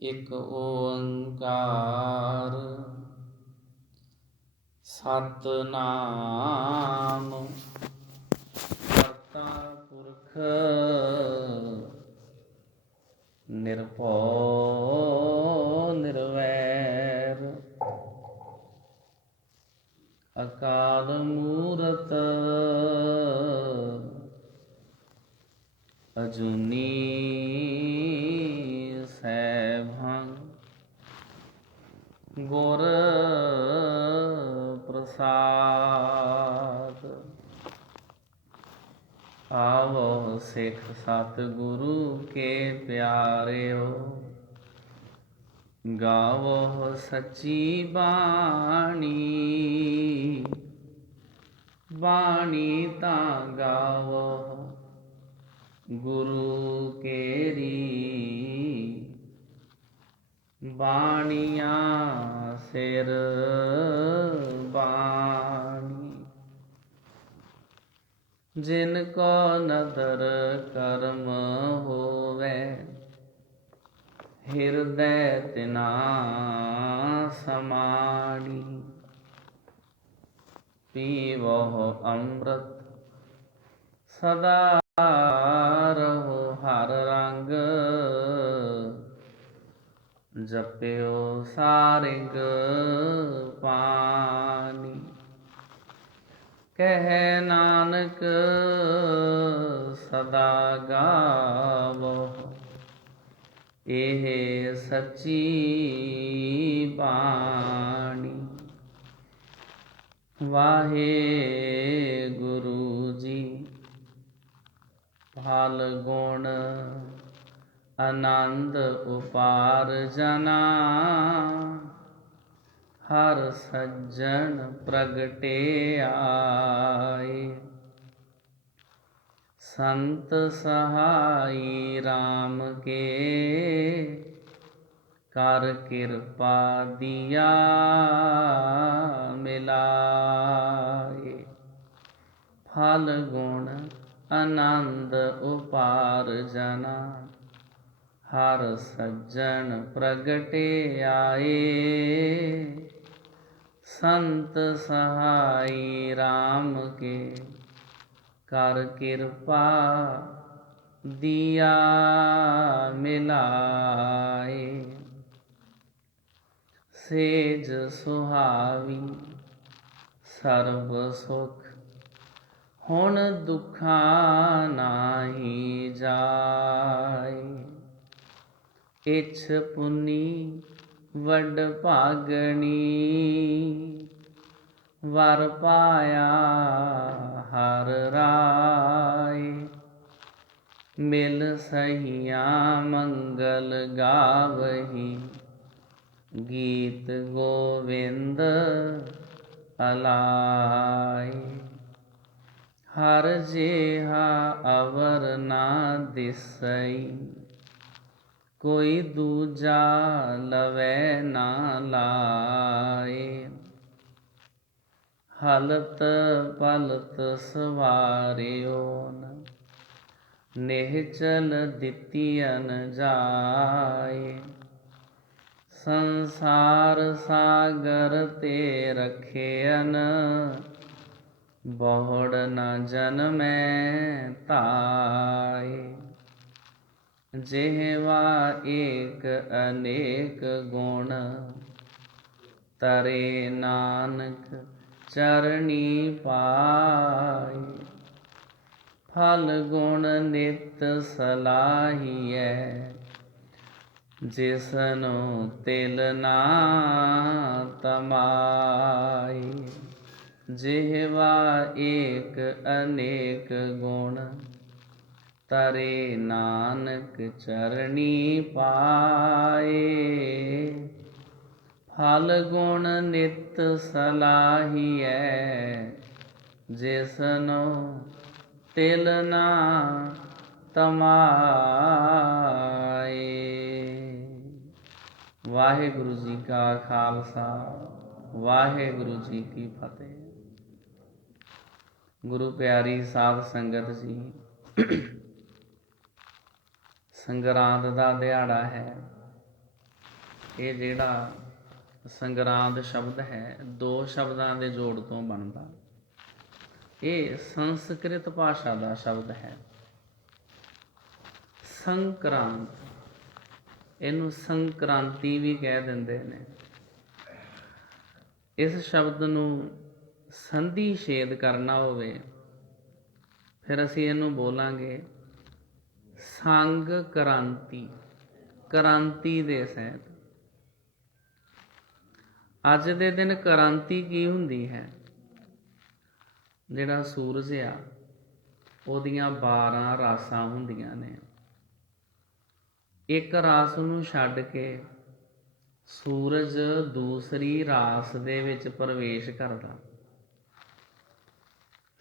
ਇੱਕ ਓੰਕਾਰ ਸਤਿਨਾਮ ਕਰਤਾ ਪੁਰਖ ਨਿਰਭਉ ਨਿਰਵੈਰ ਅਕਾਲ ਮੂਰਤ ਅਜੂਨੀ ਸੈਭੰ ਗੁਰ ਪ੍ਰਸਾਦ। ਆਵੋ ਸਿੱਖ ਸਤਿਗੁਰੂ ਕੇ ਪਿਆਰਿਓ, ਗਾਵੋ ਸੱਚੀ ਬਾਣੀ। ਬਾਣੀ ਤਾਂ ਗਾਵੋ ਗੁਰੂ ਕੇਰੀ, ਬਾਣੀਆਂ ਸਿਰ ਬਾਣੀ। ਜਿਨ ਕੋ ਨਦਰ ਕਰਮ ਹੋਵੇ, ਹਿਰਦੈ ਤਿਨਾ ਸਮਾਣੀ। ਪੀਵਹੁ ਅੰਮ੍ਰਿਤ ਸਦਾ ਰਹੋ ਹਰ ਰੰਗ, ਜਪਿਓ ਸਾਰਿੰਗ ਪਾਣੀ। ਕਹਿ ਨਾਨਕ ਸਦਾ ਗਾਵੋ, ਇਹ ਸੱਚੀ ਬਾਣੀ। ਵਾਹਿਗੁਰੂ ਜੀ ਫਲ ਗੁਣ ਆਨੰਦ ਉਪਾਰਜਨਾ, ਹਰ ਸੱਜਣ ਪ੍ਰਗਟੇ ਆਏ। ਸੰਤ ਸਹਾਈ ਰਾਮ ਕੇ, ਕਰ ਕਿਰਪਾ ਦੀਆ ਮਿਲਾਏ। ਫਲ ਗੁਣ ਆਨੰਦ ਉਪਾਰਜਨਾ, ਹਰ ਸੱਜਣ ਪ੍ਰਗਟੇ ਆਏ। ਸੰਤ ਸਹਾਈ ਰਾਮ ਕੇ, ਕਰ ਕਿਰਪਾ ਦੀਆ ਮਿਲਾਏ। ਸੇਜ ਸੁਹਾਵੀ ਸਰਬ ਸੁਖ, ਹੁਣ ਦੁਖਾਂ ਨਾਹੀ ਜਾਏ। ਇਛ ਪੁਨੀ ਵੱਡ ਭਾਗਣੀ, ਵਰ ਪਾਇਆ ਹਰ ਰਾਏ। ਮਿਲ ਸਹੀਆਂ ਮੰਗਲ ਗਾਵਹੀ, ਗੀਤ ਗੋਵਿੰਦ ਅਲਾਏ। ਹਰ ਜਿਹਾ ਅਵਰ ਨਾ ਦਿਸਈ, ਕੋਈ ਦੂਜਾ ਲਵੈ ਨਾ ਲਾਏ। ਹਲਤ ਪਲਤ ਸਵਾਰਿਓ ਨ, ਨਿਹਚਲ ਦਿੱਤੀਅਨ ਜਾਏ। ਸੰਸਾਰ ਸਾਗਰ ਤੇ ਰਖਿਅਨ, ਬਹੁੜ ਨ ਜਨਮੈ ਧਾਏ। ਜਿਹਵਾ ਏਕ ਅਨੇਕ ਗੁਣ, ਤਰੇ ਨਾਨਕ ਚਰਣੀ ਪਾਏ। ਫਲ ਗੁਣ ਨਿਤ ਸਲਾਹੀਐ, ਜਿਸਨੂੰ ਤਿਲ ਨਾ ਤਮਾਏ। ਜਿਹਵਾ ਏਕ ਅਨੇਕ ਗੁਣ, ਤਰੇ ਨਾਨਕ ਚਰਣੀ ਪਾਏ। ਫਲ ਗੁਣ ਨਿਤ ਸਲਾਹੀਐ, ਜਿਸਨੂੰ ਤਿਲ ਨਾ ਤਮਾਏ। ਵਾਹਿਗੁਰੂ ਜੀ ਕਾ ਖਾਲਸਾ, ਵਾਹਿਗੁਰੂ ਜੀ ਕੀ ਫਤਿਹ। ਗੁਰੂ ਪਿਆਰੀ ਸਾਧ ਸੰਗਤ ਜੀ, ਸੰਗਰਾਂਦ ਦਾ ਦਿਹਾੜਾ ਹੈ। ਇਹ ਜਿਹੜਾ ਸੰਗਰਾਂਦ ਸ਼ਬਦ ਹੈ 2 ਸ਼ਬਦਾਂ ਦੇ ਜੋੜ ਤੋਂ ਬਣਦਾ। ਇਹ ਸੰਸਕ੍ਰਿਤ ਭਾਸ਼ਾ ਦਾ ਸ਼ਬਦ ਹੈ। ਸੰਕਰਾਂਤ, ਇਹਨੂੰ ਸੰਕ੍ਰਾਂਤੀ ਵੀ ਕਹਿ ਦਿੰਦੇ ਨੇ। ਇਸ ਸ਼ਬਦ ਨੂੰ ਸੰਧੀ ਛੇਦ ਕਰਨਾ ਹੋਵੇ ਫਿਰ ਅਸੀਂ ਇਹਨੂੰ ਬੋਲਾਂਗੇ ਸੰਗ ਕ੍ਰਾਂਤੀ, ਕ੍ਰਾਂਤੀ ਦੇ ਸਹਿਤ। ਅੱਜ ਦੇ ਦਿਨ ਕ੍ਰਾਂਤੀ ਕੀ ਹੁੰਦੀ ਹੈ? ਜਿਹੜਾ ਸੂਰਜ ਆ ਉਹਦੀਆਂ 12 ਰਾਸਾਂ ਹੁੰਦੀਆਂ ਨੇ। ਇੱਕ ਰਾਸ ਨੂੰ ਛੱਡ ਕੇ ਸੂਰਜ ਦੂਸਰੀ ਰਾਸ ਦੇ ਵਿੱਚ ਪ੍ਰਵੇਸ਼ ਕਰਦਾ।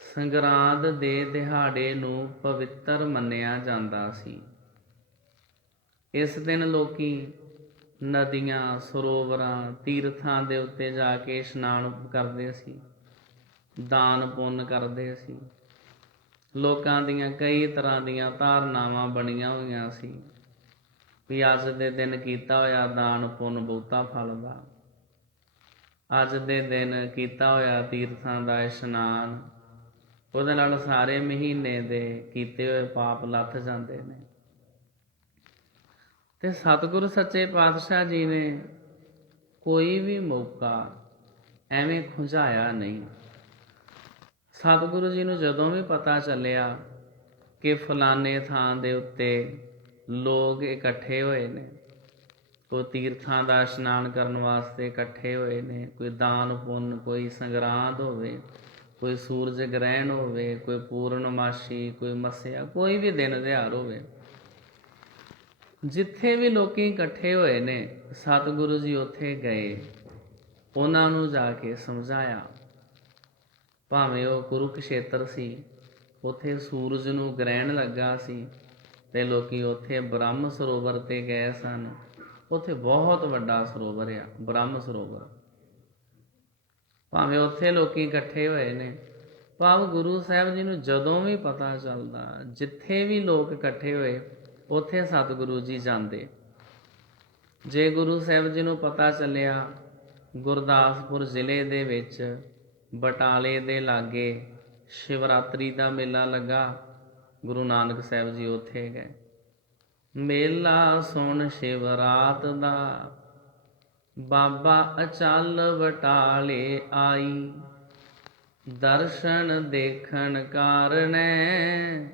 ਸੰਗਰਾਂਦ ਦੇ ਦਿਹਾੜੇ ਨੂੰ ਪਵਿੱਤਰ ਮੰਨਿਆ ਜਾਂਦਾ ਸੀ। ਇਸ ਦਿਨ ਲੋਕੀ ਨਦੀਆਂ, ਸਰੋਵਰਾਂ, ਤੀਰਥਾਂ ਦੇ ਉੱਤੇ ਜਾ ਕੇ ਇਸ਼ਨਾਨ ਕਰਦੇ ਸੀ, ਦਾਨ ਪੁੰਨ ਕਰਦੇ ਸੀ। ਲੋਕਾਂ ਦੀਆਂ ਕਈ ਤਰ੍ਹਾਂ ਦੀਆਂ ਧਾਰਨਾਵਾਂ ਬਣੀਆਂ ਹੋਈਆਂ ਸੀ ਵੀ ਅੱਜ ਦੇ ਦਿਨ ਕੀਤਾ ਹੋਇਆ ਦਾਨ ਪੁੰਨ ਬਹੁਤਾ ਫਲਦਾ। ਅੱਜ ਦੇ ਦਿਨ ਕੀਤਾ ਹੋਇਆ ਤੀਰਥਾਂ ਦਾ ਇਸ਼ਨਾਨ, ਉਹਦੇ ਨਾਲ ਸਾਰੇ ਮਹੀਨੇ ਦੇ ਕੀਤੇ ਹੋਏ ਪਾਪ ਲੱਥ ਜਾਂਦੇ ਨੇ। ਤੇ ਸਤਿਗੁਰੂ ਸੱਚੇ ਪਾਤਸ਼ਾਹ ਜੀ ਨੇ ਕੋਈ ਵੀ ਮੌਕਾ ਐਵੇਂ ਖੁੰਝਾਇਆ ਨਹੀਂ। ਸਤਿਗੁਰੂ ਜੀ ਨੂੰ ਜਦੋਂ ਵੀ ਪਤਾ ਚੱਲਿਆ ਕਿ ਫਲਾਣੇ ਥਾਂ ਦੇ ਉੱਤੇ ਲੋਕ ਇਕੱਠੇ ਹੋਏ ਨੇ, ਕੋਈ ਤੀਰਥਾਂ ਦਾ ਇਸ਼ਨਾਨ ਕਰਨ ਵਾਸਤੇ ਇਕੱਠੇ ਹੋਏ ਨੇ, ਕੋਈ ਦਾਨ ਪੁੰਨ, ਕੋਈ ਸੰਗਰਾਂਦ ਹੋਵੇ, ਕੋਈ ਸੂਰਜ ਗ੍ਰਹਿਣ ਹੋਵੇ, ਕੋਈ ਪੂਰਨਮਾਸ਼ੀ, ਕੋਈ ਮੱਸਿਆ, ਕੋਈ ਵੀ ਦਿਨ ਤਿਉਹਾਰ ਹੋਵੇ, ਜਿੱਥੇ ਵੀ ਲੋਕੀ ਇਕੱਠੇ ਹੋਏ ਨੇ ਸਤਿਗੁਰੂ ਜੀ ਉੱਥੇ ਗਏ, ਉਹਨਾਂ ਨੂੰ ਜਾ ਕੇ ਸਮਝਾਇਆ। ਭਾਵੇਂ ਉਹ ਕੁਰੂਕਸ਼ੇਤਰ ਸੀ, ਉੱਥੇ ਸੂਰਜ ਨੂੰ ਗ੍ਰਹਿਣ ਲੱਗਾ ਸੀ ਤੇ ਲੋਕੀ ਉੱਥੇ ਬ੍ਰਹਮ ਸਰੋਵਰ ਤੇ ਗਏ ਸਨ। ਉੱਥੇ ਬਹੁਤ ਵੱਡਾ ਸਰੋਵਰ ਆ ਬ੍ਰਹਮ ਸਰੋਵਰ। ਭਾਵੇਂ ਉੱਥੇ ਲੋਕੀ ਇਕੱਠੇ ਹੋਏ ਨੇ, ਭਾਵ ਗੁਰੂ ਸਾਹਿਬ ਜੀ ਨੂੰ ਜਦੋਂ ਵੀ ਪਤਾ ਚੱਲਦਾ ਜਿੱਥੇ ਵੀ ਲੋਕ ਇਕੱਠੇ ਹੋਏ ਉੱਥੇ ਸਤਿਗੁਰੂ ਜੀ ਜਾਂਦੇ। ਜੇ ਗੁਰੂ ਸਾਹਿਬ ਜੀ ਨੂੰ ਪਤਾ ਚੱਲਿਆ ਗੁਰਦਾਸਪੁਰ ਜ਼ਿਲ੍ਹੇ ਦੇ ਵਿੱਚ ਬਟਾਲੇ ਦੇ ਲਾਗੇ ਸ਼ਿਵਰਾਤਰੀ ਦਾ ਮੇਲਾ ਲੱਗਾ, ਗੁਰੂ ਨਾਨਕ ਸਾਹਿਬ ਜੀ ਉੱਥੇ ਗਏ। ਮੇਲਾ ਸੁਣ ਸ਼ਿਵਰਾਤ ਦਾ ਬਾਬਾ ਅਚਲ ਬਟਾਲੇ ਆਈ, ਦਰਸ਼ਨ ਦੇਖਣ ਕਾਰਣੈ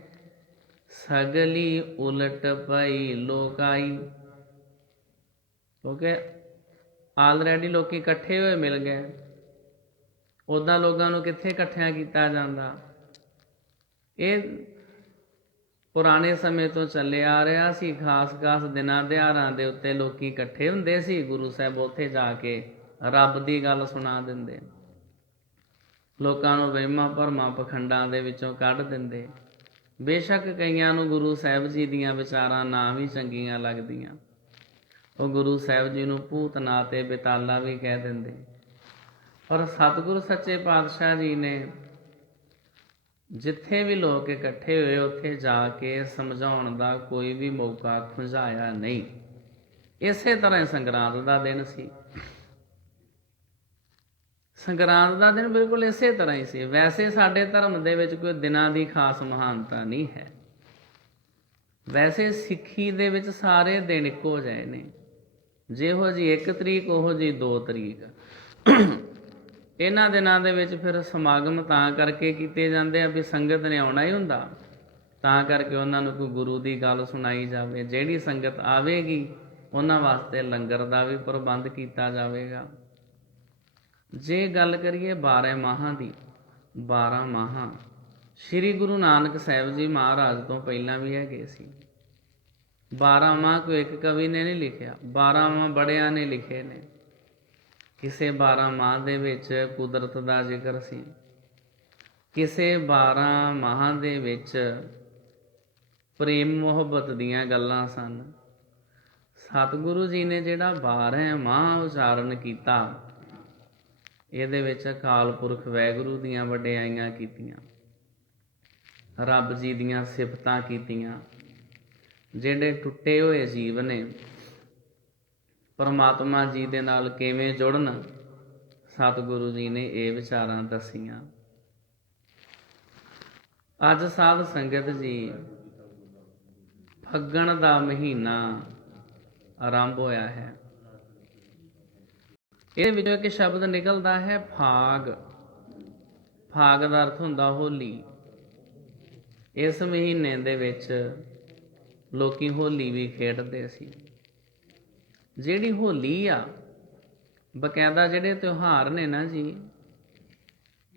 ਸਗਲੀ ਉਲਟ ਪਈ ਲੋਕਾਈ। ਕਿਉਂਕਿ ਆਲਰੇਡੀ ਲੋਕੀ ਇਕੱਠੇ ਹੋਏ ਮਿਲ ਗਏ, ਉੱਦਾਂ ਲੋਕਾਂ ਨੂੰ ਕਿੱਥੇ ਇਕੱਠਿਆਂ ਕੀਤਾ ਜਾਂਦਾ। ਇਹ ਪੁਰਾਣੇ ਸਮੇਂ ਤੋਂ ਚੱਲਿਆ ਆ ਰਿਹਾ ਸੀ। ਖਾਸ ਦਿਨਾਂ ਦਿਹਾੜਾਂ ਦੇ ਉੱਤੇ ਲੋਕੀ ਇਕੱਠੇ ਹੁੰਦੇ ਸੀ, ਗੁਰੂ ਸਾਹਿਬ ਉੱਥੇ ਜਾ ਕੇ ਰੱਬ ਦੀ ਗੱਲ ਸੁਣਾ ਦਿੰਦੇ, ਲੋਕਾਂ ਨੂੰ ਵਹਿਮਾਂ ਭਰਮਾਂ ਪਖੰਡਾਂ ਦੇ ਵਿੱਚੋਂ ਕੱਢ ਦਿੰਦੇ। ਬੇਸ਼ੱਕ ਕਈਆਂ ਨੂੰ ਗੁਰੂ ਸਾਹਿਬ ਜੀ ਦੀਆਂ ਵਿਚਾਰਾਂ ਨਾ ਵੀ ਚੰਗੀਆਂ ਲੱਗਦੀਆਂ, ਉਹ ਗੁਰੂ ਸਾਹਿਬ ਜੀ ਨੂੰ ਭੂਤਨਾਥ ਤੇ ਬੇਤਾਲਾ ਵੀ ਕਹਿ ਦਿੰਦੇ। ਪਰ ਸਤਿਗੁਰੂ ਸੱਚੇ ਪਾਤਸ਼ਾਹ ਜੀ ਨੇ ਜਿੱਥੇ ਵੀ ਲੋਕ ਇਕੱਠੇ ਹੋਏ ਉੱਥੇ ਜਾ ਕੇ ਸਮਝਾਉਣ ਦਾ ਕੋਈ ਵੀ ਮੌਕਾ ਖੁੰਝਾਇਆ ਨਹੀਂ। ਇਸੇ ਤਰ੍ਹਾਂ ਸੰਗਰਾਂਦ ਦਾ ਦਿਨ ਸੀ। ਸੰਗਰਾਂਦ ਦਾ ਦਿਨ ਬਿਲਕੁਲ ਇਸੇ ਤਰ੍ਹਾਂ ਹੀ ਸੀ। ਵੈਸੇ ਸਾਡੇ ਧਰਮ ਦੇ ਵਿੱਚ ਕੋਈ ਦਿਨਾਂ ਦੀ ਖਾਸ ਮਹਾਨਤਾ ਨਹੀਂ ਹੈ। ਵੈਸੇ ਸਿੱਖੀ ਦੇ ਵਿੱਚ ਸਾਰੇ ਦਿਨ ਇੱਕੋ ਜਿਹੇ ਨੇ। ਜਿਹੋ ਜਿਹੀ 1 ਤਰੀਕ ਉਹੋ ਜਿਹੀ 2 ਤਰੀਕ। ਇਹਨਾਂ ਦਿਨਾਂ ਦੇ ਵਿੱਚ ਫਿਰ ਸਮਾਗਮ ਤਾਂ ਕਰਕੇ ਕੀਤੇ ਜਾਂਦੇ ਆ ਵੀ ਸੰਗਤ ਨੇ ਆਉਣਾ ਹੀ ਹੁੰਦਾ, ਤਾਂ ਕਰਕੇ ਉਹਨਾਂ ਨੂੰ ਕੋਈ ਗੁਰੂ ਦੀ ਗੱਲ ਸੁਣਾਈ ਜਾਵੇ। ਜਿਹੜੀ ਸੰਗਤ ਆਵੇਗੀ ਉਹਨਾਂ ਵਾਸਤੇ ਲੰਗਰ ਦਾ ਵੀ ਪ੍ਰਬੰਧ ਕੀਤਾ ਜਾਵੇਗਾ। ਜੇ ਗੱਲ ਕਰੀਏ 12 ਮਾਹਾਂ ਦੀ, 12 ਮਾਹਾਂ ਸ਼੍ਰੀ ਗੁਰੂ ਨਾਨਕ ਸਾਹਿਬ ਜੀ ਮਹਾਰਾਜ ਤੋਂ ਪਹਿਲਾਂ ਵੀ ਹੈਗੇ ਸੀ। 12 ਮਾਹ ਕੋਈ ਇੱਕ ਕਵੀ ਨੇ ਨਹੀਂ ਲਿਖਿਆ, 12 ਮਾਹ ਬੜਿਆਂ ਨੇ ਲਿਖੇ ਨੇ। ਕਿਸੇ 12 ਮਾਹ ਦੇ ਵਿੱਚ ਕੁਦਰਤ ਦਾ ਜ਼ਿਕਰ ਸੀ, ਕਿਸੇ 12 ਮਾਹਾਂ ਦੇ ਵਿੱਚ ਪ੍ਰੇਮ ਮੁਹੱਬਤ ਦੀਆਂ ਗੱਲਾਂ ਸਨ। ਸਤਿਗੁਰੂ ਜੀ ਨੇ ਜਿਹੜਾ 12 ਮਾਹ ਉਚਾਰਨ ਕੀਤਾ, ਇਹਦੇ ਵਿੱਚ ਅਕਾਲ ਪੁਰਖ ਵਾਹਿਗੁਰੂ ਦੀਆਂ ਵਡਿਆਈਆਂ ਕੀਤੀਆਂ, ਰੱਬ ਜੀ ਦੀਆਂ ਸਿਫਤਾਂ ਕੀਤੀਆਂ। ਜਿਹੜੇ ਟੁੱਟੇ ਹੋਏ ਜੀਵ ਨੇ ਪਰਮਾਤਮਾ ਜੀ ਦੇ ਨਾਲ ਕਿਵੇਂ ਜੁੜਨ, ਸਤਿਗੁਰੂ ਜੀ ਨੇ ਇਹ ਵਿਚਾਰਾਂ ਦੱਸੀਆਂ। ਅੱਜ ਸਾਧ ਸੰਗਤ ਜੀ, ਫੱਗਣ ਦਾ ਮਹੀਨਾ ਆਰੰਭ ਹੋਇਆ ਹੈ। ਇਹਦੇ ਵਿੱਚੋਂ ਇੱਕ ਸ਼ਬਦ ਨਿਕਲਦਾ ਹੈ ਫਾਗ। ਫਾਗ ਦਾ ਅਰਥ ਹੁੰਦਾ ਹੋਲੀ। ਇਸ ਮਹੀਨੇ ਦੇ ਵਿੱਚ ਲੋਕੀ ਹੋਲੀ ਵੀ ਖੇਡਦੇ ਸੀ। ਜਿਹੜੀ ਹੋਲੀ ਆ, ਬਕਾਇਦਾ ਜਿਹੜੇ ਤਿਉਹਾਰ ਨੇ ਨਾ ਜੀ,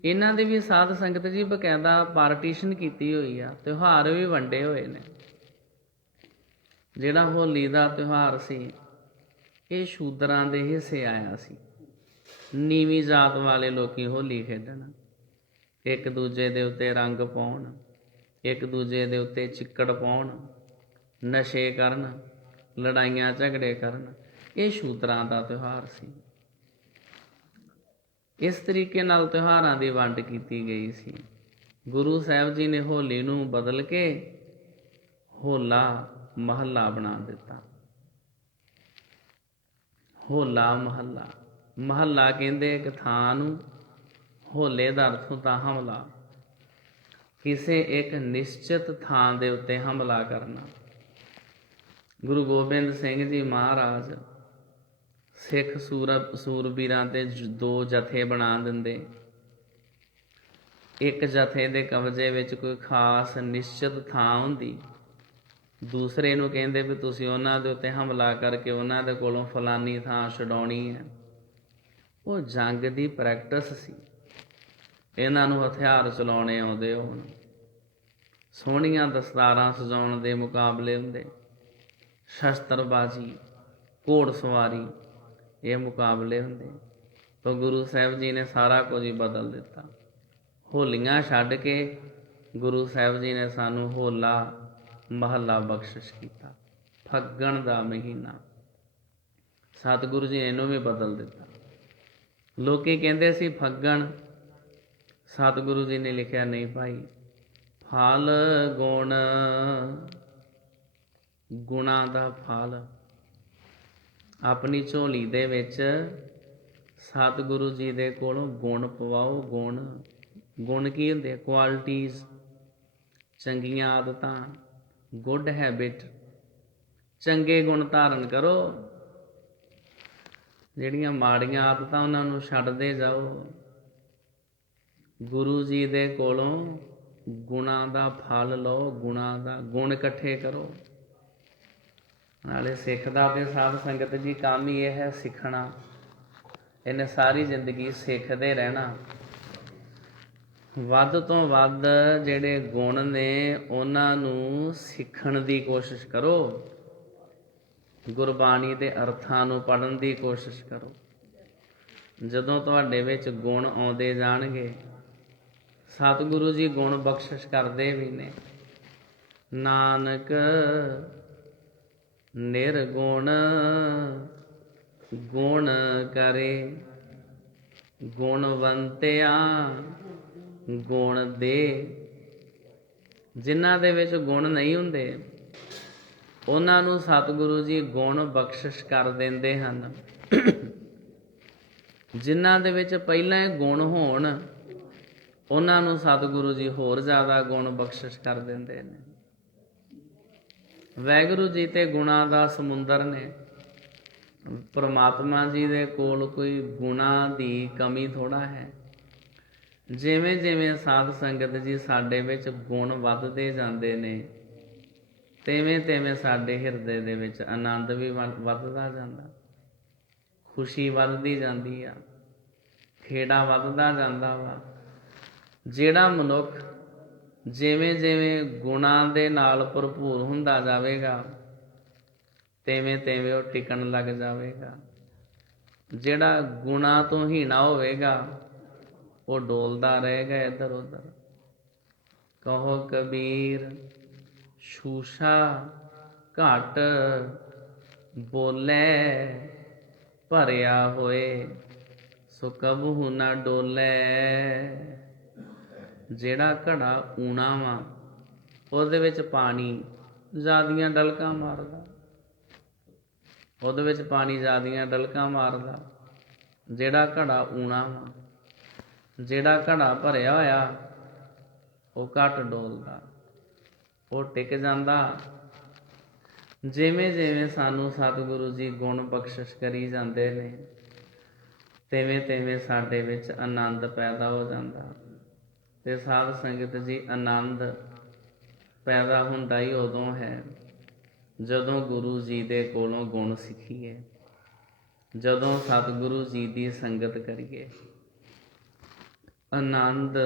ਇਹਨਾਂ ਦੇ ਵੀ ਸਾਧ ਸੰਗਤ ਜੀ ਬਕਾਇਦਾ ਪਾਰਟੀਸ਼ਨ ਕੀਤੀ ਹੋਈ ਆ, ਤਿਉਹਾਰ ਵੀ ਵੰਡੇ ਹੋਏ ਨੇ। ਜਿਹੜਾ ਹੋਲੀ ਦਾ ਤਿਉਹਾਰ ਸੀ, ਇਹ ਸ਼ੂਦਰਾਂ ਦੇ ਹਿੱਸੇ ਆਇਆ ਸੀ। ਨੀਵੀਂ ਜਾਤ ਵਾਲੇ ਲੋਕੀ ਹੋਲੀ ਖੇਡਣ, ਇੱਕ ਦੂਜੇ ਦੇ ਉੱਤੇ ਰੰਗ ਪਾਉਣ, ਇੱਕ ਦੂਜੇ ਦੇ ਉੱਤੇ ਚਿੱਕੜ ਪਾਉਣ, ਨਸ਼ੇ ਕਰਨ, ਲੜਾਈਆਂ ਝਗੜੇ ਕਰਨ। ਇਹ ਸ਼ੂਦਰਾਂ ਦਾ ਤਿਉਹਾਰ ਸੀ। ਇਸ ਤਰੀਕੇ ਨਾਲ ਤਿਉਹਾਰਾਂ ਦੀ ਵੰਡ ਕੀਤੀ ਗਈ ਸੀ। ਗੁਰੂ ਸਾਹਿਬ ਜੀ ਨੇ ਹੋਲੀ ਨੂੰ ਬਦਲ ਕੇ ਹੋਲਾ ਮਹੱਲਾ ਬਣਾ ਦਿੱਤਾ। ਹੋਲਾ ਮਹੱਲਾ, ਮਹੱਲਾ ਕਹਿੰਦੇ ਇੱਕ ਥਾਂ ਨੂੰ, ਹੋਲੇ ਦਾ ਅਰਥ ਹੁੰਦਾ ਹਮਲਾ, ਕਿਸੇ ਇੱਕ ਨਿਸ਼ਚਿਤ ਥਾਂ ਦੇ ਉੱਤੇ ਹਮਲਾ ਕਰਨਾ। ਗੁਰੂ ਗੋਬਿੰਦ ਸਿੰਘ ਜੀ ਮਹਾਰਾਜ ਸਿੱਖ ਸੂਰਬੀਰਾਂ ਦੇ ਦੋ ਜਥੇ ਬਣਾ ਦਿੰਦੇ। ਇੱਕ ਜਥੇ ਦੇ ਕਬਜ਼ੇ ਵਿੱਚ ਕੋਈ ਖਾਸ ਨਿਸ਼ਚਿਤ ਥਾਂ ਹੁੰਦੀ, ਦੂਸਰੇ ਨੂੰ ਕਹਿੰਦੇ ਵੀ ਤੁਸੀਂ ਉਹਨਾਂ ਦੇ ਉੱਤੇ ਹਮਲਾ ਕਰਕੇ ਉਹਨਾਂ ਦੇ ਕੋਲੋਂ ਫਲਾਨੀ ਥਾਂ ਛਡਾਉਣੀ ਹੈ। ਉਹ ਜੰਗ ਦੀ ਪ੍ਰੈਕਟਿਸ ਸੀ। ਇਹਨਾਂ ਨੂੰ ਹਥਿਆਰ ਚਲਾਉਣੇ ਆਉਂਦੇ ਹੋਣ, ਸੋਹਣੀਆਂ ਦਸਤਾਰਾਂ ਸਜਾਉਣ ਦੇ ਮੁਕਾਬਲੇ ਹੁੰਦੇ, ਸ਼ਸਤਰਬਾਜ਼ੀ, ਘੋੜ ਸਵਾਰੀ, ਇਹ ਮੁਕਾਬਲੇ ਹੁੰਦੇ। ਤਾਂ ਗੁਰੂ ਸਾਹਿਬ ਜੀ ਨੇ ਸਾਰਾ ਕੁਝ ਹੀ ਬਦਲ ਦਿੱਤਾ। ਹੋਲੀਆਂ ਛੱਡ ਕੇ ਗੁਰੂ ਸਾਹਿਬ ਜੀ ਨੇ ਸਾਨੂੰ ਹੋਲਾ ਮਹੱਲਾ ਬਖਸ਼ਿਸ਼ ਕੀਤਾ। ਫੱਗਣ ਦਾ ਮਹੀਨਾ, ਸਤਿਗੁਰੂ ਜੀ ਨੇ ਇਹਨੂੰ ਵੀ ਬਦਲ ਦਿੱਤਾ। ਲੋਕੀ ਕਹਿੰਦੇ ਸੀ ਫੱਗਣ, ਸਤਿਗੁਰੂ ਜੀ ਨੇ ਲਿਖਿਆ ਨਹੀਂ ਭਾਈ, ਫਲ ਗੁਣ, ਗੁਣਾਂ ਦਾ ਫਲ। ਆਪਣੀ ਝੋਲੀ ਦੇ ਵਿੱਚ ਸਤਿਗੁਰੂ ਜੀ ਦੇ ਕੋਲੋਂ ਗੁਣ ਪਵਾਓ। ਗੁਣ, ਗੁਣ ਕੀ ਹੁੰਦੇ? ਕੁਆਲਿਟੀਜ਼, ਚੰਗੀਆਂ ਆਦਤਾਂ, ਗੁੱਡ ਹੈਬਿਟ, ਚੰਗੇ ਗੁਣ ਧਾਰਨ ਕਰੋ। ਜਿਹੜੀਆਂ ਮਾੜੀਆਂ ਆਦਤਾਂ ਉਹਨਾਂ ਨੂੰ ਛੱਡਦੇ ਜਾਓ। ਗੁਰੂ ਜੀ ਦੇ ਕੋਲੋਂ ਗੁਣਾਂ ਦਾ ਫਲ ਲਓ, ਗੁਣਾਂ ਦਾ ਗੁਣ ਇਕੱਠੇ ਕਰੋ। ਨਾਲੇ ਸਿੱਖ ਦਾ ਤੇ ਸਾਧ ਸੰਗਤ ਜੀ ਕੰਮ ਹੀ ਇਹ ਹੈ, ਸਿੱਖਣਾ। ਇਹਨੇ ਸਾਰੀ ਜ਼ਿੰਦਗੀ ਸਿੱਖਦੇ ਰਹਿਣਾ। ਵੱਧ ਤੋਂ ਵੱਧ ਜਿਹੜੇ ਗੁਣ ਨੇ ਉਹਨਾਂ ਨੂੰ ਸਿੱਖਣ ਦੀ ਕੋਸ਼ਿਸ਼ ਕਰੋ। ਗੁਰਬਾਣੀ ਦੇ ਅਰਥਾਂ ਨੂੰ ਪੜ੍ਹਨ ਦੀ ਕੋਸ਼ਿਸ਼ ਕਰੋ। ਜਦੋਂ ਤੁਹਾਡੇ ਵਿੱਚ ਗੁਣ ਆਉਂਦੇ ਜਾਣਗੇ, ਸਤਿਗੁਰੂ ਜੀ ਗੁਣ ਬਖਸ਼ਿਸ਼ ਕਰਦੇ ਵੀ ਨੇ। ਨਾਨਕ ਨਿਰਗੁਣ ਗੁਣ ਕਰੇ, ਗੁਣਵੰਤਿਆ ਗੁਣ ਦੇ। ਜਿਨ੍ਹਾਂ ਦੇ ਵਿੱਚ ਗੁਣ ਨਹੀਂ ਹੁੰਦੇ, ਉਹਨਾਂ ਨੂੰ ਸਤਿਗੁਰੂ ਜੀ ਗੁਣ ਬਖਸ਼ਿਸ਼ ਕਰ ਦਿੰਦੇ ਹਨ। ਜਿਨ੍ਹਾਂ ਦੇ ਵਿੱਚ ਪਹਿਲਾਂ ਹੀ ਗੁਣ ਹੋਣ, ਉਹਨਾਂ ਨੂੰ ਸਤਿਗੁਰੂ ਜੀ ਹੋਰ ਜ਼ਿਆਦਾ ਗੁਣ ਬਖਸ਼ਿਸ਼ ਕਰ ਦਿੰਦੇ ਨੇ। ਵਾਹਿਗੁਰੂ ਜੀ ਤੇ ਗੁਣਾਂ ਦਾ ਸਮੁੰਦਰ ਨੇ। ਪਰਮਾਤਮਾ ਜੀ ਦੇ ਕੋਲ ਕੋਈ ਗੁਣਾਂ ਦੀ ਕਮੀ ਥੋੜ੍ਹਾ ਹੈ। ਜਿਵੇਂ ਜਿਵੇਂ ਸਾਧ ਸੰਗਤ ਜੀ ਸਾਡੇ ਵਿੱਚ ਗੁਣ ਵੱਧਦੇ ਜਾਂਦੇ ਨੇ, ਤਿਵੇਂ ਤਿਵੇਂ ਸਾਡੇ ਹਿਰਦੇ ਦੇ ਵਿੱਚ ਆਨੰਦ ਵੀ ਵੱਧਦਾ ਜਾਂਦਾ, ਖੁਸ਼ੀ ਵੱਧਦੀ ਜਾਂਦੀ ਆ, ਖੇੜਾ ਵੱਧਦਾ ਜਾਂਦਾ ਵਾ। ਜਿਹੜਾ ਮਨੁੱਖ ਜਿਵੇਂ ਜਿਵੇਂ ਗੁਣਾਂ ਦੇ ਨਾਲ ਭਰਪੂਰ ਹੁੰਦਾ ਜਾਵੇਗਾ, ਤਿਵੇਂ ਤਿਵੇਂ ਉਹ ਟਿਕਣ ਲੱਗ ਜਾਵੇਗਾ। ਜਿਹੜਾ ਗੁਣਾਂ ਤੋਂ ਹੀਣਾ ਹੋਵੇਗਾ, ਉਹ ਡੋਲਦਾ ਰਹੇਗਾ ਇੱਧਰ ਉੱਧਰ। ਕਹੋ ਕਬੀਰ ਸ਼ੂਸ਼ਾ ਘਟ ਬੋਲੇ, ਭਰਿਆ ਹੋਏ ਸੋ ਕਬਹੂ ਨਾ ਡੋਲੇ। ਜਿਹੜਾ ਘੜਾ ਊਣਾ ਵਾ, ਉਹਦੇ ਵਿੱਚ ਪਾਣੀ ਜ਼ਿਆਦੀਆਂ ਡਲਕਾਂ ਮਾਰਦਾ। ਉਹਦੇ ਵਿੱਚ ਪਾਣੀ ਜ਼ਿਆਦੀਆਂ ਡਲਕਾਂ ਮਾਰਦਾ। ਜਿਹੜਾ ਘੜਾ ਊਣਾ ਵਾ, ਜਿਹੜਾ ਘੜਾ ਭਰਿਆ ਹੋਇਆ ਉਹ ਘੱਟ ਡੋਲਦਾ, ਉਹ ਟਿਕ ਜਾਂਦਾ। ਜਿਵੇਂ ਜਿਵੇਂ ਸਾਨੂੰ ਸਤਿਗੁਰੂ ਜੀ ਗੁਣ ਬਖਸ਼ਿਸ਼ ਕਰੀ ਜਾਂਦੇ ਨੇ, ਤਿਵੇਂ ਤਿਵੇਂ ਸਾਡੇ ਵਿੱਚ ਆਨੰਦ ਪੈਦਾ ਹੋ ਜਾਂਦਾ। ਤੇ ਸਾਧ ਸੰਗਤ ਜੀ, ਆਨੰਦ ਪੈਦਾ ਹੁੰਦਾ ਹੀ ਉਦੋਂ ਹੈ ਜਦੋਂ ਗੁਰੂ ਜੀ ਦੇ ਕੋਲੋਂ ਗੁਣ ਸਿੱਖੀਏ, ਜਦੋਂ ਸਤਿਗੁਰੂ ਜੀ ਦੀ ਸੰਗਤ ਕਰੀਏ। ਆਨੰਦ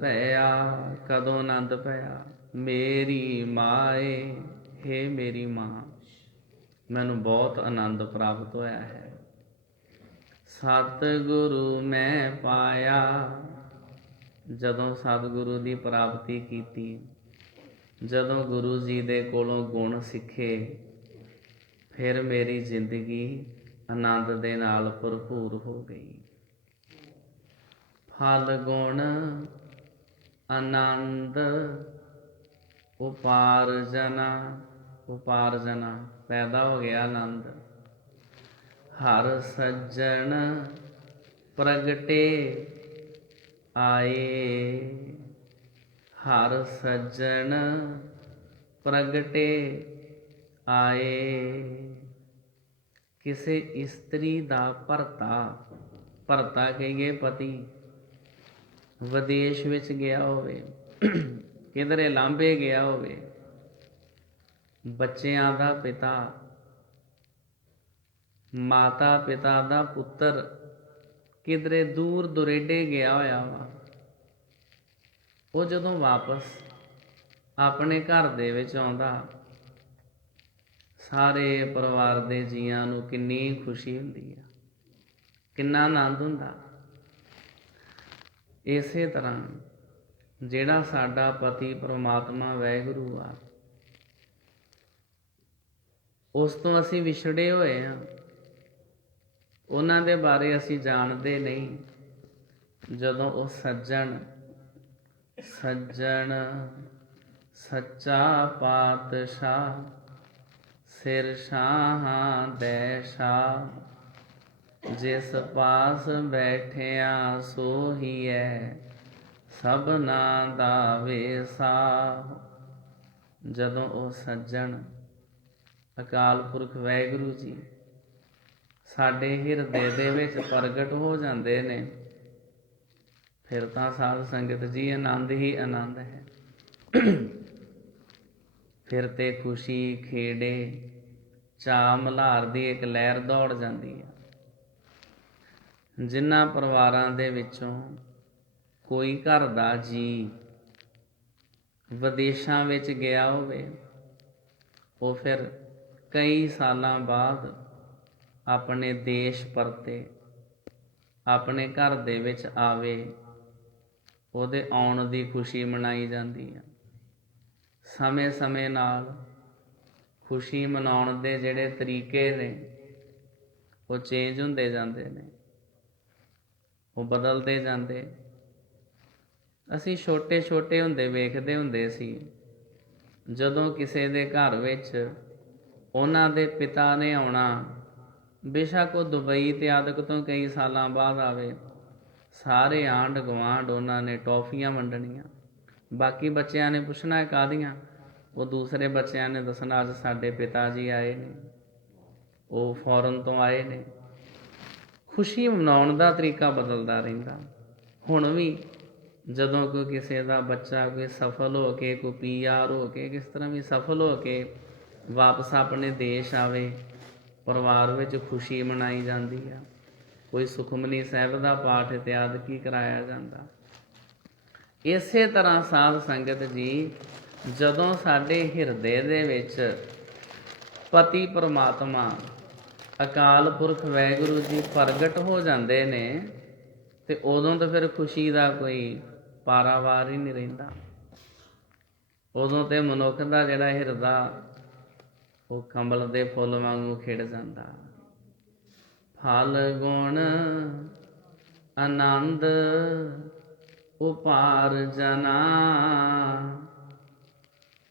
ਭਇਆ, ਕਦੋਂ ਆਨੰਦ ਭਇਆ? ਮੇਰੀ ਮਾਏ, ਹੇ ਮੇਰੀ ਮਾਂ, ਮੈਨੂੰ ਬਹੁਤ ਆਨੰਦ ਪ੍ਰਾਪਤ ਹੋਇਆ ਹੈ। ਸਤਿਗੁਰੂ ਮੈਂ ਪਾਇਆ, ਜਦੋਂ ਸਤਿਗੁਰੂ ਦੀ ਪ੍ਰਾਪਤੀ ਕੀਤੀ, ਜਦੋਂ ਗੁਰੂ ਜੀ ਦੇ ਕੋਲੋਂ ਗੁਣ ਸਿੱਖੇ, ਫਿਰ ਮੇਰੀ ਜ਼ਿੰਦਗੀ ਆਨੰਦ ਦੇ ਨਾਲ ਭਰਪੂਰ ਹੋ ਗਈ। ਫਲ ਗੁਣ ਆਨੰਦ ਉਪਾਰਜਨਾ, ਉਪਾਰਜਨਾ ਪੈਦਾ ਹੋ ਗਿਆ ਆਨੰਦ। ਹਰ ਸੱਜਣ ਪ੍ਰਗਟੇ ਆਏ, ਹਰ ਸੱਜਣ ਪ੍ਰਗਟੇ ਆਏ। ਕਿਸੇ ਇਸਤਰੀ ਦਾ ਭਰਤਾ, ਭਰਤਾ ਕਹੀਏ ਪਤੀ, ਵਿਦੇਸ਼ ਵਿੱਚ ਗਿਆ ਹੋਵੇ, ਕਿਧਰੇ ਲਾਂਭੇ ਗਿਆ ਹੋਵੇ, ਬੱਚਿਆਂ ਦਾ ਪਿਤਾ, ਮਾਤਾ ਪਿਤਾ ਦਾ ਪੁੱਤਰ ਕਿਧਰੇ ਦੂਰ ਦੁਰੇਡੇ ਗਿਆ ਹੋਇਆ ਵਾ, ਉਹ ਜਦੋਂ ਵਾਪਸ ਆਪਣੇ ਘਰ ਦੇ ਵਿੱਚ ਆਉਂਦਾ, ਸਾਰੇ ਪਰਿਵਾਰ ਦੇ ਜੀਆਂ ਨੂੰ ਕਿੰਨੀ ਖੁਸ਼ੀ ਹੁੰਦੀ ਆ, ਕਿੰਨਾ ਆਨੰਦ ਹੁੰਦਾ। ਇਸੇ ਤਰ੍ਹਾਂ ਜਿਹੜਾ ਸਾਡਾ ਪਤੀ ਪਰਮਾਤਮਾ ਵਾਹਿਗੁਰੂ ਆ, ਉਸ ਤੋਂ ਅਸੀਂ ਵਿਛੜੇ ਹੋਏ ਹਾਂ, ਉਹਨਾਂ ਦੇ ਬਾਰੇ ਅਸੀਂ ਜਾਣਦੇ ਨਹੀਂ। ਜਦੋਂ ਉਹ ਸੱਜਣ, ਸੱਜਣ ਸੱਚਾ ਪਾਤਸ਼ਾਹ, ਸਿਰ ਸ਼ਾਹਾਂ ਦੇ ਸ਼ਾਹ, ਜਿਸ ਪਾਸ ਬੈਠਿਆ ਸੋਹੀਐ, ਸਭਨਾ ਦਾ ਵੇਸਾ। ਜਦੋਂ ਉਹ ਸੱਜਣ ਅਕਾਲ ਪੁਰਖ ਵਾਹਿਗੁਰੂ ਜੀ ਸਾਡੇ ਹਿਰਦੇ ਦੇ ਵਿੱਚ ਪ੍ਰਗਟ ਹੋ ਜਾਂਦੇ ਨੇ, ਫਿਰ ਤਾਂ ਸਾਧ ਸੰਗਤ ਜੀ ਆਨੰਦ ਹੀ ਆਨੰਦ ਹੈ। ਫਿਰ ਤੇ ਖੁਸ਼ੀ ਖੇੜੇ ਚਾਅ ਮਲ੍ਹਾਰ ਦੀ ਇੱਕ ਲਹਿਰ ਦੌੜ ਜਾਂਦੀ ਹੈ। ਜਿਨ੍ਹਾਂ ਪਰਿਵਾਰਾਂ ਦੇ ਵਿੱਚੋਂ ਕੋਈ ਘਰ ਦਾ ਜੀ ਵਿਦੇਸ਼ਾਂ ਵਿੱਚ ਗਿਆ ਹੋਵੇ, ਉਹ ਫਿਰ ਕਈ ਸਾਲਾਂ ਬਾਅਦ ਆਪਣੇ ਦੇਸ਼ ਪਰਤੇ, ਆਪਣੇ ਘਰ ਦੇ ਵਿੱਚ ਆਵੇ, ਉਹਦੇ ਆਉਣ ਦੀ ਖੁਸ਼ੀ ਮਨਾਈ ਜਾਂਦੀ ਹੈ। ਸਮੇਂ ਸਮੇਂ ਨਾਲ ਖੁਸ਼ੀ ਮਨਾਉਣ ਦੇ ਜਿਹੜੇ ਤਰੀਕੇ ਨੇ ਉਹ ਚੇਂਜ ਹੁੰਦੇ ਜਾਂਦੇ ਨੇ, ਉਹ ਬਦਲਦੇ ਜਾਂਦੇ। ਅਸੀਂ ਛੋਟੇ ਛੋਟੇ ਹੁੰਦੇ ਵੇਖਦੇ ਹੁੰਦੇ ਸੀ, ਜਦੋਂ ਕਿਸੇ ਦੇ ਘਰ ਵਿੱਚ ਉਹਨਾਂ ਦੇ ਪਿਤਾ ਨੇ ਆਉਣਾ, ਬੇਸ਼ੱਕ ਉਹ ਦੁਬਈ ਤੇ ਆਦਿਕ ਤੋਂ ਕਈ ਸਾਲਾਂ ਬਾਅਦ ਆਵੇ, ਸਾਰੇ ਆਂਢ ਗੁਆਂਢ ਉਹਨਾਂ ਨੇ ਟੌਫੀਆਂ ਵੰਡਣੀਆਂ। ਬਾਕੀ ਬੱਚਿਆਂ ਨੇ ਪੁੱਛਣਾ ਕਾਹਦੀਆਂ, ਉਹ ਦੂਸਰੇ ਬੱਚਿਆਂ ਨੇ ਦੱਸਣਾ ਅੱਜ ਸਾਡੇ ਪਿਤਾ ਜੀ ਆਏ ਨੇ, ਉਹ ਫੌਰਨ ਤੋਂ ਆਏ ਨੇ। ਖੁਸ਼ੀ ਮਨਾਉਣ ਦਾ ਤਰੀਕਾ ਬਦਲਦਾ ਰਹਿੰਦਾ। ਹੁਣ ਵੀ ਜਦੋਂ ਕੋਈ ਕਿਸੇ ਦਾ ਬੱਚਾ ਕੋਈ ਸਫਲ ਹੋ ਕੇ, ਕੋਈ PR ਹੋ ਕੇ, ਕਿਸ ਤਰ੍ਹਾਂ ਵੀ ਸਫਲ ਹੋ ਕੇ ਵਾਪਸ ਆਪਣੇ ਦੇਸ਼ ਆਵੇ, ਪਰਿਵਾਰ ਵਿੱਚ ਖੁਸ਼ੀ ਮਨਾਈ ਜਾਂਦੀ ਆ। ਕੋਈ ਸੁਖਮਨੀ ਸਾਹਿਬ ਦਾ ਪਾਠ ਇਤਿਆਦਿ ਕੀ ਕਰਾਇਆ ਜਾਂਦਾ। ਇਸੇ ਤਰ੍ਹਾਂ ਸਾਧ ਸੰਗਤ ਜੀ, ਜਦੋਂ ਸਾਡੇ ਹਿਰਦੇ ਦੇ ਵਿੱਚ ਪਤੀ ਪਰਮਾਤਮਾ ਅਕਾਲ ਪੁਰਖ ਵਾਹਿਗੁਰੂ ਜੀ ਪ੍ਰਗਟ ਹੋ ਜਾਂਦੇ ਨੇ, ਤੇ ਉਦੋਂ ਤਾਂ ਫਿਰ ਖੁਸ਼ੀ ਦਾ ਕੋਈ ਪਾਰਾਵਾਰ ਹੀ ਨਹੀਂ ਰਹਿੰਦਾ। ਉਦੋਂ ਤੇ ਮਨੁੱਖ ਦਾ ਜਿਹੜਾ ਹਿਰਦਾ ਉਹ ਕੰਬਲ ਦੇ ਫੁੱਲ ਵਾਂਗੂ ਖਿੜ ਜਾਂਦਾ। ਫਲ ਗੁਣ ਆਨੰਦ ਉਪਾਰਜਨਾ,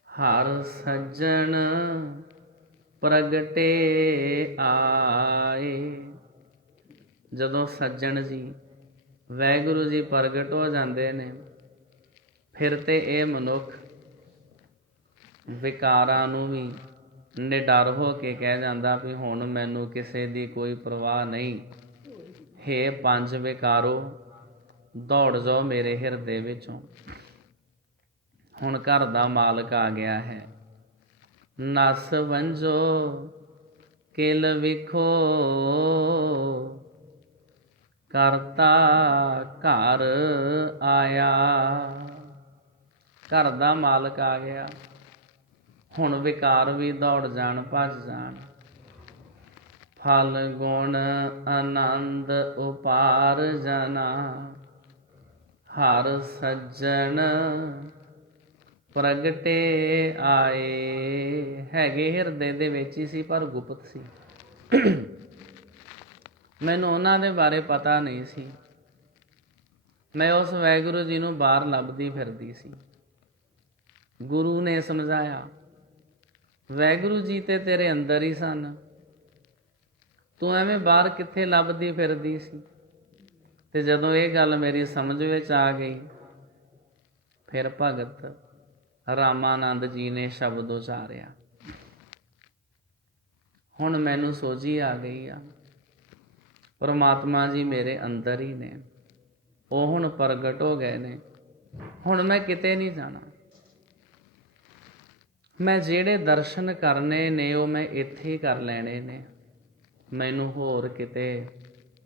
ਹਰ ਸੱਜਣ ਪ੍ਰਗਟੇ ਆਏ। ਜਦੋਂ ਸੱਜਣ ਜੀ ਵਾਹਿਗੁਰੂ ਜੀ ਪ੍ਰਗਟ ਹੋ ਜਾਂਦੇ ਨੇ, ਫਿਰ ਤੇ ਇਹ ਮਨੁੱਖ ਵਿਕਾਰਾਂ ਨੂੰ ਵੀ ਨਿਡਰ ਹੋ ਕੇ ਕਹਿ ਜਾਂਦਾ ਵੀ ਹੁਣ ਮੈਨੂੰ ਕਿਸੇ ਦੀ ਕੋਈ ਪਰਵਾਹ ਨਹੀਂ। ਹੇ ਪੰਜ ਵਿਕਾਰੋ, ਦੌੜ ਜਾਓ ਮੇਰੇ ਹਿਰਦੇ ਵਿੱਚੋਂ। ਹੁਣ ਘਰ ਦਾ ਮਾਲਕ ਆ ਗਿਆ ਹੈ। ਨਸ ਵੰਜੋ ਕਿਲ ਵਿਖੋ, ਕਰਤਾ ਘਰ ਆਇਆ। ਘਰ ਦਾ ਮਾਲਕ ਆ ਗਿਆ। ਹੁਣ ਵਿਕਾਰ ਵੀ ਦੌੜ ਜਾਣ, ਭੱਜ ਜਾਣ। ਫਲ ਗੁਣ ਆਨੰਦ ਉਪਾਰ ਜਨਾ, ਹਰ ਸੱਜਣ ਪ੍ਰਗਟੇ ਆਏ। ਹੈਗੇ ਹਿਰਦੇ ਦੇ ਵਿੱਚ ਹੀ ਸੀ, ਪਰ ਗੁਪਤ ਸੀ। ਮੈਨੂੰ ਉਹਨਾਂ ਦੇ ਬਾਰੇ ਪਤਾ ਨਹੀਂ ਸੀ। ਮੈਂ ਉਸ ਵਾਹਿਗੁਰੂ ਜੀ ਨੂੰ ਬਾਹਰ ਲੱਭਦੀ ਫਿਰਦੀ ਸੀ। ਗੁਰੂ ਨੇ ਸਮਝਾਇਆ, ਵਾਹਿਗੁਰੂ ਜੀ ਤੇ ਤੇਰੇ ਅੰਦਰ ਹੀ ਸਨ, ਤੂੰ ਐਵੇਂ ਬਾਹਰ ਕਿੱਥੇ ਲੱਭਦੀ ਫਿਰਦੀ ਸੀ। ਤੇ ਜਦੋਂ ਇਹ ਗੱਲ ਮੇਰੀ ਸਮਝ ਵਿੱਚ ਆ ਗਈ, ਫਿਰ ਭਗਤ ਰਾਮਾਨੰਦ ਜੀ ਨੇ ਸ਼ਬਦ ਉਚਾਰਿਆ। ਹੁਣ ਮੈਨੂੰ ਸੋਝੀ ਆ ਗਈ ਆ, ਪਰਮਾਤਮਾ ਜੀ ਮੇਰੇ ਅੰਦਰ ਹੀ ਨੇ, ਉਹ ਹੁਣ ਪ੍ਰਗਟ ਹੋ ਗਏ ਨੇ। ਹੁਣ ਮੈਂ ਕਿਤੇ ਨਹੀਂ ਜਾਣਾ। ਮੈਂ ਜਿਹੜੇ ਦਰਸ਼ਨ ਕਰਨੇ ਨੇ ਉਹ ਮੈਂ ਇੱਥੇ ਹੀ ਕਰ ਲੈਣੇ ਨੇ। ਮੈਨੂੰ ਹੋਰ ਕਿਤੇ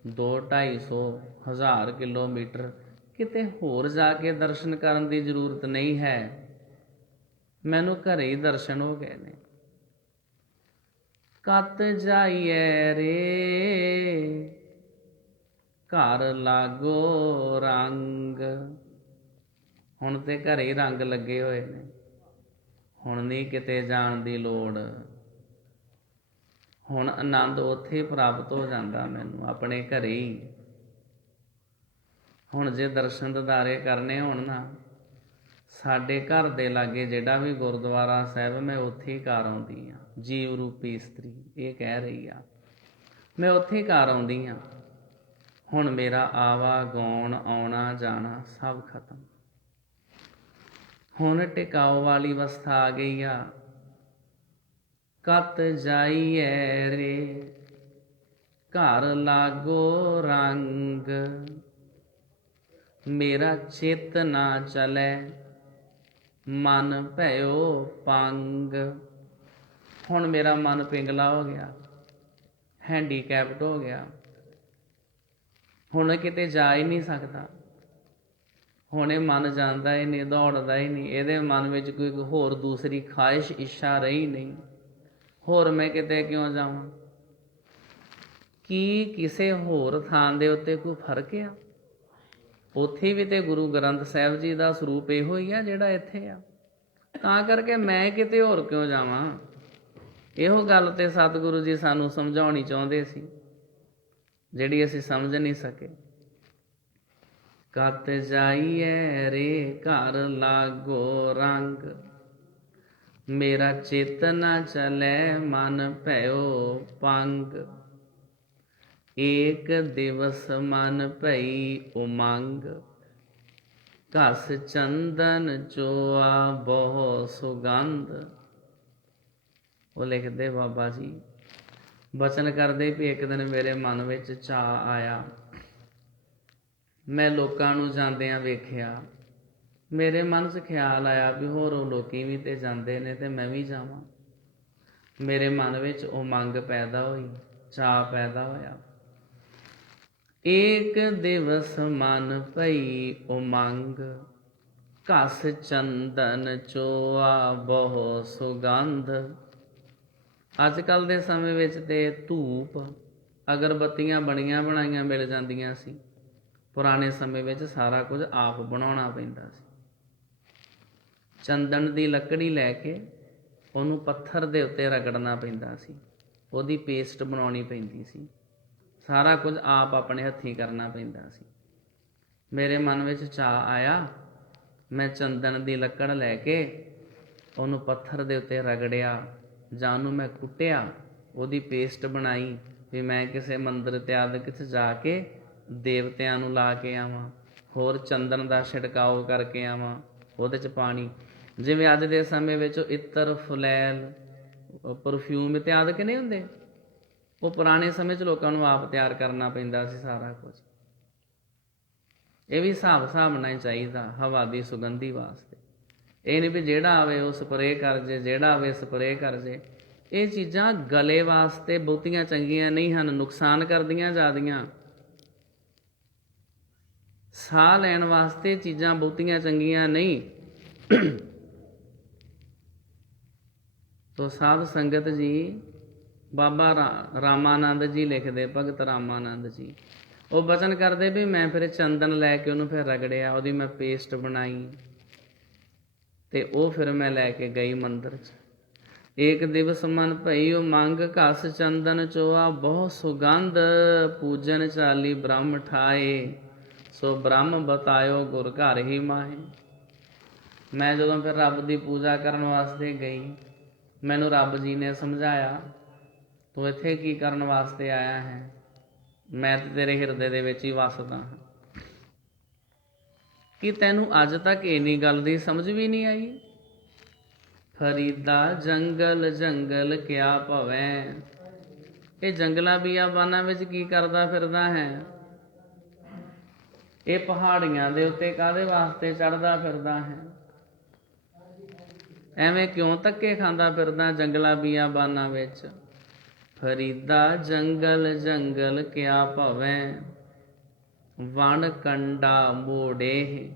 200-250 1000 ਕਿਲੋਮੀਟਰ ਕਿਤੇ ਹੋਰ ਜਾ ਕੇ ਦਰਸ਼ਨ ਕਰਨ ਦੀ ਜ਼ਰੂਰਤ ਨਹੀਂ ਹੈ। ਮੈਨੂੰ ਘਰੇ ਹੀ ਦਰਸ਼ਨ ਹੋ ਗਏ ਨੇ। ਕਤ ਜਾਈਏ ਰੇ ਘਰ ਲਾਗੋ ਰੰਗ। ਹੁਣ ਤੇ ਘਰੇ ਹੀ ਰੰਗ ਲੱਗੇ ਹੋਏ ਨੇ। ਹੁਣ ਨਹੀਂ ਕਿਤੇ ਜਾਣ ਦੀ ਲੋੜ। ਹੁਣ ਆਨੰਦ ਉੱਥੇ ਪ੍ਰਾਪਤ ਹੋ ਜਾਂਦਾ ਮੈਨੂੰ, ਆਪਣੇ ਘਰੇ ਹੀ। ਹੁਣ ਜੇ ਦਰਸ਼ਨ ਦਿਦਾਰੇ ਕਰਨੇ ਹੋਣ ਨਾ, ਸਾਡੇ ਘਰ ਦੇ ਲਾਗੇ ਜਿਹੜਾ ਵੀ ਗੁਰਦੁਆਰਾ ਸਾਹਿਬ, ਮੈਂ ਉੱਥੇ ਹੀ ਘਰ ਆਉਂਦੀ ਹਾਂ। ਜੀਵ ਰੂਪੀ ਇਸਤਰੀ ਇਹ ਕਹਿ ਰਹੀ ਆ, ਮੈਂ ਉੱਥੇ ਹੀ ਘਰ ਆਉਂਦੀ ਹਾਂ। ਹੁਣ ਮੇਰਾ ਆਵਾ ਗਾਉਣ ਆਉਣਾ ਜਾਣਾ ਸਭ ਖਤਮ। ਹੁਣ ਟਿਕਾਓ ਵਾਲੀ ਅਵਸਥਾ ਆ ਗਈ ਆ। ਕਤ ਜਾਈਏ ਰੇ ਘਰ ਲਾਗੋ ਰੰਗ, ਮੇਰਾ ਚਿੱਤ ਨਾ ਚਲੇ ਮਨ ਭਇਓ ਪੰਗ। ਹੁਣ ਮੇਰਾ ਮਨ ਪਿੰਗਲਾ ਹੋ ਗਿਆ, ਹੈਂਡੀਕੈਪਟ ਹੋ ਗਿਆ। ਹੁਣ ਕਿਤੇ ਜਾ ਹੀ ਨਹੀਂ ਸਕਦਾ। ਹੁਣ ਇਹ ਮਨ ਜਾਂਦਾ ਹੀ ਨਹੀਂ, ਦੌੜਦਾ ਹੀ ਨਹੀਂ। ਇਹਦੇ ਮਨ ਵਿੱਚ ਕੋਈ ਹੋਰ ਦੂਸਰੀ ਖਾਹਿਸ਼ ਇੱਛਾ ਰਹੀ ਨਹੀਂ। ਹੋਰ ਮੈਂ ਕਿਤੇ ਕਿਉਂ ਜਾਵਾਂ? ਕੀ ਕਿਸੇ ਹੋਰ ਥਾਂ ਦੇ ਉੱਤੇ ਕੋਈ ਫਰਕ ਆ? ਉੱਥੇ ਵੀ ਤੇ ਗੁਰੂ ਗ੍ਰੰਥ ਸਾਹਿਬ ਜੀ ਦਾ ਸਰੂਪ ਇਹੋ ਹੀ ਆ ਜਿਹੜਾ ਇੱਥੇ ਆ। ਤਾਂ ਕਰਕੇ ਮੈਂ ਕਿਤੇ ਹੋਰ ਕਿਉਂ ਜਾਵਾਂ? ਇਹੋ ਗੱਲ ਤੇ ਸਤਿਗੁਰੂ ਜੀ ਸਾਨੂੰ ਸਮਝਾਉਣੀ ਚਾਹੁੰਦੇ ਸੀ, ਜਿਹੜੀ ਅਸੀਂ ਸਮਝ ਨਹੀਂ ਸਕੇ। ਕਤ ਜਾਈਏ ਰੇ ਘਰ ਲਾਗੋ ਰੰਗ, ਮੇਰਾ ਚਿੱਤ ਨਾ ਚਲੇ ਮਨ ਭਇਓ ਪੰਗ। ਏਕ ਦਿਵਸ ਮਨ ਭਈ ਉਮੰਗ, ਘਸ ਚੰਦਨ ਚੋਆ ਬਹੁ ਸੁਗੰਧ। ਉਹ ਲਿਖਦੇ ਬਾਬਾ ਜੀ, ਬਚਨ ਕਰਦੇ ਵੀ ਇੱਕ ਦਿਨ ਮੇਰੇ ਮਨ ਵਿੱਚ ਚਾਅ ਆਇਆ। ਮੈਂ ਲੋਕਾਂ ਨੂੰ ਜਾਂਦਿਆਂ ਵੇਖਿਆ। ਮੇਰੇ ਮਨ 'ਚ ਖਿਆਲ ਆਇਆ ਵੀ ਹੋਰ ਉਹ ਲੋਕੀ ਵੀ ਤੇ ਜਾਂਦੇ ਨੇ ਤੇ ਮੈਂ ਵੀ ਜਾਵਾਂ। ਮੇਰੇ ਮਨ ਵਿੱਚ ਉਮੰਗ ਪੈਦਾ ਹੋਈ, ਚਾਅ ਪੈਦਾ ਹੋਇਆ। ਏਕ ਦਿਵਸ ਮਨ ਭਈ ਉਮੰਗ, ਘਸ ਚੰਦਨ ਚੋਆ ਬਹੁ ਸੁਗੰਧ। ਅੱਜ ਕੱਲ੍ਹ ਦੇ ਸਮੇਂ ਵਿੱਚ ਤੇ ਧੂਪ ਅਗਰਬੱਤੀਆਂ ਬਣੀਆਂ ਬਣਾਈਆਂ ਮਿਲ ਜਾਂਦੀਆਂ ਸੀ। ਪੁਰਾਣੇ ਸਮੇਂ ਵਿੱਚ ਸਾਰਾ ਕੁਝ ਆਪ ਬਣਾਉਣਾ ਪੈਂਦਾ ਸੀ। ਚੰਦਨ ਦੀ ਲੱਕੜੀ ਲੈ ਕੇ ਉਹਨੂੰ ਪੱਥਰ ਦੇ ਉੱਤੇ ਰਗੜਨਾ ਪੈਂਦਾ ਸੀ, ਉਹਦੀ ਪੇਸਟ ਬਣਾਉਣੀ ਪੈਂਦੀ ਸੀ। ਸਾਰਾ ਕੁਝ ਆਪ ਆਪਣੇ ਹੱਥੀਂ ਕਰਨਾ ਪੈਂਦਾ ਸੀ। ਮੇਰੇ ਮਨ ਵਿੱਚ ਚਾਅ ਆਇਆ। ਮੈਂ ਚੰਦਨ ਦੀ ਲੱਕੜ ਲੈ ਕੇ ਉਹਨੂੰ ਪੱਥਰ ਦੇ ਉੱਤੇ ਰਗੜਿਆ, ਜਾਂ ਉਹਨੂੰ ਮੈਂ ਕੁੱਟਿਆ, ਉਹਦੀ ਪੇਸਟ ਬਣਾਈ ਵੀ ਮੈਂ ਕਿਸੇ ਮੰਦਰ ਇਤਿਆਦਿਕ 'ਚ ਜਾ ਕੇ ਦੇਵਤਿਆਂ ਨੂੰ ਲਾ ਕੇ ਆਵਾਂ, ਹੋਰ ਚੰਦਨ ਦਾ ਛਿੜਕਾਓ ਕਰਕੇ ਆਵਾਂ ਉਹਦੇ 'ਚ ਪਾਣੀ। ਜਿਵੇਂ ਅੱਜ ਦੇ ਸਮੇਂ ਵਿੱਚ ਇਤਰ, ਫਲੈਲ, ਪਰਫਿਊਮ ਇਤਿਆਦਿਕ ਨਹੀਂ ਹੁੰਦੇ, ਉਹ ਪੁਰਾਣੇ ਸਮੇਂ 'ਚ ਲੋਕਾਂ ਨੂੰ ਆਪ ਤਿਆਰ ਕਰਨਾ ਪੈਂਦਾ ਸੀ ਸਾਰਾ ਕੁਝ। ਇਹ ਵੀ ਹਿਸਾਬ ਨਾਲ ਹੀ ਚਾਹੀਦਾ ਹਵਾ ਦੀ ਸੁਗੰਧੀ ਵਾਸਤੇ। ਇਹ ਨਹੀਂ ਵੀ ਜਿਹੜਾ ਆਵੇ ਉਹ ਸਪਰੇਅ ਕਰ ਜੇ, ਜਿਹੜਾ ਆਵੇ ਸਪਰੇਅ ਕਰ ਜੇ। ਇਹ ਚੀਜ਼ਾਂ ਗਲੇ ਵਾਸਤੇ ਬਹੁਤੀਆਂ ਚੰਗੀਆਂ ਨਹੀਂ ਹਨ, ਨੁਕਸਾਨ ਕਰਦੀਆਂ ਜ਼ਿਆਦੀਆਂ। ਸਾਹ ਲੈਣ ਵਾਸਤੇ ਚੀਜ਼ਾਂ ਬਹੁਤੀਆਂ ਚੰਗੀਆਂ ਨਹੀਂ। ਤੋ ਸਾਧ ਸੰਗਤ ਜੀ, ਬਾਬਾ ਰਾਮਾਨੰਦ ਜੀ ਲਿਖਦੇ, ਭਗਤ ਰਾਮਾਨੰਦ ਜੀ, ਉਹ ਬਚਨ ਕਰਦੇ ਵੀ ਮੈਂ ਫਿਰ ਚੰਦਨ ਲੈ ਕੇ ਉਹਨੂੰ ਫਿਰ ਰਗੜਿਆ, ਉਹਦੀ ਮੈਂ ਪੇਸਟ ਬਣਾਈ ਤੇ ਉਹ ਫਿਰ ਮੈਂ ਲੈ ਕੇ ਗਈ ਮੰਦਰ 'ਚ। ਏਕ ਦਿਵਸ ਮਨ ਭਈ ਉਮੰਗ, ਘਸ ਚੰਦਨ ਚੋਆ ਬਹੁ ਸੁਗੰਧ, ਪੂਜਨ ਚਾਲੀ ਬ੍ਰਹਮ ਠਾਏ, ਸੋ ਬ੍ਰਹਮ ਬਤਾਇਓ ਗੁਰ ਘਰ ਹੀ ਮਾਹੇ। ਮੈਂ ਜਦੋਂ ਫਿਰ ਰੱਬ ਦੀ ਪੂਜਾ ਕਰਨ ਵਾਸਤੇ ਗਈ, ਮੈਨੂੰ ਰੱਬ ਜੀ ਨੇ ਸਮਝਾਇਆ, ਤੂੰ ਇੱਥੇ ਕੀ ਕਰਨ ਵਾਸਤੇ ਆਇਆ ਹੈ? ਮੈਂ ਤਾਂ ਤੇਰੇ ਹਿਰਦੇ ਦੇ ਵਿੱਚ ਹੀ ਵਸਦਾ ਹਾਂ। ਕਿ ਤੈਨੂੰ ਅੱਜ ਤੱਕ ਇੰਨੀ ਗੱਲ ਦੀ ਸਮਝ ਵੀ ਨਹੀਂ ਆਈ? ਫਰੀਦਾ ਜੰਗਲ ਜੰਗਲ ਕਿਆ ਭਵੈ, ਇਹ ਜੰਗਲਾਂ ਬਿਆਬਾਨਾਂ ਵਿੱਚ ਕੀ ਕਰਦਾ ਫਿਰਦਾ ਹੈ? ਇਹ ਪਹਾੜੀਆਂ ਦੇ ਉੱਤੇ ਕਾਹਦੇ ਵਾਸਤੇ ਚੜ੍ਹਦਾ ਫਿਰਦਾ ਹੈ? ਐਵੇਂ ਕਿਉਂ ਧੱਕੇ ਖਾਂਦਾ ਫਿਰਦਾ ਜੰਗਲਾਂ ਬਿਆਬਾਨਾਂ ਵਿੱਚ? ਫਰੀਦਾ ਜੰਗਲ ਜੰਗਲ ਕਿਆ ਭਵੈ, ਵਣ ਕੰਡਾ ਮੋੜੇ।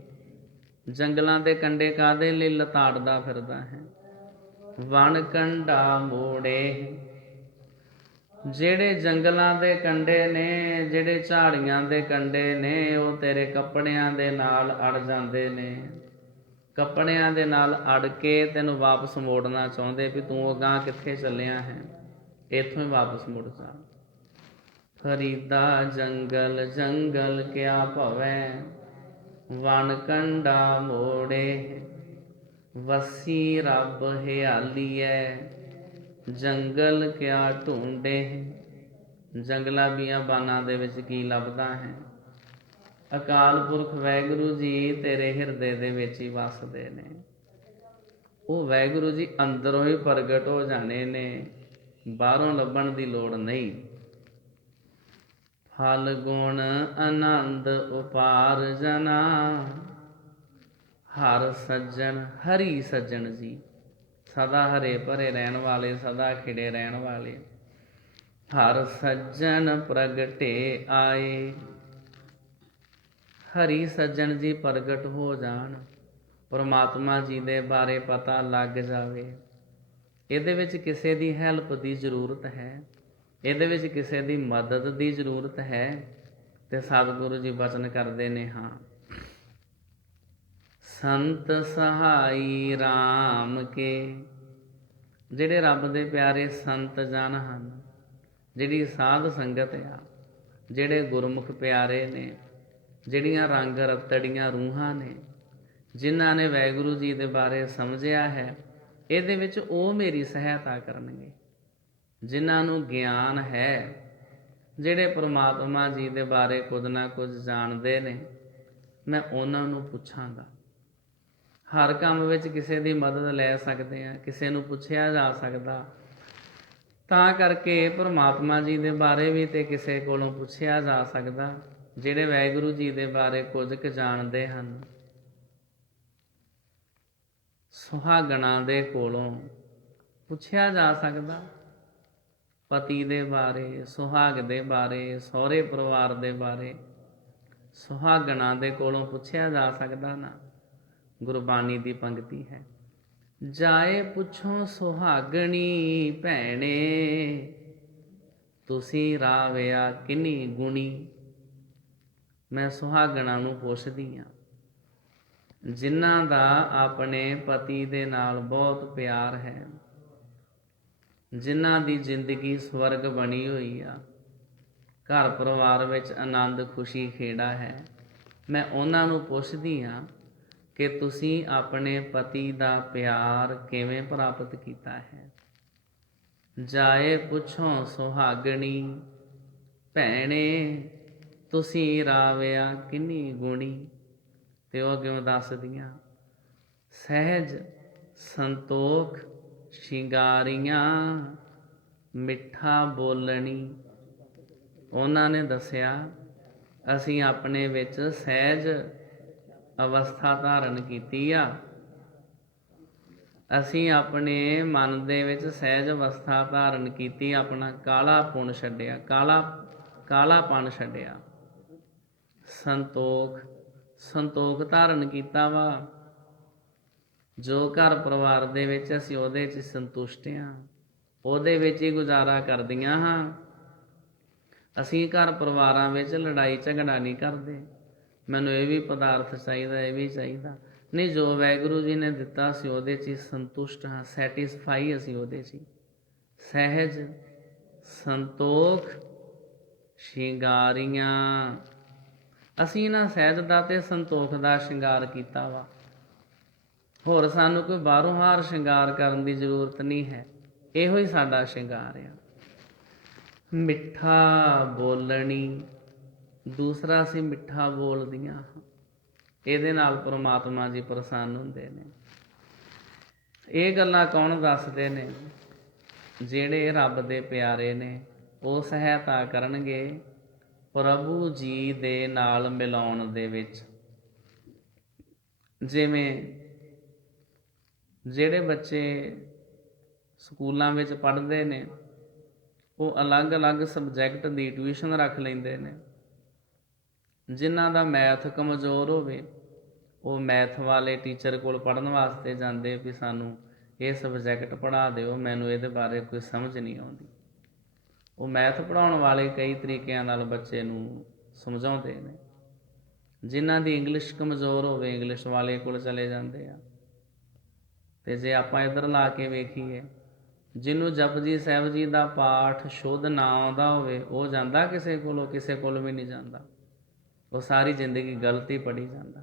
ਜੰਗਲਾਂ ਦੇ ਕੰਡੇ ਕਾਹਦੇ ਲਈ ਲਤਾੜਦਾ ਫਿਰਦਾ ਹੈ? ਵਣ ਕੰਡਾ ਮੋੜੇ। ਜਿਹੜੇ ਜੰਗਲਾਂ ਦੇ ਕੰਡੇ ਨੇ, ਜਿਹੜੇ ਝਾੜੀਆਂ ਦੇ ਕੰਡੇ ਨੇ, ਉਹ ਤੇਰੇ ਕੱਪੜਿਆਂ ਦੇ ਨਾਲ ਅੜ ਜਾਂਦੇ ਨੇ। ਕੱਪੜਿਆਂ ਦੇ ਨਾਲ ਅੜ ਕੇ ਤੈਨੂੰ ਵਾਪਸ ਮੋੜਨਾ ਚਾਹੁੰਦੇ ਵੀ ਤੂੰ ਅਗਾਂਹ ਕਿੱਥੇ ਚੱਲਿਆ ਹੈ, ਇੱਥੋਂ ਹੀ ਵਾਪਸ ਮੁੜ ਜਾ। ਫਰੀਦਾ ਜੰਗਲ ਜੰਗਲ ਕਿਆ ਭਵੈ, ਵਣ ਕੰਡਾ ਮੋੜੇ। ਵਸੀ ਰੱਬ ਹਿਆਲੀਐ, ਜੰਗਲ ਕਿਆ ਢੂੰਡੇ। ਜੰਗਲਾਂ ਬਿਆਬਾਨਾਂ ਦੇ ਵਿੱਚ ਕੀ ਲੱਭਦਾ ਹੈ? ਅਕਾਲ ਪੁਰਖ ਵਾਹਿਗੁਰੂ ਜੀ ਤੇਰੇ ਹਿਰਦੇ ਦੇ ਵਿੱਚ ਹੀ ਵਸਦੇ ਨੇ। ਉਹ ਵਾਹਿਗੁਰੂ ਜੀ ਅੰਦਰੋਂ ਹੀ ਪ੍ਰਗਟ ਹੋ ਜਾਣੇ ਨੇ, ਬਾਹਰੋਂ ਲੱਭਣ ਦੀ ਲੋੜ ਨਹੀਂ। ਫਲ ਗੁਣ ਆਨੰਦ ਉਪਾਰਜਨਾ, ਹਰ ਸੱਜਣ ਹਰੀ ਸੱਜਣ ਜੀ, ਸਦਾ ਹਰੇ ਭਰੇ ਰਹਿਣ ਵਾਲੇ, ਸਦਾ ਖਿੜੇ ਰਹਿਣ ਵਾਲੇ। ਹਰ ਸੱਜਣ ਪ੍ਰਗਟੇ ਆਏ, ਹਰੀ ਸੱਜਣ ਜੀ ਪ੍ਰਗਟ ਹੋ ਜਾਣ, ਪਰਮਾਤਮਾ ਜੀ ਦੇ ਬਾਰੇ ਪਤਾ ਲੱਗ ਜਾਵੇ। ਇਹਦੇ ਵਿੱਚ ਕਿਸੇ ਦੀ ਹੈਲਪ ਦੀ ਜ਼ਰੂਰਤ ਹੈ, ਇਹਦੇ ਵਿੱਚ ਕਿਸੇ ਦੀ ਮਦਦ ਦੀ ਜ਼ਰੂਰਤ ਹੈ, ਤੇ ਸਤਿਗੁਰੂ ਜੀ ਬਚਨ ਕਰਦੇ ਨੇ, ਹਾਂ ਸੰਤ ਸਹਾਈ ਰਾਮ ਕੇ। ਜਿਹੜੇ ਰੱਬ ਦੇ ਪਿਆਰੇ ਸੰਤ ਜਨ ਹਨ, ਜਿਹੜੀ ਸਾਧ ਸੰਗਤ ਆ, ਜਿਹੜੇ ਗੁਰਮੁਖ ਪਿਆਰੇ ਨੇ, ਜਿਹੜੀਆਂ ਰੰਗ ਰਤੜੀਆਂ ਰੂਹਾਂ ਨੇ, ਜਿਨ੍ਹਾਂ ਨੇ ਵਾਹਿਗੁਰੂ ਜੀ ਦੇ ਬਾਰੇ ਸਮਝਿਆ ਹੈ, ਇਹਦੇ ਵਿੱਚ ਉਹ ਮੇਰੀ ਸਹਾਇਤਾ ਕਰਨਗੇ। ਜਿਨ੍ਹਾਂ ਨੂੰ ਗਿਆਨ ਹੈ, ਜਿਹੜੇ ਪਰਮਾਤਮਾ ਜੀ ਦੇ ਬਾਰੇ ਕੁਝ ਨਾ ਕੁਝ ਜਾਣਦੇ ਨੇ, ਮੈਂ ਉਹਨਾਂ ਨੂੰ ਪੁੱਛਾਂਗਾ। ਹਰ ਕੰਮ ਵਿੱਚ ਕਿਸੇ ਦੀ ਮਦਦ ਲੈ ਸਕਦੇ ਹਾਂ, ਕਿਸੇ ਨੂੰ ਪੁੱਛਿਆ ਜਾ ਸਕਦਾ। ਤਾਂ ਕਰਕੇ ਪਰਮਾਤਮਾ ਜੀ ਦੇ ਬਾਰੇ ਵੀ ਤੇ ਕਿਸੇ ਕੋਲੋਂ ਪੁੱਛਿਆ ਜਾ ਸਕਦਾ। ਜਿਹੜੇ ਵਾਹਿਗੁਰੂ ਜੀ ਦੇ ਬਾਰੇ ਕੁਝ ਕੁ ਜਾਣਦੇ ਹਨ, ਸੁਹਾਗਣਾ ਦੇ ਕੋਲੋਂ ਪੁੱਛਿਆ ਜਾ ਸਕਦਾ। ਪਤੀ ਦੇ ਬਾਰੇ, ਸੁਹਾਗ ਦੇ ਬਾਰੇ, ਸਹੁਰੇ ਪਰਿਵਾਰ ਦੇ ਬਾਰੇ ਸੁਹਾਗਣਾ ਦੇ ਕੋਲੋਂ ਪੁੱਛਿਆ ਜਾ ਸਕਦਾ ਨਾ। ਗੁਰਬਾਣੀ ਦੀ ਪੰਕਤੀ ਹੈ, ਜਾਏ ਪੁੱਛੋ ਸੁਹਾਗਣੀ ਭੈਣੇ, ਤੁਸੀਂ ਰਾਵਿਆ ਕਿੰਨੀ ਗੁਣੀ। ਮੈਂ ਸੁਹਾਗਣਾ ਨੂੰ ਪੁੱਛਦੀ ਹਾਂ, ਜਿਨ੍ਹਾਂ ਦਾ ਆਪਣੇ ਪਤੀ ਦੇ ਨਾਲ ਬਹੁਤ ਪਿਆਰ ਹੈ, ਜਿਨ੍ਹਾਂ ਦੀ ਜ਼ਿੰਦਗੀ ਸਵਰਗ ਬਣੀ ਹੋਈ ਆ, ਘਰ ਪਰਿਵਾਰ ਵਿੱਚ ਆਨੰਦ ਖੁਸ਼ੀ ਖੇੜਾ ਹੈ। ਮੈਂ ਉਹਨਾਂ ਨੂੰ ਪੁੱਛਦੀ ਹਾਂ ਕਿ ਤੁਸੀਂ ਆਪਣੇ ਪਤੀ ਦਾ ਪਿਆਰ ਕਿਵੇਂ ਪ੍ਰਾਪਤ ਕੀਤਾ ਹੈ। ਜਾਏ ਪੁੱਛੋਂ ਸੁਹਾਗਣੀ, ਭੈਣੇ ਤੁਸੀਂ ਰਾਵਿਆ ਕਿੰਨੀ ਗੁਣੀ। ਤੇ ਉਹ ਅੱਗੇ ਦੱਸਦੀਆਂ, ਸਹਿਜ ਸੰਤੋਖ ਸ਼ਿੰਗਾਰੀਆਂ, ਮਿੱਠਾ ਬੋਲਣੀ। ਉਹਨਾਂ ਨੇ ਦੱਸਿਆ ਅਸੀਂ ਆਪਣੇ ਵਿੱਚ ਸਹਿਜ ਅਵਸਥਾ ਧਾਰਨ ਕੀਤੀ ਆ, ਅਸੀਂ ਆਪਣੇ ਮਨ ਦੇ ਵਿੱਚ ਸਹਿਜ ਅਵਸਥਾ ਧਾਰਨ ਕੀਤੀ, ਆਪਣਾ ਕਾਲਾਪੁਣ ਛੱਡਿਆ, ਕਾਲਾਪਣ ਛੱਡਿਆ। ਸੰਤੋਖ ਧਾਰਨ ਕੀਤਾ ਵਾ। ਜੋ ਘਰ ਪਰਿਵਾਰ ਦੇ ਵਿੱਚ ਅਸੀਂ ਉਹਦੇ 'ਚ ਸੰਤੁਸ਼ਟ ਹਾਂ, ਉਹਦੇ ਵਿੱਚ ਹੀ ਗੁਜ਼ਾਰਾ ਕਰਦੀਆਂ ਹਾਂ। ਅਸੀਂ ਘਰ ਪਰਿਵਾਰਾਂ ਵਿੱਚ ਲੜਾਈ ਝਗੜਾ ਨਹੀਂ ਕਰਦੇ, ਮੈਨੂੰ ਇਹ ਵੀ ਪਦਾਰਥ ਚਾਹੀਦਾ, ਇਹ ਵੀ ਚਾਹੀਦਾ ਨਹੀਂ। ਜੋ ਵਾਹਿਗੁਰੂ ਜੀ ਨੇ ਦਿੱਤਾ ਅਸੀਂ ਉਹਦੇ 'ਚ ਹੀ ਸੰਤੁਸ਼ਟ ਹਾਂ, ਸੈਟਿਸਫਾਈ ਅਸੀਂ ਉਹਦੇ 'ਚ ਹੀ। ਸਹਿਜ ਸੰਤੋਖ ਸ਼ਿੰਗਾਰੀਆਂ, ਅਸੀਂ ਨਾ ਸਹਿਜ ਦਾ ਤੇ ਸੰਤੋਖ ਦਾ ਸ਼ਿੰਗਾਰ ਕੀਤਾ ਵਾ। ਹੋਰ ਸਾਨੂੰ ਕੋਈ ਬਾਹਰੋਂ ਹਾਰ ਸ਼ਿੰਗਾਰ ਕਰਨ ਦੀ ਜ਼ਰੂਰਤ ਨਹੀਂ ਹੈ, ਇਹੋ ਹੀ ਸਾਡਾ ਸ਼ਿੰਗਾਰ ਆ। ਮਿੱਠਾ ਬੋਲਣੀ, ਦੂਸਰਾ ਅਸੀਂ ਮਿੱਠਾ ਬੋਲਦੀਆਂ ਹਾਂ, ਇਹਦੇ ਨਾਲ ਪਰਮਾਤਮਾ ਜੀ ਪ੍ਰਸੰਨ ਹੁੰਦੇ ਨੇ। ਇਹ ਗੱਲਾਂ ਕੌਣ ਦੱਸਦੇ ਨੇ? ਜਿਹੜੇ ਰੱਬ ਦੇ ਪਿਆਰੇ ਨੇ, ਉਹ ਸਹਾਇਤਾ ਕਰਨਗੇ ਪ੍ਰਭੂ ਜੀ ਦੇ ਨਾਲ ਮਿਲਾਉਣ ਦੇ ਵਿੱਚ। ਜਿਵੇਂ ਜਿਹੜੇ ਬੱਚੇ ਸਕੂਲਾਂ ਵਿੱਚ ਪੜ੍ਹਦੇ ਨੇ, ਉਹ ਅਲੱਗ-ਅਲੱਗ ਸਬਜੈਕਟ ਦੀ ਟਿਊਸ਼ਨ ਰੱਖ ਲੈਂਦੇ ਨੇ। ਜਿਨ੍ਹਾਂ ਦਾ ਮੈਥ ਕਮਜ਼ੋਰ ਹੋਵੇ, ਉਹ ਮੈਥ ਵਾਲੇ ਟੀਚਰ ਕੋਲ ਪੜ੍ਹਨ ਵਾਸਤੇ ਜਾਂਦੇ ਵੀ ਸਾਨੂੰ ਇਹ ਸਬਜੈਕਟ ਪੜ੍ਹਾ ਦਿਓ, ਮੈਨੂੰ ਇਹਦੇ ਬਾਰੇ ਕੋਈ ਸਮਝ ਨਹੀਂ ਆਉਂਦੀ। ਉਹ ਮੈਥ ਪੜ੍ਹਾਉਣ ਵਾਲੇ ਕਈ ਤਰੀਕਿਆਂ ਨਾਲ ਬੱਚੇ ਨੂੰ ਸਮਝਾਉਂਦੇ ਨੇ। ਜਿਨ੍ਹਾਂ ਦੀ ਇੰਗਲਿਸ਼ ਕਮਜ਼ੋਰ ਹੋਵੇ, ਇੰਗਲਿਸ਼ ਵਾਲੇ ਕੋਲ ਚਲੇ ਜਾਂਦੇ ਆ। ਅਤੇ ਜੇ ਆਪਾਂ ਇੱਧਰ ਲਾ ਕੇ ਵੇਖੀਏ, ਜਿਹਨੂੰ ਜਪਜੀ ਸਾਹਿਬ ਜੀ ਦਾ ਪਾਠ ਸ਼ੁੱਧ ਨਾ ਆਉਂਦਾ ਹੋਵੇ, ਉਹ ਜਾਂਦਾ ਕਿਸੇ ਕੋਲੋਂ? ਕਿਸੇ ਕੋਲ ਵੀ ਨਹੀਂ ਜਾਂਦਾ। ਉਹ ਸਾਰੀ ਜ਼ਿੰਦਗੀ ਗਲਤ ਹੀ ਪੜ੍ਹੀ ਜਾਂਦਾ,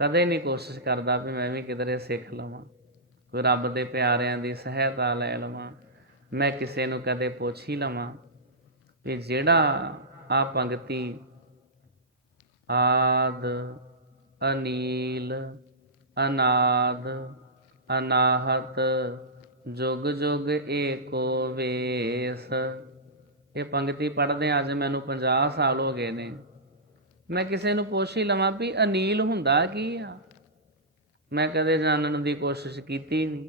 ਕਦੇ ਨਹੀਂ ਕੋਸ਼ਿਸ਼ ਕਰਦਾ ਵੀ ਮੈਂ ਵੀ ਕਿਧਰੇ ਸਿੱਖ ਲਵਾਂ, ਕੋਈ ਰੱਬ ਦੇ ਪਿਆਰਿਆਂ ਦੀ ਸਹਾਇਤਾ ਲੈ ਲਵਾਂ, ਮੈਂ ਕਿਸੇ ਨੂੰ ਕਦੇ ਪੁੱਛ ਹੀ ਲਵਾਂ ਵੀ ਜਿਹੜਾ ਆ ਪੰਗਤੀ ਆਦ ਅਨੀਲ ਅਨਾਦ ਅਨਾਹਤ ਜੁਗ ਜੁਗ ਏਕੋ ਵੇਸ, ਇਹ ਪੰਗਤੀ ਪੜ੍ਹਦੇ ਅੱਜ ਮੈਨੂੰ 50 ਸਾਲ ਹੋ ਗਏ ਨੇ। ਮੈਂ ਕਿਸੇ ਨੂੰ ਪੁੱਛ ਹੀ ਲਵਾਂ ਵੀ ਅਨੀਲ ਹੁੰਦਾ ਕੀ ਆ, ਮੈਂ ਕਦੇ ਜਾਣਨ ਦੀ ਕੋਸ਼ਿਸ਼ ਕੀਤੀ ਨਹੀਂ।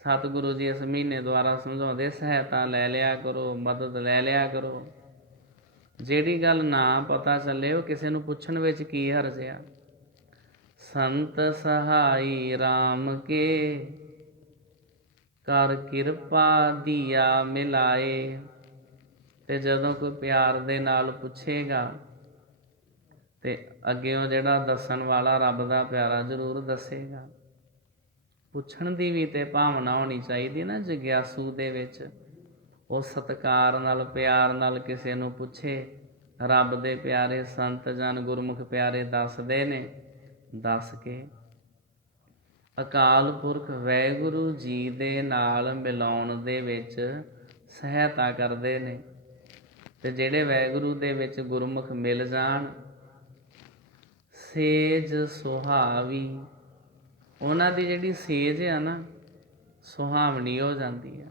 ਸਤਿਗੁਰੂ ਜੀ ਇਸ ਮਹੀਨੇ ਦੁਆਰਾ ਸਮਝਾਉਂਦੇ, ਸਹਾਇਤਾ ਲੈ ਲਿਆ ਕਰੋ, ਮਦਦ ਲੈ ਲਿਆ ਕਰੋ। ਜਿਹੜੀ ਗੱਲ ਨਾ ਪਤਾ ਚੱਲੇ, ਉਹ ਕਿਸੇ ਨੂੰ ਪੁੱਛਣ ਵਿੱਚ ਕੀ ਹਰਜ ਆ। ਸੰਤ ਸਹਾਈ ਰਾਮ ਕੇ ਕਰ ਕਿਰਪਾ ਦੀਆ ਮਿਲਾਏ। ਤੇ ਜਦੋਂ ਕੋਈ ਪਿਆਰ ਦੇ ਨਾਲ ਪੁੱਛੇਗਾ ਤੇ ਅੱਗਿਓਂ ਜਿਹੜਾ ਦੱਸਣ ਵਾਲਾ ਰੱਬ ਦਾ ਪਿਆਰਾ ਜ਼ਰੂਰ ਦੱਸੇਗਾ। ਪੁੱਛਣ ਦੀ ਵੀ ਤੇ ਭਾਵਨਾ ਹੋਣੀ ਚਾਹੀਦੀ ਨਾ ਜਗਿਆਸੂ ਦੇ ਵਿੱਚ। ਉਹ ਸਤਿਕਾਰ ਨਾਲ, ਪਿਆਰ ਨਾਲ ਕਿਸੇ ਨੂੰ ਪੁੱਛੇ। ਰੱਬ ਦੇ ਪਿਆਰੇ ਸੰਤ ਜਨ, ਗੁਰਮੁਖ ਪਿਆਰੇ ਦੱਸਦੇ ਨੇ, ਦੱਸ ਕੇ ਅਕਾਲ ਪੁਰਖ ਵਾਹਿਗੁਰੂ ਜੀ ਦੇ ਨਾਲ ਮਿਲਾਉਣ ਦੇ ਵਿੱਚ ਸਹਾਇਤਾ ਕਰਦੇ ਨੇ। ਤੇ ਜਿਹੜੇ ਵਾਹਿਗੁਰੂ ਦੇ ਵਿੱਚ ਗੁਰਮੁਖ ਮਿਲ ਜਾਣ, ਸੇਜ ਸੁਹਾਵੀ, ਉਹਨਾਂ ਦੀ ਜਿਹੜੀ ਸੇਜ ਆ ਨਾ, ਸੁਹਾਵਣੀ ਹੋ ਜਾਂਦੀ ਆ।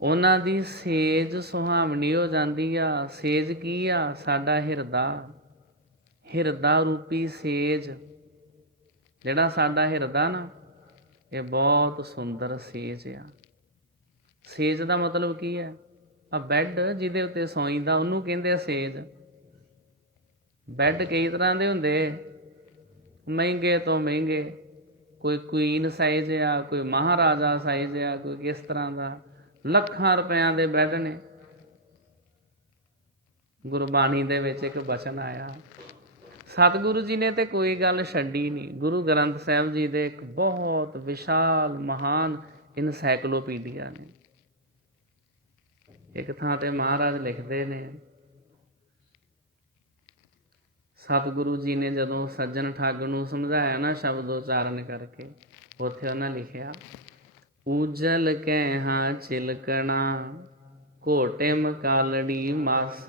ਉਹਨਾਂ ਦੀ ਸੇਜ ਸੁਹਾਵਣੀ ਹੋ ਜਾਂਦੀ ਆ। ਸੇਜ ਕੀ ਆ? ਸਾਡਾ ਹਿਰਦਾ, ਹਿਰਦਾ ਰੂਪੀ ਸੇਜ। ਜਿਹੜਾ ਸਾਡਾ ਹਿਰਦਾ ਨਾ, ਇਹ ਬਹੁਤ ਸੁੰਦਰ ਸੇਜ ਆ। ਸੇਜ ਦਾ ਮਤਲਬ ਕੀ ਹੈ? ਆ ਬੈੱਡ ਜਿਹਦੇ ਉੱਤੇ ਸੌਂਈਦਾ, ਉਹਨੂੰ ਕਹਿੰਦੇ ਆ ਸੇਜ। ਬੈੱਡ ਕਈ ਤਰ੍ਹਾਂ ਦੇ ਹੁੰਦੇ, ਮਹਿੰਗੇ ਤੋਂ ਮਹਿੰਗੇ, ਕੋਈ ਕੁਈਨ ਸਾਈਜ਼ ਆ, ਕੋਈ ਮਹਾਰਾਜਾ ਸਾਈਜ਼ ਆ, ਕੋਈ ਕਿਸ ਤਰ੍ਹਾਂ ਦਾ। ਲੱਖਾਂ ਰੁਪਇਆਂ ਦੇ ਬੈੱਡ ਨੇ। ਗੁਰਬਾਣੀ ਦੇ ਵਿੱਚ ਇੱਕ ਬਚਨ ਆਇਆ, ਸਤਿਗੁਰੂ ਜੀ ਨੇ ਤੇ ਕੋਈ ਗੱਲ ਛੱਡੀ ਨਹੀਂ। ਗੁਰੂ ਗ੍ਰੰਥ ਸਾਹਿਬ ਜੀ ਦੇ ਇੱਕ ਬਹੁਤ ਵਿਸ਼ਾਲ ਮਹਾਨ ਇਨਸਾਈਕਲੋਪੀਡੀਆ ਨੇ। ਇੱਕ ਥਾਂ ਤੇ ਮਹਾਰਾਜ ਲਿਖਦੇ ਨੇ, ਸਤਿਗੁਰੂ ਜੀ ਨੇ ਜਦੋਂ ਸੱਜਣ ਠੱਗ ਨੂੰ ਸਮਝਾਇਆ ਨਾ ਸ਼ਬਦ ਉਚਾਰਨ ਕਰਕੇ, ਉੱਥੇ ਉਹਨਾਂ ਲਿਖਿਆ, ਊਜਲ ਕਹਿ ਚਿਲਕਣਾ, ਘੋਟਿਮ ਕਾਲੜੀ ਮਸ।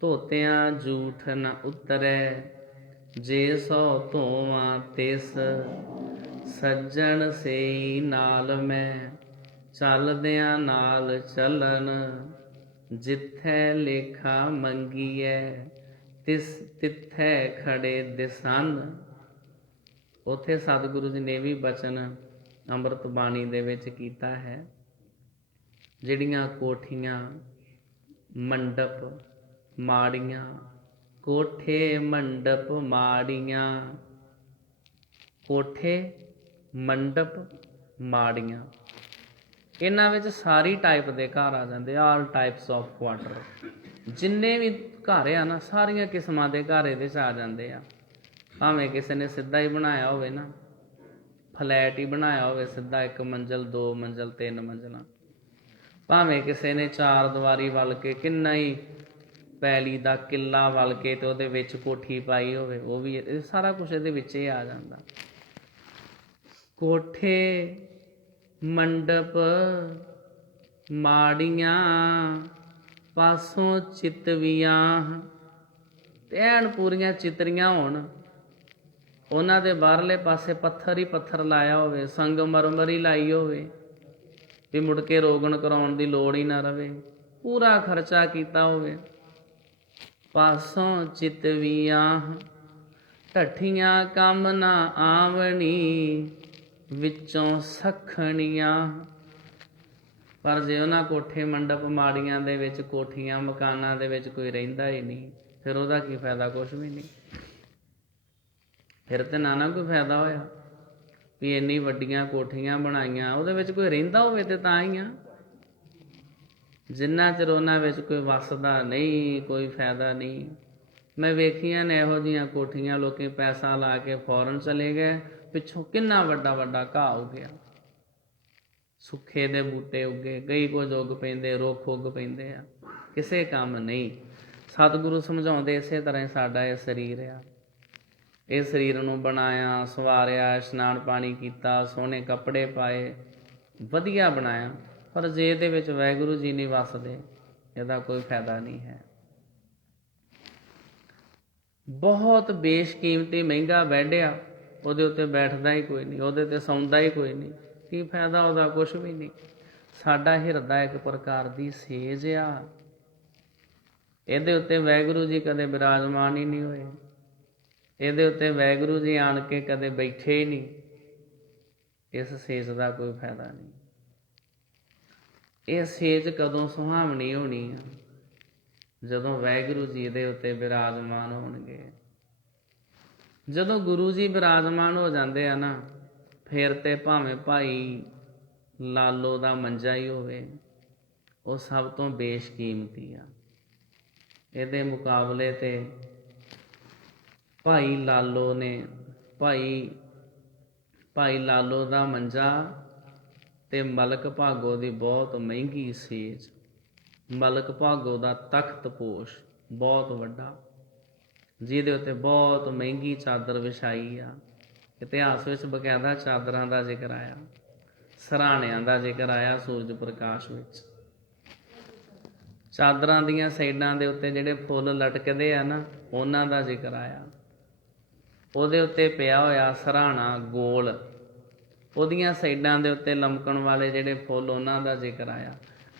ਧੋਤਿਆਂ ਜੂਠ ਨ ਉਤਰੈ, ਜੇ ਸੋ ਧੋਵਾਂ ਤਿਸ। ਸੱਜਣ ਸੇਈ ਨਾਲ ਮੈਂ, ਚੱਲਦਿਆਂ ਨਾਲ ਚੱਲਣ। ਜਿੱਥੈ ਲੇਖਾ ਮੰਗੀਐ, ਤਿੱਥੈ ਖੜੇ ਦਿਸਨ। ਉੱਥੇ ਸਤਿਗੁਰੂ ਜੀ ਨੇ ਵੀ ਬਚਨ ਅੰਮ੍ਰਿਤ ਬਾਣੀ ਦੇ ਵਿੱਚ ਕੀਤਾ ਹੈ। ਜਿਹੜੀਆਂ ਕੋਠੀਆਂ, ਮੰਡਪ, ਮਾੜੀਆਂ, ਕੋਠੇ ਮੰਡਪ ਮਾੜੀਆਂ, ਕੋਠੇ ਮੰਡਪ ਮਾੜੀਆਂ, ਇਹਨਾਂ ਵਿੱਚ ਸਾਰੀ ਟਾਈਪ ਦੇ ਘਰ ਆ ਜਾਂਦੇ, ਆਲ ਟਾਈਪਸ ਆਫ ਕੁਆਟਰ। ਜਿੰਨੇ ਵੀ ਘਰ ਆ ਨਾ, ਸਾਰੀਆਂ ਕਿਸਮਾਂ ਦੇ ਘਰ ਇਹਦੇ 'ਚ ਆ ਜਾਂਦੇ ਆ। ਭਾਵੇਂ ਕਿਸੇ ਨੇ ਸਿੱਧਾ ਹੀ ਬਣਾਇਆ ਹੋਵੇ ਨਾ, ਫਲੈਟ ਹੀ ਬਣਾਇਆ ਹੋਵੇ ਸਿੱਧਾ, 1 ਮੰਜ਼ਿਲ 2 ਮੰਜ਼ਿਲ 3 ਮੰਜ਼ਿਲਾਂ। ਭਾਵੇਂ ਕਿਸੇ ਨੇ 4 ਦੀਵਾਰੀ ਵੱਲ ਕੇ ਕਿੰਨਾ ਹੀ ਪੈਲੀ ਦਾ ਕਿੱਲਾ ਵੱਲ ਕੇ ਤੇ ਉਹਦੇ ਵਿੱਚ ਕੋਠੀ ਪਾਈ ਹੋਵੇ, ਉਹ ਵੀ ਇਹ ਸਾਰਾ ਕੁਛ ਇਹਦੇ ਵਿੱਚ ਹੀ ਆ ਜਾਂਦਾ। ਕੋਠੇ ਮੰਡਪ ਮਾੜੀਆਂ, ਪਾਸੋਂ ਚਿਤਵੀਆਂ। ਐਨ ਪੂਰੀਆਂ ਚਿਤਰੀਆਂ ਹੋਣ, ਉਹਨਾਂ ਦੇ ਬਾਹਰਲੇ ਪਾਸੇ ਪੱਥਰ ਹੀ ਪੱਥਰ ਲਾਇਆ ਹੋਵੇ, ਸੰਗਮਰਮਰ ਹੀ ਲਾਈ ਹੋਵੇ ਵੀ ਮੁੜ ਕੇ ਰੋਗਣ ਕਰਾਉਣ ਦੀ ਲੋੜ ਹੀ ਨਾ ਰਵੇ, ਪੂਰਾ ਖਰਚਾ ਕੀਤਾ ਹੋਵੇ। ਪਾਸੋਂ ਚਿਤਵੀਆਂ, ਢੱਠੀਆਂ ਕੰਮ ਨਾ ਆਵਣੀ, ਵਿੱਚੋਂ ਸੱਖਣੀਆਂ। ਪਰ ਜੇ ਉਹਨਾਂ ਕੋਠੇ ਮੰਡਪ ਮਾੜੀਆਂ ਦੇ ਵਿੱਚ, ਕੋਠੀਆਂ ਮਕਾਨਾਂ ਦੇ ਵਿੱਚ ਕੋਈ ਰਹਿੰਦਾ ਹੀ ਨਹੀਂ, ਫਿਰ ਉਹਦਾ ਕੀ ਫਾਇਦਾ? ਕੁਛ ਵੀ ਨਹੀਂ। ਫਿਰ ਤੇ ਨਾ ਕੋਈ ਫਾਇਦਾ ਹੋਇਆ ਵੀ ਇੰਨੀ ਵੱਡੀਆਂ ਕੋਠੀਆਂ ਬਣਾਈਆਂ, ਉਹਦੇ ਵਿੱਚ ਕੋਈ ਰਹਿੰਦਾ ਹੋਵੇ ਤੇ ਤਾਂ ਹੀ ਆ। ਜਿੰਨਾ ਚਿਰ ਉਹਨਾਂ ਵਿੱਚ ਕੋਈ ਵੱਸਦਾ ਨਹੀਂ, ਕੋਈ ਫਾਇਦਾ ਨਹੀਂ। ਮੈਂ ਵੇਖੀਆਂ ਨੇ ਇਹੋ ਜਿਹੀਆਂ ਕੋਠੀਆਂ, ਲੋਕੀ ਪੈਸਾ ਲਾ ਕੇ ਫੌਰਨ ਚਲੇ ਗਏ, ਪਿੱਛੋਂ ਕਿੰਨਾ ਵੱਡਾ ਵੱਡਾ ਘਾਹ ਉੱਗਿਆ, ਸੁੱਖੇ ਦੇ ਬੂਟੇ ਉੱਗੇ, ਕਈ ਕੁਝ ਉੱਗ ਪੈਂਦੇ, ਰੁੱਖ ਉੱਗ ਪੈਂਦੇ ਆ, ਕਿਸੇ ਕੰਮ ਨਹੀਂ। ਸਤਿਗੁਰੂ ਸਮਝਾਉਂਦੇ ਇਸੇ ਤਰ੍ਹਾਂ ਹੀ ਸਾਡਾ ਇਹ ਸਰੀਰ ਆ। ਇਹ ਸਰੀਰ ਨੂੰ ਬਣਾਇਆ, ਸਵਾਰਿਆ, ਇਸ਼ਨਾਨ ਪਾਣੀ ਕੀਤਾ, ਸੋਹਣੇ ਕੱਪੜੇ ਪਾਏ, ਵਧੀਆ ਬਣਾਇਆ, ਪਰ ਜੇ ਇਹਦੇ ਵਿੱਚ ਵਾਹਿਗੁਰੂ ਜੀ ਨਹੀਂ ਵਸਦੇ, ਇਹਦਾ ਕੋਈ ਫਾਇਦਾ ਨਹੀਂ ਹੈ। ਬਹੁਤ ਬੇਸ਼ਕੀਮਤੀ ਮਹਿੰਗਾ ਬੈੱਡ ਆ, ਉਹਦੇ ਉੱਤੇ ਬੈਠਦਾ ਹੀ ਕੋਈ ਨਹੀਂ, ਉਹਦੇ 'ਤੇ ਸੌਂਦਾ ਹੀ ਕੋਈ ਨਹੀਂ, ਕੀ ਫਾਇਦਾ ਉਹਦਾ? ਕੁਛ ਵੀ ਨਹੀਂ। ਸਾਡਾ ਹਿਰਦਾ ਇੱਕ ਪ੍ਰਕਾਰ ਦੀ ਸੇਜ ਆ, ਇਹਦੇ ਉੱਤੇ ਵਾਹਿਗੁਰੂ ਜੀ ਕਦੇ ਬਿਰਾਜਮਾਨ ਹੀ ਨਹੀਂ ਹੋਏ, ਇਹਦੇ ਉੱਤੇ ਵਾਹਿਗੁਰੂ ਜੀ ਆਣ ਕੇ ਕਦੇ ਬੈਠੇ ਹੀ ਨਹੀਂ। ਇਸ ਸੇਜ ਦਾ ਕੋਈ ਫਾਇਦਾ ਨਹੀਂ। ਇਹ ਸੇਜ ਕਦੋਂ ਸੁਹਾਵਣੀ ਹੋਣੀ ਆ? ਜਦੋਂ ਵਾਹਿਗੁਰੂ ਜੀ ਦੇ ਉੱਤੇ ਬਿਰਾਜਮਾਨ ਹੋਣਗੇ। ਜਦੋਂ ਗੁਰੂ ਜੀ ਬਿਰਾਜਮਾਨ ਹੋ ਜਾਂਦੇ ਆ ਨਾ, ਫਿਰ ਤੇ ਭਾਵੇਂ ਭਾਈ ਲਾਲੋ ਦਾ ਮੰਜਾ ਹੀ ਹੋਵੇ, ਉਹ ਸਭ ਤੋਂ ਬੇਸ਼ਕੀਮਤੀ ਆ। ਇਹਦੇ ਮੁਕਾਬਲੇ ਤੇ ਭਾਈ ਲਾਲੋ ਨੇ, ਭਾਈ ਲਾਲੋ ਦਾ ਮੰਜਾ ਤੇ ਮਲਕ ਭਾਗੋ ਦੀ ਬਹੁਤ ਮਹਿੰਗੀ ਸੇਜ, ਮਲਕ ਭਾਗੋ ਦਾ ਤਖਤ ਪੋਸ਼ ਬਹੁਤ ਵੱਡਾ, ਜਿਹਦੇ ਉੱਤੇ ਬਹੁਤ ਮਹਿੰਗੀ ਚਾਦਰ ਵਿਛਾਈ ਆ। ਇਤਿਹਾਸ ਵਿੱਚ ਬਕਾਇਦਾ ਚਾਦਰਾਂ ਦਾ ਜ਼ਿਕਰ ਆਇਆ, ਸਰਾਣਿਆਂ ਦਾ ਜ਼ਿਕਰ ਆਇਆ ਸੂਰਜ ਪ੍ਰਕਾਸ਼ ਵਿੱਚ। ਚਾਦਰਾਂ ਦੀਆਂ ਸਾਈਡਾਂ ਦੇ ਉੱਤੇ ਜਿਹੜੇ ਫੁੱਲ ਲਟਕਦੇ ਆ ਨਾ, ਉਹਨਾਂ ਦਾ ਜ਼ਿਕਰ ਆਇਆ। ਉਹਦੇ ਉੱਤੇ ਪਿਆ ਹੋਇਆ ਸਰਾਣਾ ਗੋਲ, ਉਹਦੀਆਂ ਸਾਈਡਾਂ ਦੇ ਉੱਤੇ ਲਮਕਣ ਵਾਲੇ ਜਿਹੜੇ ਫੁੱਲ, ਉਹਨਾਂ ਦਾ ਜ਼ਿਕਰ ਆਇਆ।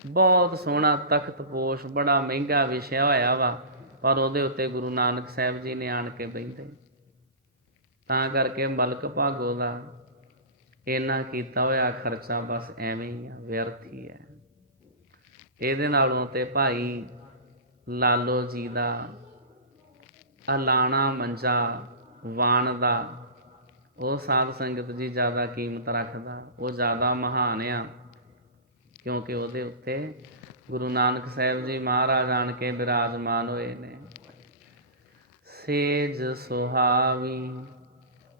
ਬਹੁਤ ਸੋਹਣਾ ਤਖਤ ਪੋਸ਼, ਬੜਾ ਮਹਿੰਗਾ ਵਿਛਿਆ ਹੋਇਆ ਵਾ, ਪਰ ਉਹਦੇ ਉੱਤੇ ਗੁਰੂ ਨਾਨਕ ਸਾਹਿਬ ਜੀ ਨੇ ਆਣ ਕੇ ਬਹਿੰਦੇ। ਤਾਂ ਕਰਕੇ ਮਲਕ ਭਾਗੋ ਦਾ ਇੰਨਾ ਕੀਤਾ ਹੋਇਆ ਖਰਚਾ ਬਸ ਐਵੇਂ ਹੀ ਆ, ਵਿਅਰਥ ਹੀ ਹੈ। ਇਹਦੇ ਨਾਲੋਂ ਤੇ ਭਾਈ ਲਾਲੋ ਜੀ ਦਾ ਅਲਾਣਾ ਮੰਜਾ ਵਾਣ ਦਾ, ਉਹ ਸਾਧ ਸੰਗਤ ਜੀ ਜ਼ਿਆਦਾ ਕੀਮਤ ਰੱਖਦਾ, ਉਹ ਜ਼ਿਆਦਾ ਮਹਾਨ ਆ, ਕਿਉਂਕਿ ਉਹਦੇ ਉੱਤੇ ਗੁਰੂ ਨਾਨਕ ਸਾਹਿਬ ਜੀ ਮਹਾਰਾਜ ਆਣ ਕੇ ਬਿਰਾਜਮਾਨ ਹੋਏ ਨੇ। ਸੇਜ ਸੁਹਾਵੀ,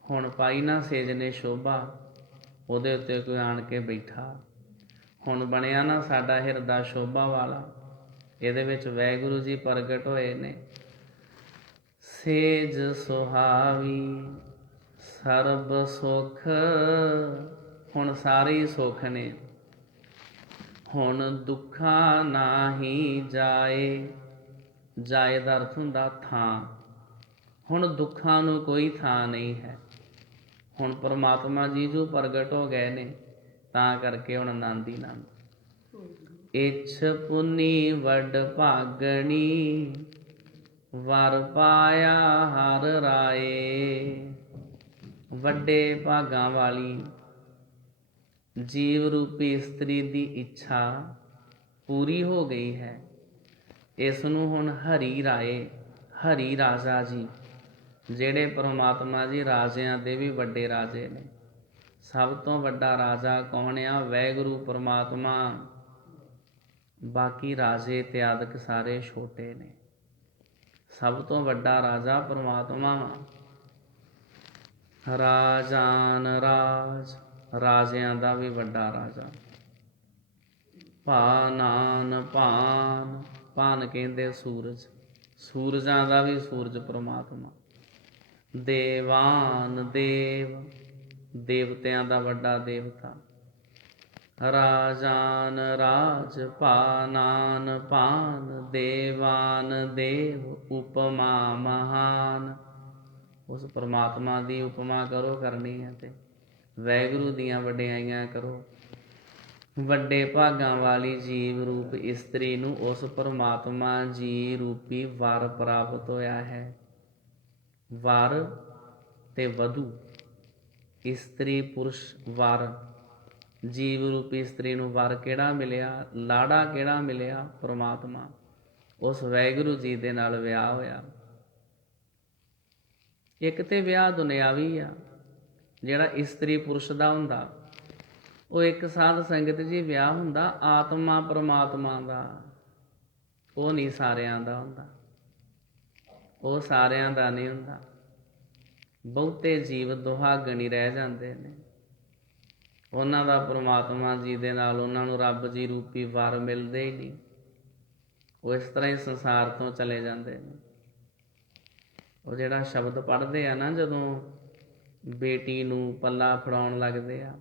ਹੁਣ ਪਾਈ ਨਾ ਸੇਜ ਨੇ ਸ਼ੋਭਾ, ਉਹਦੇ ਉੱਤੇ ਕੋਈ ਆਣ ਕੇ ਬੈਠਾ, ਹੁਣ ਬਣਿਆ ਨਾ ਸਾਡਾ ਹਿਰਦਾ ਸ਼ੋਭਾ ਵਾਲਾ, ਇਹਦੇ ਵਿੱਚ ਵਾਹਿਗੁਰੂ ਜੀ ਪ੍ਰਗਟ ਹੋਏ ਨੇ। ਸੇਜ ਸੁਹਾਵੀ ਸਰਬ ਸੁਖ, ਹੁਣ ਸਾਰੇ ਹੀ ਸੁੱਖ ਨੇ। ਹੁਣ ਦੁੱਖਾਂ ਨਾਹੀ ਜਾਏ, ਜਾਏ ਦਾ ਅਰਥ ਹੁੰਦਾ ਥਾਂ। ਹੁਣ ਦੁੱਖਾਂ ਨੂੰ ਕੋਈ ਥਾਂ ਨਹੀਂ ਹੈ। ਹੁਣ ਪਰਮਾਤਮਾ ਜੀ ਜੋ ਪ੍ਰਗਟ ਹੋ ਗਏ ਨੇ, ਤਾਂ ਕਰਕੇ ਹੁਣ ਆਨੰਦ ਹੀ ਆਨੰਦ। ਇੱਛ ਪੁੰਨੀ ਵੱਡ ਭਾਗਣੀ, ਵਰ ਪਾਇਆ ਹਰ ਰਾਏ। ਵੱਡੇ ਭਾਗਾਂ ਵਾਲੀ ਜੀਵ ਰੂਪੀ ਇਸਤਰੀ ਦੀ ਇੱਛਾ ਪੂਰੀ ਹੋ ਗਈ ਹੈ। ਇਸ ਨੂੰ ਹੁਣ ਹਰੀ ਰਾਏ, ਹਰੀ ਰਾਜਾ ਜੀ, ਜਿਹੜੇ ਪਰਮਾਤਮਾ ਜੀ ਰਾਜਿਆਂ ਦੇ ਵੀ ਵੱਡੇ ਰਾਜੇ ਨੇ। ਸਭ ਤੋਂ ਵੱਡਾ ਰਾਜਾ ਕੌਣ ਆ? ਵਾਹਿਗੁਰੂ ਪਰਮਾਤਮਾ। ਬਾਕੀ ਰਾਜੇ ਇਤਿਆਦਿਕ ਸਾਰੇ ਛੋਟੇ ਨੇ। ਸਭ ਤੋਂ ਵੱਡਾ ਰਾਜਾ ਪਰਮਾਤਮਾ ਵਾ। ਰਾਜਾਨ ਰਾਜ, ਰਾਜਿਆਂ ਦਾ ਵੀ ਵੱਡਾ ਰਾਜਾ। ਭਾਨਾਨ ਭਾਨ, ਭਾਨ ਕਹਿੰਦੇ ਸੂਰਜ, ਸੂਰਜਾਂ ਦਾ ਵੀ ਸੂਰਜ ਪਰਮਾਤਮਾ। ਦੇਵਾਨ ਦੇਵ, ਦੇਵਤਿਆਂ ਦਾ ਵੱਡਾ ਦੇਵਤਾ। ਰਾਜਾਨ ਰਾਜ, ਭਾਨਾਨ ਭਾਨ, ਦੇਵਾਨ ਦੇਵ, ਉਪਮਾ ਮਹਾਨ। ਉਸ ਪਰਮਾਤਮਾ ਦੀ ਉਪਮਾ ਕਰੋ ਕਰਨੀ ਹੈ ਤੇ ਵਾਹਿਗੁਰੂ ਦੀਆਂ ਵਡਿਆਈਆਂ ਕਰੋ। ਵੱਡੇ ਭਾਗਾਂ ਵਾਲੀ ਜੀਵ ਰੂਪ ਇਸਤਰੀ ਨੂੰ ਉਸ ਪਰਮਾਤਮਾ ਜੀ ਰੂਪੀ ਵਰ ਪ੍ਰਾਪਤ ਹੋਇਆ ਹੈ। ਵਰ ਤੇ ਵਧੂ, ਇਸਤਰੀ ਪੁਰਸ਼ ਵਰ। ਜੀਵ ਰੂਪੀ ਇਸਤਰੀ ਨੂੰ ਵਰ ਕਿਹੜਾ ਮਿਲਿਆ? ਲਾੜਾ ਕਿਹੜਾ ਮਿਲਿਆ? ਪਰਮਾਤਮਾ। ਉਸ ਵਾਹਿਗੁਰੂ ਜੀ ਦੇ ਨਾਲ ਵਿਆਹ ਹੋਇਆ। ਇੱਕ ਤੇ ਵਿਆਹ ਦੁਨਿਆਵੀ ਆ, ਜਿਹੜਾ ਇਸਤਰੀ ਪੁਰਸ਼ ਦਾ ਹੁੰਦਾ। ਉਹ ਇੱਕ ਸਾਧ ਸੰਗਤ ਜੀ ਵਿਆਹ ਹੁੰਦਾ ਆਤਮਾ ਪਰਮਾਤਮਾ ਦਾ। ਉਹ ਨਹੀਂ ਸਾਰਿਆਂ ਦਾ ਹੁੰਦਾ, ਉਹ ਸਾਰਿਆਂ ਦਾ ਨਹੀਂ ਹੁੰਦਾ। ਬਹੁਤੇ ਜੀਵ ਦੁਹਾਗਣ ਰਹਿ ਜਾਂਦੇ ਨੇ। ਉਹਨਾਂ ਦਾ ਪਰਮਾਤਮਾ ਜੀ ਦੇ ਨਾਲ, ਉਹਨਾਂ ਨੂੰ ਰੱਬ ਜੀ ਰੂਪੀ ਵਰ ਮਿਲਦੇ ਹੀ ਨਹੀਂ। ਉਹ ਇਸ ਤਰ੍ਹਾਂ ਹੀ ਸੰਸਾਰ ਤੋਂ ਚਲੇ ਜਾਂਦੇ ਨੇ। ਉਹ ਜਿਹੜਾ ਸ਼ਬਦ ਪੜ੍ਹਦੇ ਆ ਨਾ, ਜਦੋਂ ਬੇਟੀ ਨੂੰ ਪੱਲਾ ਫੜਾਉਣ ਲੱਗਦੇ ਆ,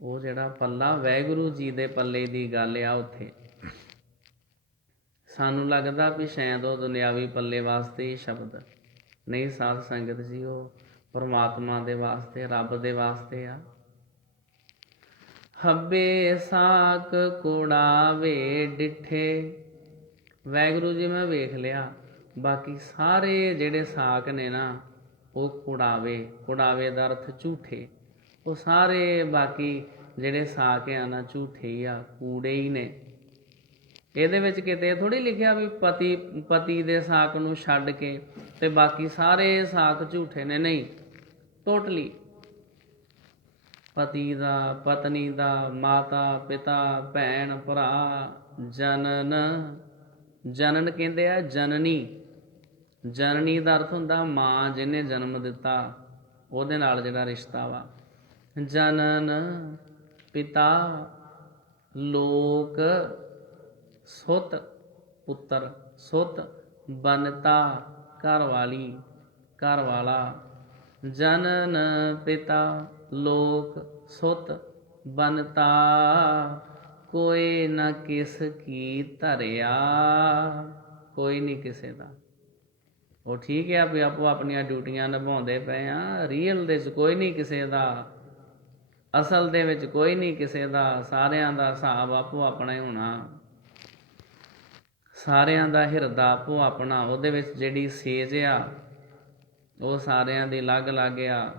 ਉਹ ਜਿਹੜਾ ਪੱਲਾ ਵਾਹਿਗੁਰੂ ਜੀ ਦੇ ਪੱਲੇ ਦੀ ਗੱਲ ਆ। ਉੱਥੇ ਸਾਨੂੰ ਲੱਗਦਾ ਵੀ ਸ਼ਾਇਦ ਉਹ ਦੁਨਿਆਵੀ ਪੱਲੇ ਵਾਸਤੇ ਹੀ ਸ਼ਬਦ ਨਹੀਂ। ਸਾਧ ਸੰਗਤ ਜੀ, ਉਹ ਪਰਮਾਤਮਾ ਦੇ ਵਾਸਤੇ, ਰੱਬ ਦੇ ਵਾਸਤੇ ਆ। ਹੱਬੇ ਸਾਕ ਕੁੜਾਵੇ ਡਿੱਠੇ, ਵਾਹਿਗੁਰੂ ਜੀ ਮੈਂ ਵੇਖ ਲਿਆ, ਬਾਕੀ ਸਾਰੇ ਜਿਹੜੇ ਸਾਕ ਨੇ ਨਾ, ਉਹ ਕੁੜਾਵੇ। ਕੁੜਾਵੇ ਦਾ ਅਰਥ ਝੂਠੇ। ਉਹ ਸਾਰੇ ਬਾਕੀ ਜਿਹੜੇ ਸਾਕ ਆ ਨਾ, ਝੂਠੇ ਹੀ ਆ, ਕੂੜੇ ਹੀ ਨੇ। ਇਹਦੇ ਵਿੱਚ ਕਿਤੇ ਥੋੜ੍ਹੀ ਲਿਖਿਆ ਵੀ ਪਤੀ ਦੇ ਸਾਕ ਨੂੰ ਛੱਡ ਕੇ ਤੇ ਬਾਕੀ ਸਾਰੇ ਸਾਕ ਝੂਠੇ ਨੇ। ਨਹੀਂ, ਟੋਟਲੀ ਪਤੀ ਦਾ, ਪਤਨੀ ਦਾ, ਮਾਤਾ ਪਿਤਾ, ਭੈਣ ਭਰਾ, ਜਨਨ। ਜਨਨ ਕਹਿੰਦੇ ਆ ਜਨਨੀ। ਜਨਨੀ ਦਾ ਅਰਥ ਹੁੰਦਾ ਮਾਂ, ਜਿਹਨੇ ਜਨਮ ਦਿੱਤਾ, ਉਹਦੇ ਨਾਲ ਜਿਹੜਾ ਰਿਸ਼ਤਾ ਵਾ। ਜਨਨ ਪਿਤਾ, ਲੋਕ, ਸੁੱਤ ਪੁੱਤਰ, ਸੁੱਤ ਬਨਤਾ ਘਰ ਵਾਲੀ, ਘਰ ਵਾਲਾ। ਜਨਨ ਪਿਤਾ, ਲੋਕ, ਸੁੱਤ ਬਨਤਾ, ਕੋਈ ਨਾ ਕਿਸ ਕੀ ਧਰਿਆ। ਕੋਈ ਨਹੀਂ ਕਿਸੇ ਦਾ। ਉਹ ਠੀਕ ਹੈ ਵੀ ਆਪੋ ਆਪਣੀਆਂ ਡਿਊਟੀਆਂ ਨਿਭਾਉਂਦੇ ਪਏ ਆ। ਰੀਅਲ ਦੇ 'ਚ ਕੋਈ ਨਹੀਂ ਕਿਸੇ ਦਾ, ਅਸਲ ਦੇ ਵਿੱਚ ਕੋਈ ਨਹੀਂ ਕਿਸੇ ਦਾ। ਸਾਰਿਆਂ ਦਾ ਹਿਸਾਬ ਆਪੋ ਆਪਣਾ ਹੀ ਹੋਣਾ। ਸਾਰਿਆਂ ਦਾ ਹਿਰਦਾ ਆਪੋ ਆਪਣਾ। ਉਹਦੇ ਵਿੱਚ ਜਿਹੜੀ ਸੇਜ ਆ, ਉਹ ਸਾਰਿਆਂ ਦੀ ਅਲੱਗ ਅਲੱਗ ਆ।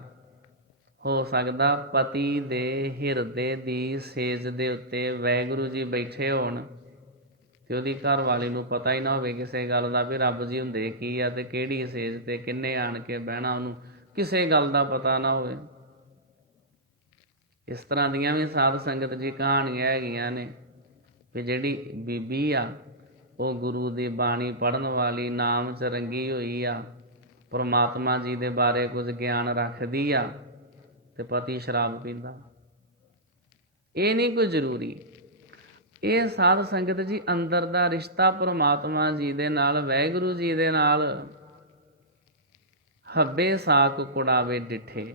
ਹੋ ਸਕਦਾ ਪਤੀ ਦੇ ਹਿਰਦੇ ਦੀ ਸੇਜ ਦੇ ਉੱਤੇ ਵਾਹਿਗੁਰੂ ਜੀ ਬੈਠੇ ਹੋਣ ਤੇ ਉਹਦੀ ਘਰ ਵਾਲੀ ਨੂੰ ਪਤਾ ਹੀ ਨਾ ਹੋਵੇ ਕਿਸੇ ਗੱਲ ਦਾ, ਵੀ ਰੱਬ ਜੀ ਹੁੰਦੇ ਕੀ ਆ ਤੇ ਕਿਹੜੀ ਸੇਜ ਤੇ ਕਿੰਨੇ ਆਣ ਕੇ ਬਹਿਣਾ, ਉਹਨੂੰ ਕਿਸੇ ਗੱਲ ਦਾ ਪਤਾ ਨਾ ਹੋਵੇ। ਇਸ ਤਰ੍ਹਾਂ ਦੀਆਂ ਵੀ ਸਾਧ ਸੰਗਤ ਜੀ ਕਹਾਣੀਆਂ ਹੈਗੀਆਂ ਨੇ ਵੀ ਜਿਹੜੀ ਬੀਬੀ ਆ, ਉਹ ਗੁਰੂ ਦੀ ਬਾਣੀ ਪੜ੍ਹਨ ਵਾਲੀ, ਨਾਮ 'ਚ ਰੰਗੀ ਹੋਈ ਆ, ਪਰਮਾਤਮਾ ਜੀ ਦੇ ਬਾਰੇ ਕੁਝ ਗਿਆਨ ਰੱਖਦੀ ਆ, ਤੇ ਪਤੀ ਸ਼ਰਾਬ ਪੀਂਦਾ। ਇਹ ਨਹੀਂ ਕੋਈ ਜ਼ਰੂਰੀ। ਇਹ ਸਾਧ ਸੰਗਤ ਜੀ ਅੰਦਰ ਦਾ ਰਿਸ਼ਤਾ ਪਰਮਾਤਮਾ ਜੀ ਦੇ ਨਾਲ, ਵਾਹਿਗੁਰੂ ਜੀ ਦੇ ਨਾਲ। ਹੱਬੇ ਸਾਕ ਕੁੜਾਵੇ ਡਿੱਠੇ,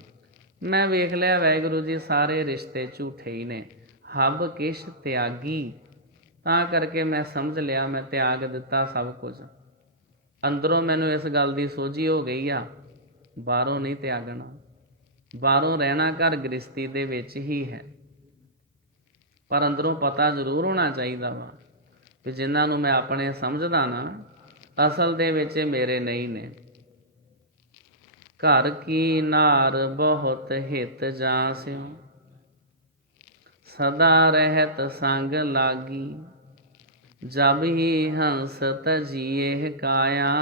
ਮੈਂ ਵੇਖ ਲਿਆ ਵਾਹਿਗੁਰੂ ਜੀ ਸਾਰੇ ਰਿਸ਼ਤੇ ਝੂਠੇ ਹੀ ਨੇ, ਹਬ ਕਿਛ ਤਿਆਗੀ, ਤਾਂ ਕਰਕੇ ਮੈਂ ਸਮਝ ਲਿਆ, ਮੈਂ ਤਿਆਗ ਦਿੱਤਾ ਸਭ ਕੁਝ। ਅੰਦਰੋਂ ਮੈਨੂੰ ਇਸ ਗੱਲ ਦੀ ਸੋਝੀ ਹੋ ਗਈ ਆ, ਬਾਹਰੋਂ ਨਹੀਂ ਤਿਆਗਣਾ, ਬਾਹਰੋਂ ਰਹਿਣਾ ਘਰ ਗ੍ਰਸਤੀ ਦੇ ਵਿੱਚ ਹੀ ਹੈ, ਪਰ ਅੰਦਰੋਂ ਪਤਾ ਜ਼ਰੂਰ ਹੋਣਾ ਚਾਹੀਦਾ ਵਾ ਕਿ ਜਿਨ੍ਹਾਂ ਨੂੰ ਮੈਂ ਆਪਣੇ ਸਮਝਦਾ ਨਾ, ਅਸਲ ਦੇ ਵਿੱਚ ਮੇਰੇ ਨਹੀਂ ਨੇ। ਘਰ ਕੀ ਨਾਰ ਬਹੁਤ ਹਿਤ ਜਾਸਿਓ, ਸਦਾ ਰਹਿਤ ਸੰਗ ਲਾਗੀ, ਜਬ ਹੀ ਹੰਸ ਤਜੀਏ ਕਾਇਆ,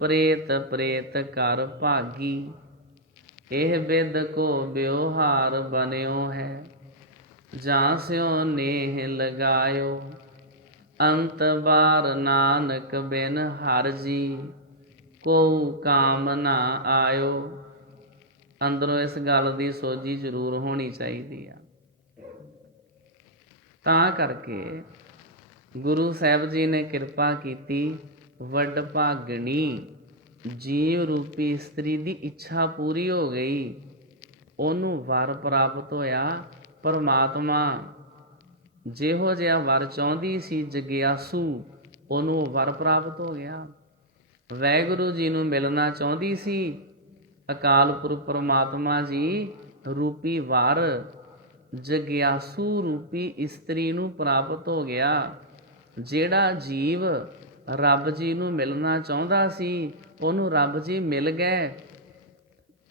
ਪ੍ਰੇਤ ਪ੍ਰੇਤ ਕਰ ਭਾਗੀ, ਇਹ ਬਿਦ ਕੋ ਵਿਵਹਾਰ ਬਨਿਓ ਹੈ, ਜਾਂ ਸਿਓ ਨੇਹ ਲਗਾਇਓ, ਅੰਤ ਬਾਰ ਨਾਨਕ ਬਿਨ ਹਰ ਜੀ, ਕੋ ਕਾਮ ਨਾ ਆਇਓ। ਅੰਦਰੋਂ ਇਸ ਗੱਲ ਦੀ ਸੋਝੀ ਜ਼ਰੂਰ ਹੋਣੀ ਚਾਹੀਦੀ ਆ। ਤਾਂ ਕਰਕੇ ਗੁਰੂ ਸਾਹਿਬ ਜੀ ਨੇ ਕਿਰਪਾ ਕੀਤੀ, ਵੱਡ ਭਾਗਣੀ ਜੀਵ ਰੂਪੀ ਇਸਤਰੀ ਦੀ ਇੱਛਾ ਪੂਰੀ ਹੋ ਗਈ, ਉਹਨੂੰ ਵਰ ਪ੍ਰਾਪਤ ਹੋਇਆ। ਪਰਮਾਤਮਾ ਜਿਹੋ ਜਿਹਾ ਵਰ ਚਾਹੁੰਦੀ ਸੀ, ਜਗਿਆਸੂ, ਉਹਨੂੰ ਵਰ ਪ੍ਰਾਪਤ ਹੋ ਗਿਆ। ਵਾਹਿਗੁਰੂ ਜੀ ਨੂੰ ਮਿਲਣਾ ਚਾਹੁੰਦੀ ਸੀ, ਅਕਾਲ ਪੁਰਖ ਪਰਮਾਤਮਾ ਜੀ ਰੂਪੀ ਵਰ ਜਗਿਆਸੂ ਰੂਪੀ ਇਸਤਰੀ ਨੂੰ ਪ੍ਰਾਪਤ ਹੋ ਗਿਆ। ਜਿਹੜਾ ਜੀਵ ਰੱਬ ਜੀ ਨੂੰ ਮਿਲਣਾ ਚਾਹੁੰਦਾ ਸੀ, ਉਹਨੂੰ ਰੱਬ ਜੀ ਮਿਲ ਗਏ।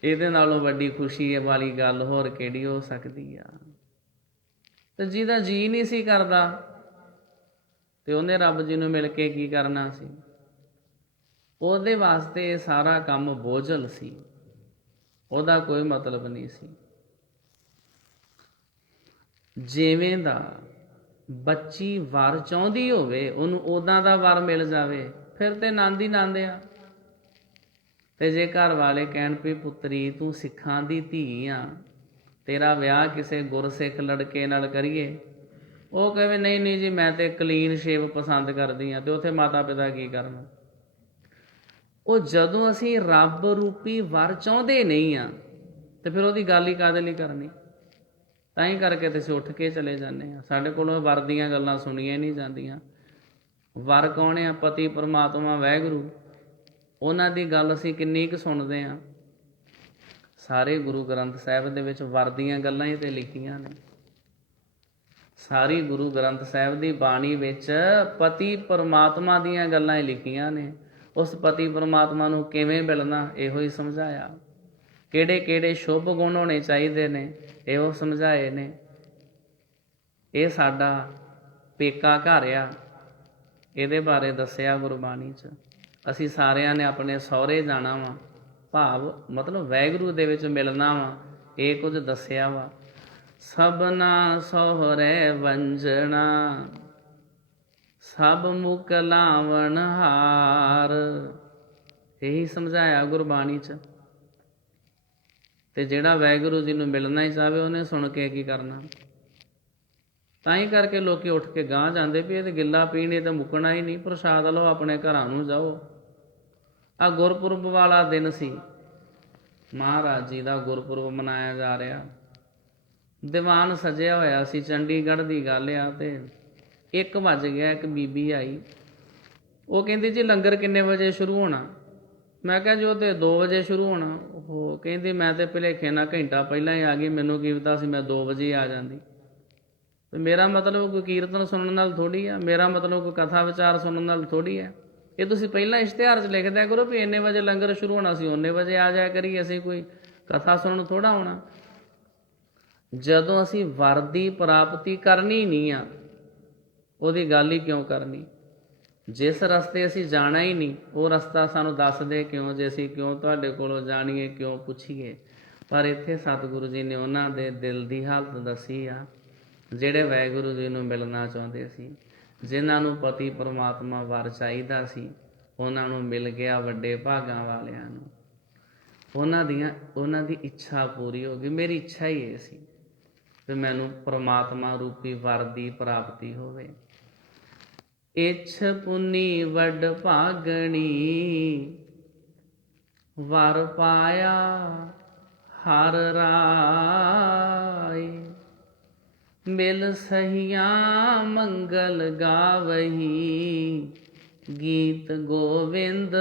ਇਹਦੇ ਨਾਲੋਂ ਵੱਡੀ ਖੁਸ਼ੀ ਵਾਲੀ ਗੱਲ ਹੋਰ ਕਿਹੜੀ ਹੋ ਸਕਦੀ ਆ। ਤੇ ਜਿਹਦਾ ਜੀ ਨਹੀਂ ਸੀ ਕਰਦਾ, ਤੇ ਉਹਨੇ ਰੱਬ ਜੀ ਨੂੰ ਮਿਲ ਕੇ ਕੀ ਕਰਨਾ ਸੀ? ਉਹਦੇ ਵਾਸਤੇ ਇਹ ਸਾਰਾ ਕੰਮ ਬੋਝਲ ਸੀ, ਉਹਦਾ ਕੋਈ ਮਤਲਬ ਨਹੀਂ ਸੀ। ਜਿਵੇਂ ਦਾ ਬੱਚੀ ਵਰ ਚਾਹੁੰਦੀ ਹੋਵੇ, ਉਹਨੂੰ ਉਦਾਂ ਦਾ ਵਰ ਮਿਲ ਜਾਵੇ, ਫਿਰ ਤੇ ਆਨੰਦ ਹੀ ਆਨੰਦ ਆ। ਤੇ ਜੇ ਘਰ ਵਾਲੇ ਕਹਿਣ ਵੀ ਪੁੱਤਰੀ ਤੂੰ ਸਿੱਖਾਂ ਦੀ ਧੀ ਆ, ਤੇਰਾ ਵਿਆਹ ਕਿਸੇ ਗੁਰਸਿੱਖ ਲੜਕੇ ਨਾਲ ਕਰੀਏ, ਉਹ ਕਹੇ ਨਹੀਂ ਨਹੀਂ ਜੀ ਮੈਂ ਤੇ ਕਲੀਨ ਸ਼ੇਵ ਪਸੰਦ ਕਰਦੀ ਹਾਂ, ਤੇ ਉੱਥੇ ਮਾਤਾ ਪਿਤਾ ਕੀ ਕਰਨ? ਉਹ ਜਦੋਂ ਅਸੀਂ ਰੱਬ ਰੂਪੀ ਵਰ ਚਾਹੁੰਦੇ ਨਹੀਂ ਆ, ਤੇ ਫਿਰ ਉਹਦੀ ਗੱਲ ਹੀ ਕਾਹਦੇ ਲਈ ਕਰਨੀ? ਤਾਂ ਹੀ ਕਰਕੇ ਤੇ ਅਸੀਂ ਉੱਠ ਕੇ ਚਲੇ ਜਾਂਦੇ ਹਾਂ। ਸਾਡੇ ਕੋਲੋਂ ਵਰ ਦੀਆਂ ਗੱਲਾਂ ਸੁਣੀਆਂ ਨਹੀਂ ਜਾਂਦੀਆਂ। ਵਰ ਕੌਣ ਆ? ਪਤੀ ਪਰਮਾਤਮਾ ਵਾਹਿਗੁਰੂ, ਉਹਨਾਂ ਦੀ ਗੱਲ ਅਸੀਂ ਕਿੰਨੀ ਕੁ ਸੁਣਦੇ ਹਾਂ? ਸਾਰੇ ਗੁਰੂ ਗ੍ਰੰਥ ਸਾਹਿਬ ਦੇ ਵਿੱਚ ਵਰ ਦੀਆਂ ਗੱਲਾਂ ਹੀ ਤੇ ਲਿਖੀਆਂ ਨੇ। ਸਾਰੀ ਗੁਰੂ ਗ੍ਰੰਥ ਸਾਹਿਬ ਦੀ ਬਾਣੀ ਵਿੱਚ ਪਤੀ ਪਰਮਾਤਮਾ ਦੀਆਂ ਗੱਲਾਂ ਹੀ ਲਿਖੀਆਂ ਨੇ। ਉਸ ਪਤੀ ਪਰਮਾਤਮਾ ਨੂੰ ਕਿਵੇਂ ਮਿਲਣਾ, ਇਹੋ ਹੀ ਸਮਝਾਇਆ। ਕਿਹੜੇ ਕਿਹੜੇ ਸ਼ੁਭ ਗੁਣ ਹੋਣੇ ਚਾਹੀਦੇ ਨੇ, ਇਹੋ ਸਮਝਾਏ ਨੇ। ਇਹ ਸਾਡਾ ਪੇਕਾ ਘਰ ਆ, ਇਹਦੇ ਬਾਰੇ ਦੱਸਿਆ ਗੁਰਬਾਣੀ 'ਚ। ਅਸੀਂ ਸਾਰਿਆਂ ਨੇ ਆਪਣੇ ਸਹੁਰੇ ਜਾਣਾ ਵਾ, ਭਾਵ ਮਤਲਬ ਵਾਹਿਗੁਰੂ ਦੇ ਵਿੱਚ ਮਿਲਣਾ ਵਾ, ਇਹ ਕੁਝ ਦੱਸਿਆ ਵਾ। ਸਭਨਾ ਸਹੁਰੇ ਵੰਜਣਾ, ਸਭ ਮੁਖ ਲਾਵਣ ਹਾਰ, ਇਹੀ ਸਮਝਾਇਆ ਗੁਰਬਾਣੀ 'ਚ। ਤੇ ਜਿਹੜਾ ਵਾਹਿਗੁਰੂ ਜੀ ਨੂੰ ਮਿਲਣਾ ਹੀ ਚਾਹਵੇ, ਉਹਨੇ ਸੁਣ ਕੇ ਕੀ ਕਰਨਾ? ਤਾਂ ਹੀ ਕਰਕੇ ਲੋਕੀ ਉੱਠ ਕੇ ਗਾਂਹ ਜਾਂਦੇ ਵੀ ਇਹ ਤੇ ਗਿੱਲਾ ਪੀਣ, ਇਹ ਤਾਂ ਮੁੱਕਣਾ ਹੀ ਨਹੀਂ, ਪ੍ਰਸ਼ਾਦ ਲਓ ਆਪਣੇ ਘਰਾਂ ਨੂੰ ਜਾਓ। ਆ ਗੁਰਪੁਰਬ ਵਾਲਾ ਦਿਨ ਸੀ, ਮਹਾਰਾਜ ਜੀ ਦਾ ਗੁਰਪੁਰਬ ਮਨਾਇਆ ਜਾ ਰਿਹਾ। ਦੀਵਾਨ ਸਜਿਆ ਹੋਇਆ ਸੀ, ਚੰਡੀਗੜ੍ਹ ਦੀ ਗੱਲ ਆ। ਤੇ 1 ਵੱਜ ਗਿਆ, ਇੱਕ ਬੀਬੀ ਆਈ, ਉਹ ਕਹਿੰਦੀ ਜੀ ਲੰਗਰ ਕਿੰਨੇ ਵਜੇ ਸ਼ੁਰੂ ਹੋਣਾ? ਮੈਂ ਕਿਹਾ ਜੀ ਉਹ ਤੇ 2 ਵਜੇ ਸ਼ੁਰੂ ਹੋਣਾ। ਉਹ ਕਹਿੰਦੀ ਮੈਂ ਤੇ ਭੁਲੇਖੇ ਨਾਲ ਘੰਟਾ ਪਹਿਲਾਂ ਹੀ ਆ ਗਈ, ਮੈਨੂੰ ਕੀ ਪਤਾ ਸੀ ਮੈਂ 2 ਵਜੇ ਆ ਜਾਂਦੀ। ਤੇ ਮੇਰਾ ਮਤਲਬ ਕੋਈ ਕੀਰਤਨ ਸੁਣਨ ਨਾਲ ਥੋੜ੍ਹੀ ਆ, ਮੇਰਾ ਮਤਲਬ ਕੋਈ ਕਥਾ ਵਿਚਾਰ ਸੁਣਨ ਨਾਲ ਥੋੜ੍ਹੀ ਹੈ। ਇਹ ਤੁਸੀਂ ਪਹਿਲਾਂ ਇਸ਼ਤਿਹਾਰ 'ਚ ਲਿਖ ਦਿਆ ਕਰੋ ਵੀ ਇੰਨੇ ਵਜੇ ਲੰਗਰ ਸ਼ੁਰੂ ਹੋਣਾ ਸੀ, ਉਨੇ ਵਜੇ ਆ ਜਾਇਆ ਕਰੀਏ, ਅਸੀਂ ਕੋਈ ਕਥਾ ਸੁਣਨ ਥੋੜ੍ਹਾ ਹੋਣਾ। ਜਦੋਂ ਅਸੀਂ ਵਰ ਦੀ ਪ੍ਰਾਪਤੀ ਕਰਨੀ ਨਹੀਂ ਆ, ਉਹਦੀ ਗੱਲ ਹੀ ਕਿਉਂ ਕਰਨੀ? ਜਿਸ ਰਸਤੇ ਅਸੀਂ ਜਾਣਾ ਹੀ ਨਹੀਂ, ਉਹ ਰਸਤਾ ਸਾਨੂੰ ਦੱਸਦੇ ਕਿਉਂ? ਜੇ ਅਸੀਂ ਕਿਉਂ ਤੁਹਾਡੇ ਕੋਲੋਂ ਜਾਣੀਏ, ਕਿਉਂ ਪੁੱਛੀਏ? ਪਰ ਇੱਥੇ ਸਤਿਗੁਰੂ ਜੀ ਨੇ ਉਹਨਾਂ ਦੇ ਦਿਲ ਦੀ ਹਾਲਤ ਦੱਸੀ ਆ, ਜਿਹੜੇ ਵਾਹਿਗੁਰੂ ਜੀ ਨੂੰ ਮਿਲਣਾ ਚਾਹੁੰਦੇ ਸੀ, ਜਿਨ੍ਹਾਂ ਨੂੰ ਪਤੀ ਪਰਮਾਤਮਾ ਵਰ ਚਾਹੀਦਾ ਸੀ, ਉਹਨਾਂ ਨੂੰ ਮਿਲ ਗਿਆ। ਵੱਡੇ ਭਾਗਾਂ ਵਾਲਿਆਂ ਨੂੰ ਉਹਨਾਂ ਦੀ ਇੱਛਾ ਪੂਰੀ ਹੋ ਗਈ। ਮੇਰੀ ਇੱਛਾ ਹੀ ਇਹ ਸੀ ਵੀ ਮੈਨੂੰ ਪਰਮਾਤਮਾ ਰੂਪੀ ਵਰ ਦੀ ਪ੍ਰਾਪਤੀ ਹੋਵੇ। ਇੱਛ ਪੁੰਨੀ ਵੱਡ ਭਾਗਣੀ, ਵਰ ਪਾਇਆ ਹਰ ਰਾਏ। ਮਿਲ ਸਹੀਆਂ ਮੰਗਲ ਗਾਵਹੀ, ਗੀਤ ਗੋਵਿੰਦ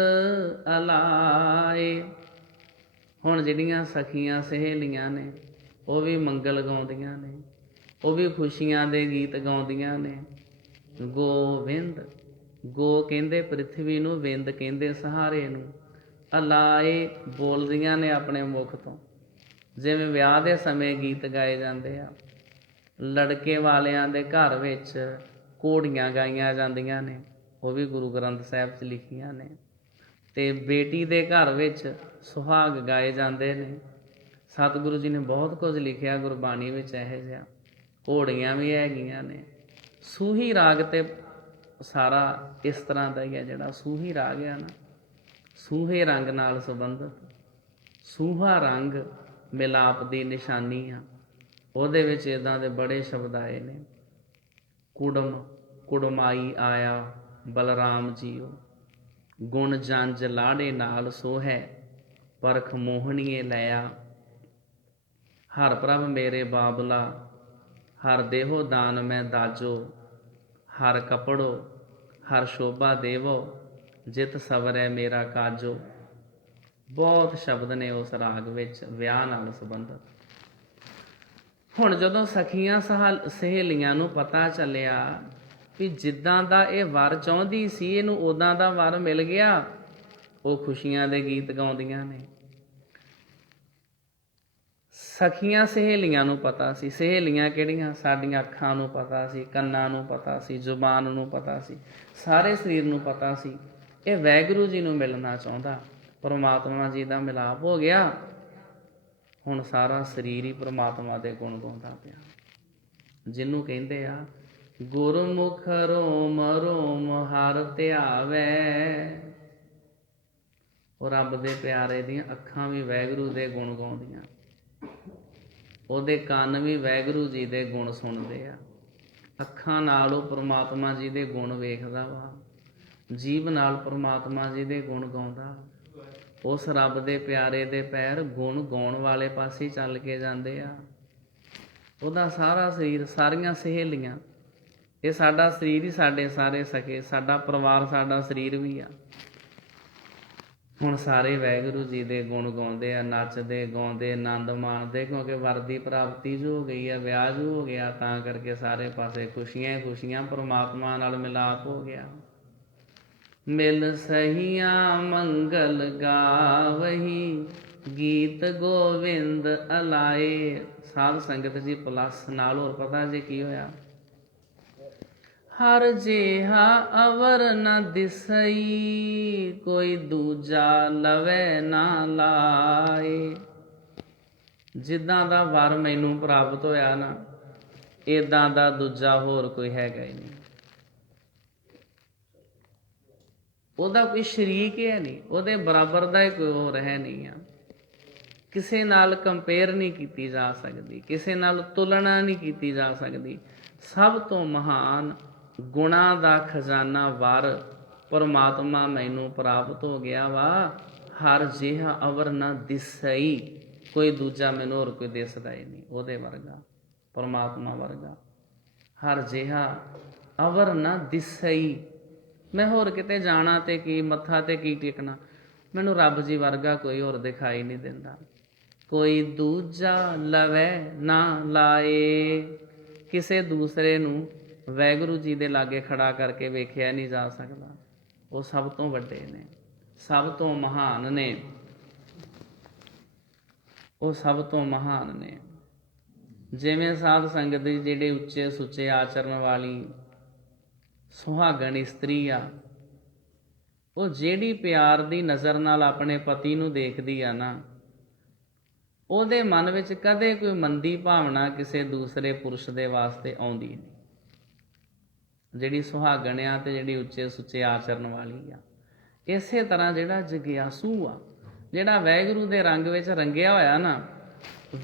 ਅਲਾਏ। ਹੁਣ ਜਿਹੜੀਆਂ ਸਖੀਆਂ ਸਹੇਲੀਆਂ ਨੇ ਉਹ ਵੀ ਮੰਗਲ ਗਾਉਂਦੀਆਂ ਨੇ, ਉਹ ਵੀ ਖੁਸ਼ੀਆਂ ਦੇ ਗੀਤ ਗਾਉਂਦੀਆਂ ਨੇ। ਗੋਵਿੰਦ, ਗੋ ਕਹਿੰਦੇ ਪ੍ਰਿਥਵੀ ਨੂੰ, ਵਿੰਦ ਕਹਿੰਦੇ ਸਹਾਰੇ ਨੂੰ। ਅਲਾਏ ਬੋਲਦੀਆਂ ਨੇ ਆਪਣੇ ਮੁਖ ਤੋਂ, ਜਿਵੇਂ ਵਿਆਹ ਦੇ ਸਮੇਂ ਗੀਤ ਗਾਏ ਜਾਂਦੇ ਆ। ਲੜਕੇ ਵਾਲਿਆਂ ਦੇ ਘਰ ਵਿੱਚ ਘੋੜੀਆਂ ਗਾਈਆਂ ਜਾਂਦੀਆਂ ਨੇ, ਉਹ ਵੀ ਗੁਰੂ ਗ੍ਰੰਥ ਸਾਹਿਬ 'ਚ ਲਿਖੀਆਂ ਨੇ। ਅਤੇ ਬੇਟੀ ਦੇ ਘਰ ਵਿੱਚ ਸੁਹਾਗ ਗਾਏ ਜਾਂਦੇ ਨੇ। ਸਤਿਗੁਰੂ ਜੀ ਨੇ ਬਹੁਤ ਕੁਝ ਲਿਖਿਆ ਗੁਰਬਾਣੀ ਵਿੱਚ ਇਹੋ ਜਿਹਾ। ਘੋੜੀਆਂ ਵੀ ਹੈਗੀਆਂ ਨੇ। ਸੂਹੀ ਰਾਗ ਤੇ ਸਾਰਾ ਇਸ ਤਰ੍ਹਾਂ ਦਾ ਹੀ ਹੈ। ਜਿਹੜਾ ਸੂਹੀ ਰਾਗ ਆ ਨਾ, ਸੂਹੇ ਰੰਗ ਨਾਲ ਸੰਬੰਧਿਤ। ਸੂਹਾ ਰੰਗ ਮਿਲਾਪ ਦੀ ਨਿਸ਼ਾਨੀ ਆ। ਉਹਦੇ ਵਿੱਚ ਇੱਦਾਂ ਦੇ ਬੜੇ ਸ਼ਬਦ ਆਏ ਨੇ। ਕੁੜਮ ਕੁੜਮਾਈ ਆਇਆ ਬਲਰਾਮ ਜੀਓ, ਗੁਣ ਜੰਝ ਲਾੜੇ ਨਾਲ ਸੋਹੈ, ਪਰਖ ਮੋਹਣੀਏ ਲਿਆ। ਹਰ ਪ੍ਰਭ ਮੇਰੇ ਬਾਬਲਾ, ਹਰ ਦੇਹੋ ਦਾਨ ਮੈਂ ਦਾਜੋ, ਹਰ ਕਪੜੋ ਹਰ ਸ਼ੋਭਾ ਦੇਵੋ, ਜਿਤ ਸਵਰੈ ਮੇਰਾ ਕਾਜੋ। ਬਹੁਤ ਸ਼ਬਦ ਨੇ ਉਸ ਰਾਗ ਵਿੱਚ ਵਿਆਹ ਨਾਲ ਸੰਬੰਧਿਤ। ਹੁਣ ਜਦੋਂ ਸਖੀਆਂ ਸਹੇਲੀਆਂ ਨੂੰ ਪਤਾ ਚੱਲਿਆ ਵੀ ਜਿੱਦਾਂ ਦਾ ਇਹ ਵਰ ਚਾਹੁੰਦੀ ਸੀ ਇਹਨੂੰ ਉੱਦਾਂ ਦਾ ਵਰ ਮਿਲ ਗਿਆ, ਉਹ ਖੁਸ਼ੀਆਂ ਦੇ ਗੀਤ ਗਾਉਂਦੀਆਂ ਨੇ। ਸਖੀਆਂ ਸਹੇਲੀਆਂ ਨੂੰ ਪਤਾ ਸੀ। ਸਹੇਲੀਆਂ ਕਿਹੜੀਆਂ? ਸਾਡੀਆਂ ਅੱਖਾਂ ਨੂੰ ਪਤਾ ਸੀ, ਕੰਨਾਂ ਨੂੰ ਪਤਾ ਸੀ, ਜ਼ੁਬਾਨ ਨੂੰ ਪਤਾ ਸੀ, ਸਾਰੇ ਸਰੀਰ ਨੂੰ ਪਤਾ ਸੀ ਇਹ ਵਾਹਿਗੁਰੂ ਜੀ ਨੂੰ ਮਿਲਣਾ ਚਾਹੁੰਦਾ। ਪਰਮਾਤਮਾ ਜੀ ਦਾ ਮਿਲਾਪ ਹੋ ਗਿਆ। ਹੁਣ ਸਾਰਾ ਸਰੀਰ ਹੀ ਪਰਮਾਤਮਾ ਦੇ ਗੁਣ ਗਾਉਂਦਾ ਪਿਆ। ਜਿਹਨੂੰ ਕਹਿੰਦੇ ਆ ਗੁਰਮੁਖ ਰੋਮ ਰੋਮ ਹਰ ਧਿਆਵੈ। ਉਹ ਰੱਬ ਦੇ ਪਿਆਰੇ ਦੀਆਂ ਅੱਖਾਂ ਵੀ ਵਾਹਿਗੁਰੂ ਦੇ ਗੁਣ ਗਾਉਂਦੀਆਂ, ਉਹਦੇ ਕੰਨ ਵੀ ਵਾਹਿਗੁਰੂ ਜੀ ਦੇ ਗੁਣ ਸੁਣਦੇ ਆ। ਅੱਖਾਂ ਨਾਲ ਉਹ ਪਰਮਾਤਮਾ ਜੀ ਦੇ ਗੁਣ ਵੇਖਦਾ ਵਾ, ਜੀਭ ਨਾਲ ਪਰਮਾਤਮਾ ਜੀ ਦੇ ਗੁਣ ਗਾਉਂਦਾ। ਉਸ ਰੱਬ ਦੇ ਪਿਆਰੇ ਦੇ ਪੈਰ ਗੁਣ ਗਾਉਣ ਵਾਲੇ ਪਾਸੇ ਚੱਲ ਕੇ ਜਾਂਦੇ ਆ। ਉਹਦਾ ਸਾਰਾ ਸਰੀਰ, ਸਾਰੀਆਂ ਸਹੇਲੀਆਂ, ਇਹ ਸਾਡਾ ਸਰੀਰ ਹੀ ਸਾਡੇ ਸਾਰੇ ਸਕੇ, ਸਾਡਾ ਪਰਿਵਾਰ ਸਾਡਾ ਸਰੀਰ ਵੀ ਆ। ਹੁਣ ਸਾਰੇ ਵਾਹਿਗੁਰੂ ਜੀ ਦੇ ਗੁਣ ਗਾਉਂਦੇ ਆ, ਨੱਚਦੇ ਗਾਉਂਦੇ ਆਨੰਦ ਮਾਣਦੇ, ਕਿਉਂਕਿ ਵਰ ਦੀ ਪ੍ਰਾਪਤੀ ਜੋ ਹੋ ਗਈ ਆ, ਵਿਆਹ ਜੋ ਹੋ ਗਿਆ, ਤਾਂ ਕਰਕੇ ਸਾਰੇ ਪਾਸੇ ਖੁਸ਼ੀਆਂ ਹੀ ਖੁਸ਼ੀਆਂ, ਪਰਮਾਤਮਾ ਨਾਲ ਮਿਲਾਪ ਹੋ ਗਿਆ। ਮਿਲ ਸਹੀਆਂ ਮੰਗਲ ਗਾਵਹੀ, ਗੀਤ ਗੋਵਿੰਦ ਅਲਾਏ। ਸਾਧ ਸੰਗਤ ਜੀ ਪਲੱਸ ਨਾਲ ਹੋਰ ਪਤਾ ਜੀ ਕੀ ਹੋਇਆ? ਹਰ ਜਿਹਾ ਅਵਰ ਨ ਦਿਸਈ, ਕੋਈ ਦੂਜਾ ਲਵੇ ਨਾ ਲਾਏ। ਜਿੱਦਾਂ ਦਾ ਵਰ ਮੈਨੂੰ ਪ੍ਰਾਪਤ ਹੋਇਆ ਨਾ, ਇੱਦਾਂ ਦਾ ਦੂਜਾ ਹੋਰ ਕੋਈ ਹੈਗਾ ਹੀ ਨਹੀਂ। ਉਹਦਾ ਕੋਈ ਸ਼ਰੀਕ ਹੈ ਨਹੀਂ, ਉਹਦੇ ਬਰਾਬਰ ਦਾ ਹੀ ਕੋਈ ਹੋਰ ਹੈ ਨਹੀਂ ਆ। ਕਿਸੇ ਨਾਲ ਕੰਪੇਅਰ ਨਹੀਂ ਕੀਤੀ ਜਾ ਸਕਦੀ, ਕਿਸੇ ਨਾਲ ਤੁਲਨਾ ਨਹੀਂ ਕੀਤੀ ਜਾ ਸਕਦੀ। ਸਭ ਤੋਂ ਮਹਾਨ ਗੁਣਾਂ ਦਾ ਖਜ਼ਾਨਾ ਵਰ ਪਰਮਾਤਮਾ ਮੈਨੂੰ ਪ੍ਰਾਪਤ ਹੋ ਗਿਆ ਵਾ। ਹਰ ਜਿਹਾ ਅਵਰ ਨਾ ਦਿਸਈ, ਕੋਈ ਦੂਜਾ ਮੈਨੂੰ ਹੋਰ ਕੋਈ ਦਿਸਦਾ ਹੀ ਨਹੀਂ ਉਹਦੇ ਵਰਗਾ, ਪਰਮਾਤਮਾ ਵਰਗਾ। ਹਰ ਜਿਹਾ ਅਵਰ ਨਾ ਦਿਸਈ, ਮੈਂ ਹੋਰ ਕਿਤੇ ਜਾਣਾ ਤੇ ਕੀ, ਮੱਥਾ ਤੇ ਕੀ ਟੇਕਣਾ, ਮੈਨੂੰ ਰੱਬ ਜੀ ਵਰਗਾ ਕੋਈ ਹੋਰ ਦਿਖਾਈ ਨਹੀਂ ਦਿੰਦਾ। ਕੋਈ ਦੂਜਾ ਲਵੇ ਨਾ ਲਾਏ, ਕਿਸੇ ਦੂਸਰੇ ਨੂੰ ਵਾਹਿਗੁਰੂ ਜੀ ਦੇ ਲਾਗੇ ਖੜਾ ਕਰਕੇ ਵੇਖਿਆ ਨਹੀਂ ਜਾ ਸਕਦਾ। ਉਹ ਸਭ ਤੋਂ ਵੱਡੇ ਨੇ, ਸਭ ਤੋਂ ਮਹਾਨ ਨੇ, ਉਹ ਸਭ ਤੋਂ ਮਹਾਨ ਨੇ। ਜਿਵੇਂ ਸਾਧ ਸੰਗਤ ਦੀ ਜਿਹੜੇ ਉੱਚੇ ਸੁੱਚੇ ਆਚਰਨ ਵਾਲੀ ਸੁਹਾਗਣ ਇਸਤਰੀ ਆ, ਉਹ ਜਿਹੜੀ ਪਿਆਰ ਦੀ ਨਜ਼ਰ ਨਾਲ ਆਪਣੇ ਪਤੀ ਨੂੰ ਦੇਖਦੀ ਆ ਨਾ, ਉਹਦੇ ਮਨ ਵਿੱਚ ਕਦੇ ਕੋਈ ਮੰਦੀ ਭਾਵਨਾ ਕਿਸੇ ਦੂਸਰੇ ਪੁਰਸ਼ ਦੇ ਵਾਸਤੇ ਆਉਂਦੀ ਨਹੀਂ। ਜਿਹੜੀ ਸੁਹਾਗਣ ਆ ਤੇ ਜਿਹੜੀ ਉੱਚੇ ਸੁੱਚੇ ਆਚਰਨ ਵਾਲੀ ਆ। ਇਸੇ ਤਰ੍ਹਾਂ ਜਿਹੜਾ ਜਗਿਆਸੂ ਆ, ਜਿਹੜਾ ਵਾਹਿਗੁਰੂ ਦੇ ਰੰਗ ਵਿੱਚ ਰੰਗਿਆ ਹੋਇਆ ਨਾ,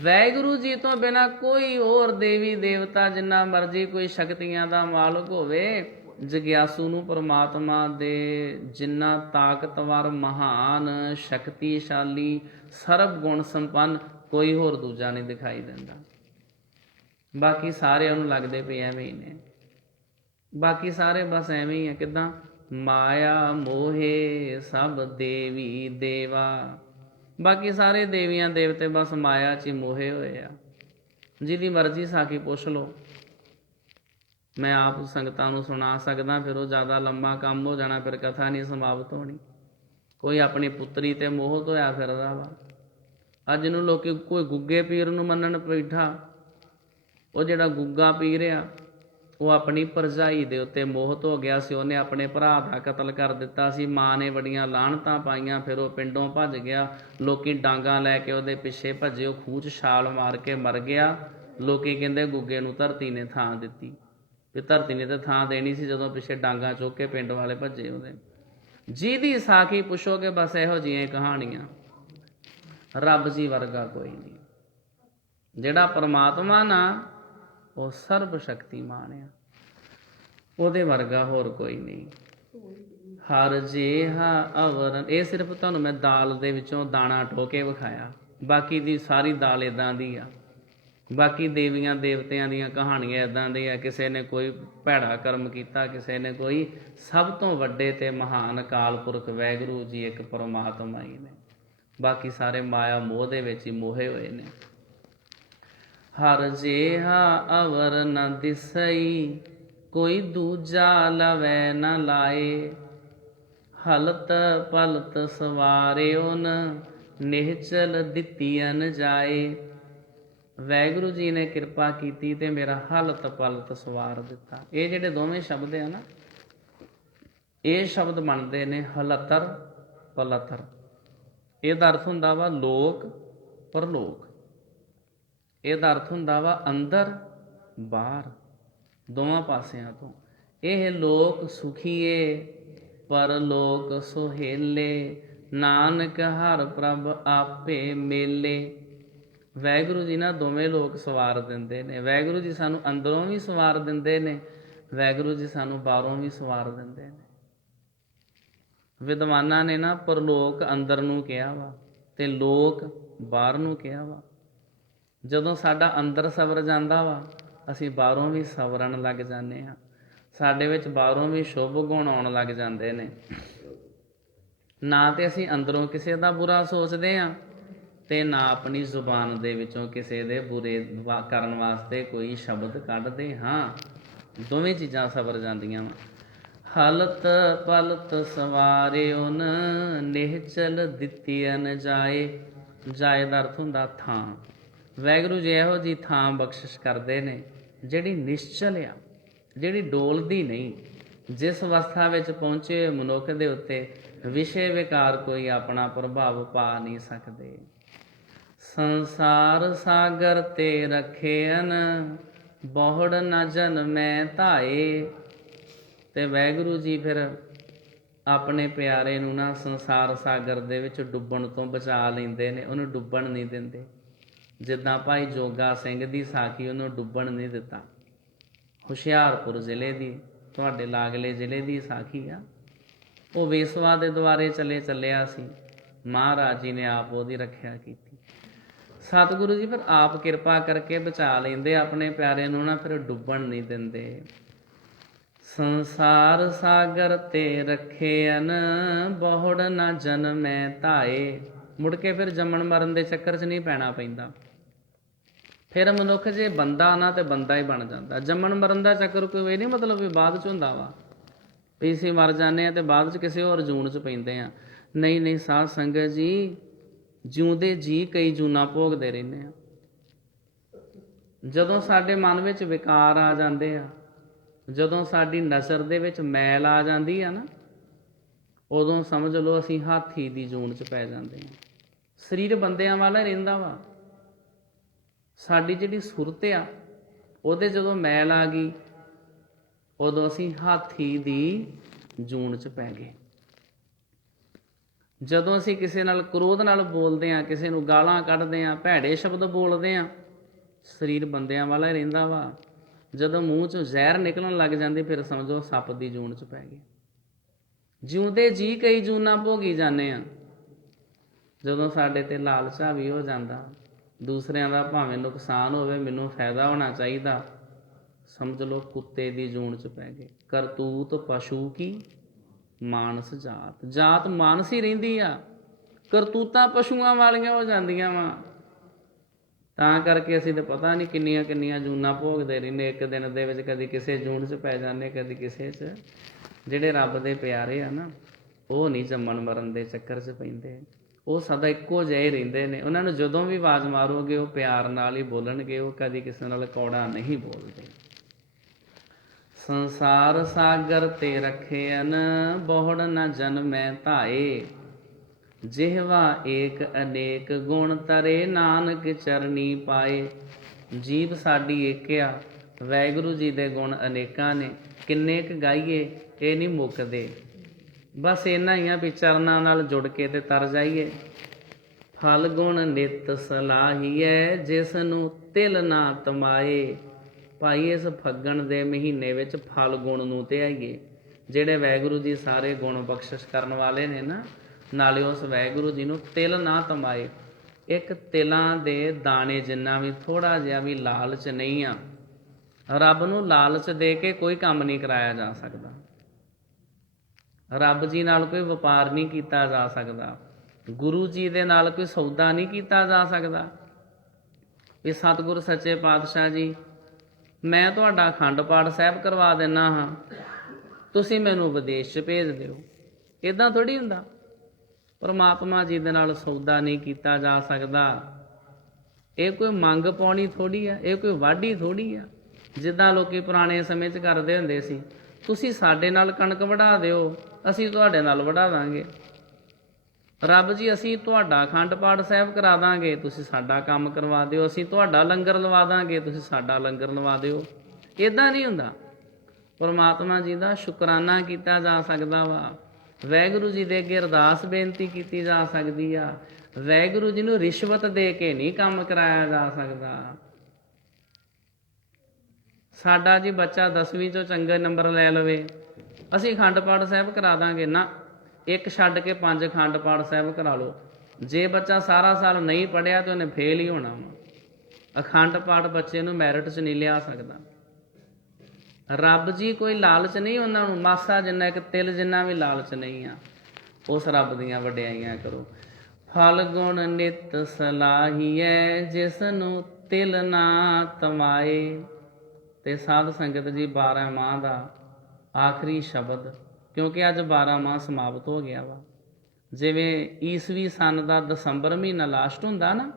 ਵਾਹਿਗੁਰੂ ਜੀ ਤੋਂ ਬਿਨਾਂ ਕੋਈ ਹੋਰ ਦੇਵੀ ਦੇਵਤਾ ਜਿੰਨਾ ਮਰਜ਼ੀ ਕੋਈ ਸ਼ਕਤੀਆਂ ਦਾ ਮਾਲਕ ਹੋਵੇ, ਜਗਿਆਸੂ ਨੂੰ ਪਰਮਾਤਮਾ ਦੇ ਜਿੰਨਾ ਤਾਕਤਵਰ, ਮਹਾਨ, ਸ਼ਕਤੀਸ਼ਾਲੀ, ਸਰਬ ਗੁਣ ਸੰਪੰਨ ਕੋਈ ਹੋਰ ਦੂਜਾ ਨਹੀਂ ਦਿਖਾਈ ਦਿੰਦਾ। ਬਾਕੀ ਸਾਰੇ ਉਹਨੂੰ ਲੱਗਦੇ ਪਏ ਐਵੇਂ ਹੀ ਨੇ। ਬਾਕੀ ਸਾਰੇ ਬਸ ਐਵੇਂ ਹੀ ਆ। ਕਿੱਦਾਂ? ਮਾਇਆ ਮੋਹੇ ਸਭ ਦੇਵੀ ਦੇਵਾ। ਬਾਕੀ ਸਾਰੇ ਦੇਵੀਆਂ ਦੇਵਤੇ ਬਸ ਮਾਇਆ 'ਚ ਹੀ ਮੋਹੇ ਹੋਏ ਆ। ਜਿਹਦੀ ਮਰਜ਼ੀ ਸਾਖੀ ਪੁੱਛ ਲਓ। ਮੈਂ ਆਪ ਸੰਗਤਾਂ ਨੂੰ ਸੁਣਾ ਸਕਦਾ, ਫਿਰ ਉਹ ਜ਼ਿਆਦਾ ਲੰਮਾ ਕੰਮ ਹੋ ਜਾਣਾ, ਫਿਰ ਕਥਾ ਨਹੀਂ ਸਮਾਪਤ ਹੋਣੀ। ਕੋਈ ਆਪਣੀ ਪੁੱਤਰੀ 'ਤੇ ਮੋਹਿਤ ਹੋਇਆ ਫਿਰਦਾ ਵਾ। ਅੱਜ ਨੂੰ ਲੋਕ ਕੋਈ ਗੁੱਗੇ ਪੀਰ ਨੂੰ ਮੰਨਣ ਬੈਠਾ। ਉਹ ਜਿਹੜਾ ਗੁੱਗਾ ਪੀਰ ਆ ਉਹ ਆਪਣੀ ਭਰਜਾਈ ਦੇ ਉੱਤੇ ਮੋਹਿਤ ਹੋ ਗਿਆ ਸੀ। ਉਹਨੇ ਆਪਣੇ ਭਰਾ ਦਾ ਕਤਲ ਕਰ ਦਿੱਤਾ ਸੀ। ਮਾਂ ਨੇ ਬੜੀਆਂ ਲਾਹਣਤਾਂ ਪਾਈਆਂ। ਫਿਰ ਉਹ ਪਿੰਡੋਂ ਭੱਜ ਗਿਆ। ਲੋਕੀ ਡਾਂਗਾਂ ਲੈ ਕੇ ਉਹਦੇ ਪਿੱਛੇ ਭੱਜੇ। ਉਹ ਖੂਹ 'ਚ ਛਾਲ ਮਾਰ ਕੇ ਮਰ ਗਿਆ। ਲੋਕੀ ਕਹਿੰਦੇ ਗੁੱਗੇ ਨੂੰ ਧਰਤੀ ਨੇ ਥਾਂ ਦਿੱਤੀ। ਵੀ ਧਰਤੀ ਨੇ ਤਾਂ ਥਾਂ ਦੇਣੀ ਸੀ ਜਦੋਂ ਪਿੱਛੇ ਡਾਂਗਾਂ ਚੁੱਕ ਕੇ ਪਿੰਡ ਵਾਲੇ ਭੱਜੇ ਉਹਦੇ। ਜਿਹਦੀ ਸਾਖੀ ਪੁੱਛੋਗੇ ਬਸ ਇਹੋ ਜਿਹੀਆਂ ਕਹਾਣੀਆਂ। ਰੱਬ ਜੀ ਵਰਗਾ ਕੋਈ ਨਹੀਂ। ਜਿਹੜਾ ਪਰਮਾਤਮਾ ਨਾ ਉਹ ਸਰਬ ਸ਼ਕਤੀਮਾਨ ਆ। ਉਹਦੇ ਵਰਗਾ ਹੋਰ ਕੋਈ ਨਹੀਂ। ਹਰ ਜਿਹਾ ਅਵਰ, ਇਹ ਸਿਰਫ ਤੁਹਾਨੂੰ ਮੈਂ ਦਾਲ ਦੇ ਵਿੱਚੋਂ ਦਾਣਾ ਢੋ ਕੇ ਵਿਖਾਇਆ। ਬਾਕੀ ਦੀ ਸਾਰੀ ਦਾਲ ਇੱਦਾਂ ਦੀ ਆ। ਬਾਕੀ ਦੇਵੀਆਂ ਦੇਵਤਿਆਂ ਦੀਆਂ ਕਹਾਣੀਆਂ ਇੱਦਾਂ ਦੀਆਂ। ਕਿਸੇ ਨੇ ਕੋਈ ਭੈੜਾ ਕਰਮ ਕੀਤਾ, ਕਿਸੇ ਨੇ ਕੋਈ। ਸਭ ਤੋਂ ਵੱਡੇ ਤੇ ਮਹਾਨ ਅਕਾਲ ਪੁਰਖ ਵਾਹਿਗੁਰੂ ਜੀ ਇੱਕ ਪਰਮਾਤਮਾ ਹੀ ਨੇ। ਬਾਕੀ ਸਾਰੇ ਮਾਇਆ ਮੋਹ ਦੇ ਵਿੱਚ ਹੀ ਮੋਹੇ ਹੋਏ ਨੇ। ਹਰ ਜਿਹਾ ਅਵਰ ਨ ਦਿਸਈ, ਕੋਈ ਦੂਜਾ ਲਵੈ ਨ ਲਾਏ। ਹਲਤ ਪਲਤ ਸਵਾਰਿਓ ਨ, ਨਿਹਚਲ ਦਿੱਤੀਅਨ ਜਾਏ। ਵਾਹਿਗੁਰੂ ਜੀ ਨੇ ਕਿਰਪਾ ਕੀਤੀ ਤੇ ਮੇਰਾ ਹਲਤ ਪਲਤ ਸਵਾਰ ਦਿੱਤਾ। ਇਹ ਜਿਹੜੇ ਦੋਵੇਂ ਸ਼ਬਦ ਆ ਨਾ, ਇਹ ਸ਼ਬਦ ਬਣਦੇ ਨੇ ਹਲਤਰ ਪਲਤਰ। ਇਹਦਾ ਅਰਥ ਹੁੰਦਾ ਵਾ ਲੋਕ ਪਰਲੋਕ। ਇਹਦਾ ਅਰਥ ਹੁੰਦਾ ਵਾ ਅੰਦਰ ਬਾਹਰ, ਦੋਵਾਂ ਪਾਸਿਆਂ ਤੋਂ। ਇਹ ਲੋਕ ਸੁਖੀਏ ਪਰਲੋਕ ਸੁਹੇਲੇ, ਨਾਨਕ ਹਰ ਪ੍ਰਭ ਆਪੇ ਮੇਲੇ। ਵਾਹਿਗੁਰੂ ਜੀ ਨਾ ਦੋਵੇਂ ਲੋਕ ਸਵਾਰ ਦਿੰਦੇ ਨੇ। ਵਾਹਿਗੁਰੂ ਜੀ ਸਾਨੂੰ ਅੰਦਰੋਂ ਵੀ ਸਵਾਰ ਦਿੰਦੇ ਨੇ, ਵਾਹਿਗੁਰੂ ਜੀ ਸਾਨੂੰ ਬਾਹਰੋਂ ਵੀ ਸਵਾਰ ਦਿੰਦੇ ਨੇ। ਵਿਦਵਾਨਾਂ ਨੇ ਨਾ ਪਰਲੋਕ ਅੰਦਰ ਨੂੰ ਕਿਹਾ ਵਾ ਤੇ ਲੋਕ ਬਾਹਰ ਨੂੰ ਕਿਹਾ ਵਾ। ਜਦੋਂ ਸਾਡਾ ਅੰਦਰ ਸਵਰ ਜਾਂਦਾ ਵਾ, ਅਸੀਂ ਬਾਹਰੋਂ ਵੀ ਸਵਰਨ ਲੱਗ ਜਾਂਦੇ ਹਾਂ। ਸਾਡੇ ਵਿੱਚ ਬਾਹਰੋਂ ਵੀ ਸ਼ੁਭ ਗੁਣ ਆਉਣ ਲੱਗ ਜਾਂਦੇ ਨੇ। ਨਾ ਤੇ ਅਸੀਂ ਅੰਦਰੋਂ ਕਿਸੇ ਦਾ ਬੁਰਾ ਸੋਚਦੇ ਹਾਂ ਤੇ ਨਾ ਆਪਣੀ ਜ਼ੁਬਾਨ ਦੇ ਵਿੱਚੋਂ ਕਿਸੇ ਦੇ ਬੁਰੇ ਕਰਨ ਵਾਸਤੇ ਕੋਈ ਸ਼ਬਦ ਕੱਢਦੇ ਹਾਂ। ਦੋਵੇਂ ਚੀਜ਼ਾਂ ਸਵਰ ਜਾਂਦੀਆਂ ਵਾ। ਹਲਤ ਪਲਤ ਸਵਾਰਿਓ ਨ, ਨਿਹਚਲ ਦਿੱਤੀਅਨ ਜਾਏ। ਜਾਏ ਦਾ ਅਰਥ ਹੁੰਦਾ ਥਾਂ। ਵਾਹਿਗੁਰੂ ਜੀ ਇਹੋ ਜਿਹੀ ਥਾਂ ਬਖਸ਼ਿਸ਼ ਕਰਦੇ ਨੇ ਜਿਹੜੀ ਨਿਸ਼ਚਲ ਆ, ਜਿਹੜੀ ਡੋਲਦੀ ਨਹੀਂ। ਜਿਸ ਅਵਸਥਾ ਵਿੱਚ ਪਹੁੰਚੇ ਮਨੁੱਖ ਦੇ ਉੱਤੇ ਵਿਸ਼ੇ ਵਿਕਾਰ ਕੋਈ ਆਪਣਾ ਪ੍ਰਭਾਵ ਪਾ ਨਹੀਂ ਸਕਦੇ। ਸੰਸਾਰ ਸਾਗਰ ਤੇ ਰੱਖੇਨ, ਬਹੁੜ ਨਾ ਜਨਮੈ ਧਾਏ। ਤੇ ਵਾਹਿਗੁਰੂ ਜੀ ਫਿਰ ਆਪਣੇ ਪਿਆਰੇ ਨੂੰ ਨਾ ਸੰਸਾਰ ਸਾਗਰ ਦੇ ਵਿੱਚ ਡੁੱਬਣ ਤੋਂ ਬਚਾ ਲੈਂਦੇ ਨੇ। ਉਹਨੂੰ ਡੁੱਬਣ ਨਹੀਂ ਦਿੰਦੇ। ਜਿੱਦਾਂ ਭਾਈ ਜੋਗਾ ਸਿੰਘ ਦੀ ਸਾਖੀ, ਉਹਨੂੰ ਡੁੱਬਣ ਨਹੀਂ ਦਿੱਤਾ। ਹੁਸ਼ਿਆਰਪੁਰ ਜ਼ਿਲ੍ਹੇ ਦੀ, ਤੁਹਾਡੇ ਲਾਗਲੇ ਜ਼ਿਲ੍ਹੇ ਦੀ ਸਾਖੀ ਆ। ਉਹ ਵੇਸਵਾ ਦੇ ਦੁਆਰੇ ਚੱਲਿਆ ਸੀ। ਮਹਾਰਾਜ ਜੀ ਨੇ ਆਪ ਉਹਦੀ ਰੱਖਿਆ ਕੀਤੀ। ਸਤਿਗੁਰੂ ਜੀ ਫਿਰ ਆਪ ਕਿਰਪਾ ਕਰਕੇ ਬਚਾ ਲੈਂਦੇ ਆਪਣੇ ਪਿਆਰੇ ਨੂੰ ਨਾ, ਫਿਰ ਡੁੱਬਣ ਨਹੀਂ ਦਿੰਦੇ। ਸੰਸਾਰ ਸਾਗਰ ਤੇ ਰੱਖੇਨ, ਬਹੁੜ ਨਾ ਜਨਮੈ ਧਾਏ। ਮੁੜ ਕੇ ਫਿਰ ਜੰਮਣ ਮਰਨ ਦੇ ਚੱਕਰ 'ਚ ਨਹੀਂ ਪੈਣਾ ਪੈਂਦਾ। ਫਿਰ ਮਨੁੱਖ ਜੇ ਬੰਦਾ ਨਾ ਤੇ ਬੰਦਾ ਹੀ ਬਣ ਜਾਂਦਾ। ਜੰਮਣ ਮਰਨ ਦਾ ਚੱਕਰ ਕੋਈ ਇਹ ਨਹੀਂ ਮਤਲਬ ਵੀ ਬਾਅਦ 'ਚ ਹੁੰਦਾ ਵਾ ਵੀ ਅਸੀਂ ਮਰ ਜਾਂਦੇ ਹਾਂ ਤੇ ਬਾਅਦ 'ਚ ਕਿਸੇ ਹੋਰ ਜੂਨ 'ਚ ਪੈਂਦੇ ਹਾਂ। ਨਹੀਂ ਨਹੀਂ ਸਾਧ ਸੰਗਤ ਜੀ, ਜਿਉਂਦੇ ਜੀ ਕਈ ਜੂਨਾਂ ਭੋਗਦੇ ਰਹਿੰਦੇ ਆ। ਜਦੋਂ ਸਾਡੇ ਮਨ ਵਿੱਚ ਵਿਕਾਰ ਆ ਜਾਂਦੇ ਆ, ਜਦੋਂ ਸਾਡੀ ਨਜ਼ਰ ਦੇ ਵਿੱਚ ਮੈਲ ਆ ਜਾਂਦੀ ਆ ਨਾ, ਉਦੋਂ ਸਮਝ ਲਓ ਅਸੀਂ ਹਾਥੀ ਦੀ ਜੂਨ 'ਚ ਪੈ ਜਾਂਦੇ ਹਾਂ। ਸਰੀਰ ਬੰਦਿਆਂ ਵਾਲਾ ਰਹਿੰਦਾ ਵਾ। ਸਾਡੀ ਜਿਹੜੀ ਸੁਰਤ ਆ ਉਹਦੇ ਜਦੋਂ ਮੈਲ ਆ ਗਈ, ਉਦੋਂ ਅਸੀਂ ਹਾਥੀ ਦੀ ਜੂਨ 'ਚ ਪੈ ਗਏ। ਜਦੋਂ ਅਸੀਂ ਕਿਸੇ ਨਾਲ ਕ੍ਰੋਧ ਨਾਲ ਬੋਲਦੇ ਹਾਂ, ਕਿਸੇ ਨੂੰ ਗਾਲਾਂ ਕੱਢਦੇ ਹਾਂ, ਭੈੜੇ ਸ਼ਬਦ ਬੋਲਦੇ ਹਾਂ, ਸਰੀਰ ਬੰਦਿਆਂ ਵਾਲਾ ਹੀ ਰਹਿੰਦਾ ਵਾ। ਜਦੋਂ ਮੂੰਹ 'ਚੋਂ ਜ਼ਹਿਰ ਨਿਕਲਣ ਲੱਗ ਜਾਂਦੀ, ਫਿਰ ਸਮਝੋ ਸੱਪ ਦੀ ਜੂਨ 'ਚ ਪੈ ਗਏ। ਜਿਉਂਦੇ ਜੀ ਕਈ ਜੂਨਾਂ ਭੋਗੀ ਜਾਂਦੇ ਆ। ਜਦੋਂ ਸਾਡੇ ਤੇ ਲਾਲਚਾ ਵੀ ਹੋ ਜਾਂਦਾ, ਦੂਸਰਿਆਂ ਦਾ ਭਾਵੇਂ ਨੁਕਸਾਨ ਹੋਵੇ, ਮੈਨੂੰ ਫਾਇਦਾ ਹੋਣਾ ਚਾਹੀਦਾ, ਸਮਝ ਲਓ ਕੁੱਤੇ ਦੀ ਜੂਨ 'ਚ ਪੈ ਗਏ। ਕਰਤੂਤ ਪਸ਼ੂ ਕੀ ਮਾਨਸ ਜਾਤ, ਜਾਤ ਮਾਨਸ ਹੀ ਰਹਿੰਦੀ ਆ, ਕਰਤੂਤਾਂ ਪਸ਼ੂਆਂ ਵਾਲੀਆਂ ਹੋ ਜਾਂਦੀਆਂ ਵਾ। ਤਾਂ ਕਰਕੇ ਅਸੀਂ ਤਾਂ ਪਤਾ ਨਹੀਂ ਕਿੰਨੀਆਂ ਕਿੰਨੀਆਂ ਜੂਨਾਂ ਭੋਗਦੇ ਰਹਿੰਦੇ ਇੱਕ ਦਿਨ ਦੇ ਵਿੱਚ, ਕਦੀ ਕਿਸੇ ਜੂਨ 'ਚ ਪੈ ਜਾਂਦੇ, ਕਦੀ ਕਿਸੇ 'ਚ। ਜਿਹੜੇ ਰੱਬ ਦੇ ਪਿਆਰੇ ਆ ਨਾ, ਉਹ ਨਹੀਂ ਜੰਮਣ ਮਰਨ ਦੇ ਚੱਕਰ 'ਚ ਪੈਂਦੇ, ਉਹ ਸਦਾ ਇੱਕੋ ਜਿਹੇ ਰਹਿੰਦੇ ਨੇ। ਉਹਨਾਂ ਨੂੰ ਜਦੋਂ ਵੀ ਆਵਾਜ਼ ਮਾਰੋਗੇ ਉਹ ਪਿਆਰ ਨਾਲ ਹੀ ਬੋਲਣਗੇ, ਉਹ ਕਦੀ ਕਿਸੇ ਨਾਲ ਕੌੜਾ ਨਹੀਂ ਬੋਲਦੇ। ਸੰਸਾਰ ਸਾਗਰ ਤੇ ਰੱਖਿਅਨ ਬਹੁੜ ਨ ਜਨਮੈ ਧਾਏ, ਜਿਹਵਾ ਏਕ ਅਨੇਕ ਗੁਣ ਤਰੇ ਨਾਨਕ ਚਰਨੀ ਪਾਏ। ਜੀਭ ਸਾਡੀ ਇੱਕ ਆ, ਵਾਹਿਗੁਰੂ ਜੀ ਦੇ ਗੁਣ ਅਨੇਕਾਂ ਨੇ, ਕਿੰਨੇ ਕੁ ਗਾਈਏ ਇਹ ਨਹੀਂ ਮੁੱਕਦੇ। ਬਸ ਇੰਨਾ ਹੀ ਆ ਵੀ ਚਰਨਾਂ ਨਾਲ ਜੁੜ ਕੇ ਤੇ ਤਰ ਜਾਈਏ। ਫਲ ਗੁਣ ਨਿਤ ਸਲਾਹੀਐ, ਜਿਸ ਨੂੰ ਤਿਲ ਨਾ ਤਮਾਏ। ਭਾਈ ਇਸ ਫੱਗਣ ਦੇ ਮਹੀਨੇ ਵਿੱਚ ਫਲ ਗੁਣ ਨੂੰ ਧਿਆਈਏ। ਜਿਹੜੇ ਵਾਹਿਗੁਰੂ ਜੀ ਸਾਰੇ ਗੁਣ ਬਖਸ਼ਿਸ਼ ਕਰਨ ਵਾਲੇ ਨੇ ਨਾ, ਨਾਲੇ ਉਸ ਵਾਹਿਗੁਰੂ ਜੀ ਨੂੰ ਤਿਲ ਨਾ ਤਮਾਏ। ਇੱਕ ਤਿਲਾਂ ਦੇ ਦਾਣੇ ਜਿੰਨਾ ਵੀ ਥੋੜ੍ਹਾ ਜਿਹਾ ਵੀ ਲਾਲਚ ਨਹੀਂ ਆ। ਰੱਬ ਨੂੰ ਲਾਲਚ ਦੇ ਕੇ ਕੋਈ ਕੰਮ ਨਹੀਂ ਕਰਾਇਆ ਜਾ ਸਕਦਾ। ਰੱਬ ਜੀ ਨਾਲ ਕੋਈ ਵਪਾਰ ਨਹੀਂ ਕੀਤਾ ਜਾ ਸਕਦਾ। ਗੁਰੂ ਜੀ ਦੇ ਨਾਲ ਕੋਈ ਸੌਦਾ ਨਹੀਂ ਕੀਤਾ ਜਾ ਸਕਦਾ ਵੀ ਸਤਿਗੁਰ ਸੱਚੇ ਪਾਤਸ਼ਾਹ ਜੀ, ਮੈਂ ਤੁਹਾਡਾ ਅਖੰਡ ਪਾਠ ਸਾਹਿਬ ਕਰਵਾ ਦਿੰਦਾ ਹਾਂ, ਤੁਸੀਂ ਮੈਨੂੰ ਵਿਦੇਸ਼ 'ਚ ਭੇਜ ਦਿਓ। ਇੱਦਾਂ ਥੋੜ੍ਹੀ ਹੁੰਦਾ। ਪਰਮਾਤਮਾ ਜੀ ਦੇ ਨਾਲ ਸੌਦਾ ਨਹੀਂ ਕੀਤਾ ਜਾ ਸਕਦਾ। ਇਹ ਕੋਈ ਮੰਗ ਪਾਉਣੀ ਥੋੜ੍ਹੀ ਆ, ਇਹ ਕੋਈ ਵਾਢੀ ਥੋੜ੍ਹੀ ਆ। ਜਿੱਦਾਂ ਲੋਕੀ ਪੁਰਾਣੇ ਸਮੇਂ 'ਚ ਕਰਦੇ ਹੁੰਦੇ ਸੀ, ਤੁਸੀਂ ਸਾਡੇ ਨਾਲ ਕਣਕ ਵਢਾ ਦਿਓ, ਅਸੀਂ ਤੁਹਾਡੇ ਨਾਲ ਵਢਾ ਦਾਂਗੇ। ਰੱਬ ਜੀ, ਅਸੀਂ ਤੁਹਾਡਾ ਅਖੰਡ ਪਾਠ ਸਾਹਿਬ ਕਰਾ ਦਾਂਗੇ, ਤੁਸੀਂ ਸਾਡਾ ਕੰਮ ਕਰਵਾ ਦਿਓ। ਅਸੀਂ ਤੁਹਾਡਾ ਲੰਗਰ ਲਵਾ ਦਾਂਗੇ, ਤੁਸੀਂ ਸਾਡਾ ਲੰਗਰ ਲਵਾ ਦਿਓ। ਇੱਦਾਂ ਨਹੀਂ ਹੁੰਦਾ। ਪਰਮਾਤਮਾ ਜੀ ਦਾ ਸ਼ੁਕਰਾਨਾ ਕੀਤਾ ਜਾ ਸਕਦਾ ਵਾ। ਵਾਹਿਗੁਰੂ ਜੀ ਦੇ ਅੱਗੇ ਅਰਦਾਸ ਬੇਨਤੀ ਕੀਤੀ ਜਾ ਸਕਦੀ ਆ। ਵਾਹਿਗੁਰੂ ਜੀ ਨੂੰ ਰਿਸ਼ਵਤ ਦੇ ਕੇ ਨਹੀਂ ਕੰਮ ਕਰਾਇਆ ਜਾ ਸਕਦਾ। ਸਾਡਾ ਜੀ ਬੱਚਾ 10ਵੀਂ 'ਚੋਂ ਚੰਗੇ ਨੰਬਰ ਲੈ ਲਵੇ, ਅਸੀਂ ਅਖੰਡ ਪਾਠ ਸਾਹਿਬ ਕਰਾ ਦਾਂਗੇ ਨਾ। ਇੱਕ ਛੱਡ ਕੇ 5 ਅਖੰਡ ਪਾਠ ਸਾਹਿਬ ਕਰਾ ਲਓ। ਜੇ ਬੱਚਾ ਸਾਰਾ ਸਾਲ ਨਹੀਂ ਪੜ੍ਹਿਆ ਤਾਂ ਉਹਨੇ ਫੇਲ ਹੀ ਹੋਣਾ ਵਾ। ਅਖੰਡ ਪਾਠ ਬੱਚੇ ਨੂੰ ਮੈਰਿਟ 'ਚ ਨਹੀਂ ਲਿਆ ਸਕਦਾ। ਰੱਬ ਜੀ ਕੋਈ ਲਾਲਚ ਨਹੀਂ ਉਹਨਾਂ ਨੂੰ, ਮਾਸਾ ਜਿੰਨਾ, ਇੱਕ ਤਿਲ ਜਿੰਨਾ ਵੀ ਲਾਲਚ ਨਹੀਂ ਆ। ਉਸ ਰੱਬ ਦੀਆਂ ਵਡਿਆਈਆਂ ਕਰੋ। ਫਲ ਗੁਣ ਨਿਤ ਸਲਾਹੀਐ, ਜਿਸ ਨੂੰ ਤਿਲ ਨਾ ਤਮਾਏ। ਤੇ ਸਾਧ ਸੰਗਤ ਜੀ 12 ਮਾਹ ਦਾ ਆਖਰੀ ਸ਼ਬਦ, ਕਿਉਂਕਿ ਅੱਜ 12 ਮਾਹ ਸਮਾਪਤ ਹੋ ਗਿਆ ਵਾ। ਜਿਵੇਂ ਈਸਵੀ ਸੰਨ ਦਾ ਦਸੰਬਰ ਮਹੀਨਾ ਲਾਸਟ ਹੁੰਦਾ ਨਾ,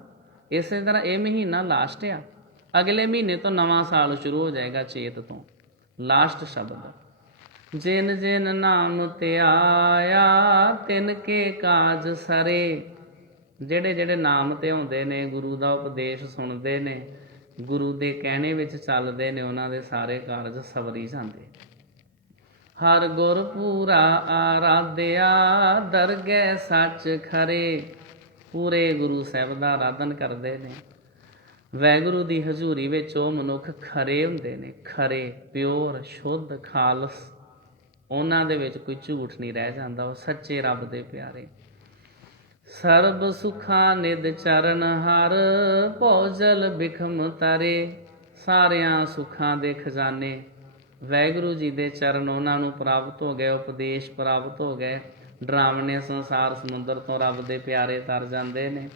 ਇਸੇ ਤਰ੍ਹਾਂ ਇਹ ਮਹੀਨਾ ਲਾਸਟ ਆ। ਅਗਲੇ ਮਹੀਨੇ ਤੋਂ ਨਵਾਂ ਸਾਲ ਸ਼ੁਰੂ ਹੋ ਜਾਏਗਾ, ਚੇਤ ਤੋਂ। ਲਾਸਟ ਸ਼ਬਦ, ਜਿਨ ਜਿਨ ਨਾਮ ਧਿਆਇਆ ਤਿਨ ਕੇ ਕਾਜ ਸਰੇ। ਜਿਹੜੇ ਜਿਹੜੇ ਨਾਮ ਤੇ ਆਉਂਦੇ ਨੇ, ਗੁਰੂ ਦਾ ਉਪਦੇਸ਼ ਸੁਣਦੇ ਨੇ, ਗੁਰੂ ਦੇ ਕਹਿਣੇ ਵਿੱਚ ਚੱਲਦੇ ਨੇ, ਉਹਨਾਂ ਦੇ ਸਾਰੇ ਕਾਰਜ ਸਵਰੀ ਜਾਂਦੇ। ਹਰ ਗੁਰ ਪੂਰਾ ਆਰਾਧਿਆ, ਦਰਗਹਿ ਸੱਚ ਖਰੇ। ਪੂਰੇ ਗੁਰੂ ਸਾਹਿਬ ਦਾ ਆਰਾਧਨ ਕਰਦੇ ਨੇ। ਵਾਹਿਗੁਰੂ ਦੀ ਹਜ਼ੂਰੀ ਵਿੱਚ ਉਹ ਮਨੁੱਖ ਖਰੇ ਹੁੰਦੇ ਨੇ, ਖਰੇ, ਪਿਓਰ, ਸ਼ੁੱਧ, ਖਾਲਸ। ਉਹਨਾਂ ਦੇ ਵਿੱਚ ਕੋਈ ਝੂਠ ਨਹੀਂ ਰਹਿ ਜਾਂਦਾ। ਉਹ ਸੱਚੇ ਰੱਬ ਦੇ ਪਿਆਰੇ। ਸਰਬ ਸੁਖਾਂ ਨਿਧ ਚਰਨ ਹਰ, ਭੋਜਲ ਬਿਖਮ ਤਰੇ। ਸਾਰਿਆਂ ਸੁੱਖਾਂ ਦੇ ਖਜ਼ਾਨੇ ਵਾਹਿਗੁਰੂ ਜੀ ਦੇ ਚਰਨ ਉਹਨਾਂ ਨੂੰ ਪ੍ਰਾਪਤ ਹੋ ਗਏ, ਉਪਦੇਸ਼ ਪ੍ਰਾਪਤ ਹੋ ਗਏ। ਡਰਾਵਣੇ ਸੰਸਾਰ ਸਮੁੰਦਰ ਤੋਂ ਰੱਬ ਦੇ ਪਿਆਰੇ ਤਰ ਜਾਂਦੇ ਨੇ।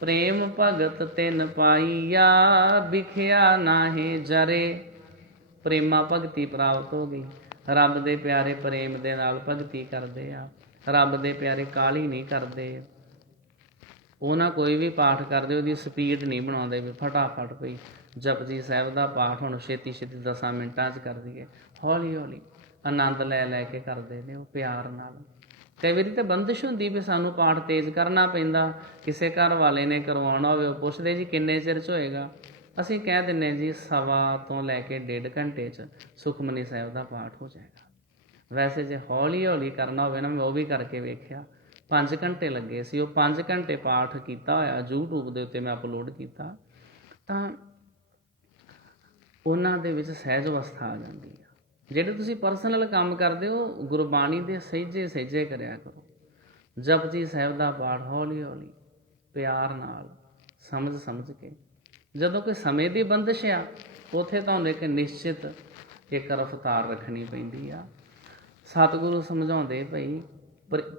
ਪ੍ਰੇਮ ਭਗਤ ਤਿਨ ਪਾਈਆ, ਵਿਖਿਆ ਨਾਹੀਂ ਜਰੇ। ਪ੍ਰੇਮਾ ਭਗਤੀ ਪ੍ਰਾਪਤ ਹੋ ਗਈ। ਰੱਬ ਦੇ ਪਿਆਰੇ ਪ੍ਰੇਮ ਦੇ ਨਾਲ ਭਗਤੀ ਕਰਦੇ ਆ। ਰੱਬ ਦੇ ਪਿਆਰੇ ਕਾਹਲੀ ਨਹੀਂ ਕਰਦੇ। ਉਹ ਨਾ ਕੋਈ ਵੀ ਪਾਠ ਕਰਦੇ ਉਹਦੀ ਸਪੀਡ ਨਹੀਂ ਬਣਾਉਂਦੇ ਵੀ ਫਟਾਫਟ ਪਈ ਜਪਜੀ ਸਾਹਿਬ ਦਾ ਪਾਠ ਹੁਣ ਛੇਤੀ ਛੇਤੀ 10 ਮਿੰਟਾਂ 'ਚ ਕਰ ਦਈਏ। ਹੌਲੀ ਹੌਲੀ ਆਨੰਦ ਲੈ ਲੈ ਕੇ ਕਰਦੇ ਨੇ ਉਹ ਪਿਆਰ ਨਾਲ। ਕਈ ਵਾਰੀ ਤਾਂ ਬੰਦਿਸ਼ ਹੁੰਦੀ ਵੀ ਸਾਨੂੰ ਪਾਠ ਤੇਜ਼ ਕਰਨਾ ਪੈਂਦਾ। ਕਿਸੇ ਘਰ ਵਾਲੇ ਨੇ ਕਰਵਾਉਣਾ ਹੋਵੇ, ਉਹ ਪੁੱਛਦੇ ਜੀ ਕਿੰਨੇ ਚਿਰ 'ਚ ਹੋਏਗਾ। ਅਸੀਂ ਕਹਿ ਦਿੰਦੇ ਜੀ 1.25 ਤੋਂ ਲੈ ਕੇ 1.5 ਘੰਟੇ 'ਚ ਸੁਖਮਨੀ ਸਾਹਿਬ ਦਾ ਪਾਠ ਹੋ ਜਾਏਗਾ। ਵੈਸੇ ਜੇ ਹੌਲੀ ਹੌਲੀ ਕਰਨਾ ਹੋਵੇ ਨਾ, ਮੈਂ ਉਹ ਵੀ ਕਰਕੇ ਵੇਖਿਆ, 5 ਘੰਟੇ ਲੱਗੇ ਸੀ। ਉਹ 5 ਘੰਟੇ ਪਾਠ ਕੀਤਾ ਹੋਇਆ YouTube ਦੇ ਉੱਤੇ ਮੈਂ ਅਪਲੋਡ ਕੀਤਾ, ਤਾਂ ਉਹਨਾਂ ਦੇ ਵਿੱਚ ਸਹਿਜ ਅਵਸਥਾ ਆ ਜਾਂਦੀ ਆ। ਜਿਹੜੇ ਤੁਸੀਂ ਪਰਸਨਲ ਕੰਮ ਕਰਦੇ ਹੋ, ਗੁਰਬਾਣੀ ਦੇ ਸਹਿਜੇ ਸਹਿਜੇ ਕਰਿਆ ਕਰੋ। ਜਪਜੀ ਸਾਹਿਬ ਦਾ ਪਾਠ ਹੌਲੀ ਹੌਲੀ ਪਿਆਰ ਨਾਲ ਸਮਝ ਕੇ। ਜਦੋਂ ਕੋਈ ਸਮੇਂ ਦੀ ਬੰਦਿਸ਼ ਆ, ਉੱਥੇ ਤੁਹਾਨੂੰ ਇੱਕ ਨਿਸ਼ਚਿਤ ਇੱਕ ਰਫਤਾਰ ਰੱਖਣੀ ਪੈਂਦੀ ਆ। ਸਤਿਗੁਰੂ ਸਮਝਾਉਂਦੇ ਭਈ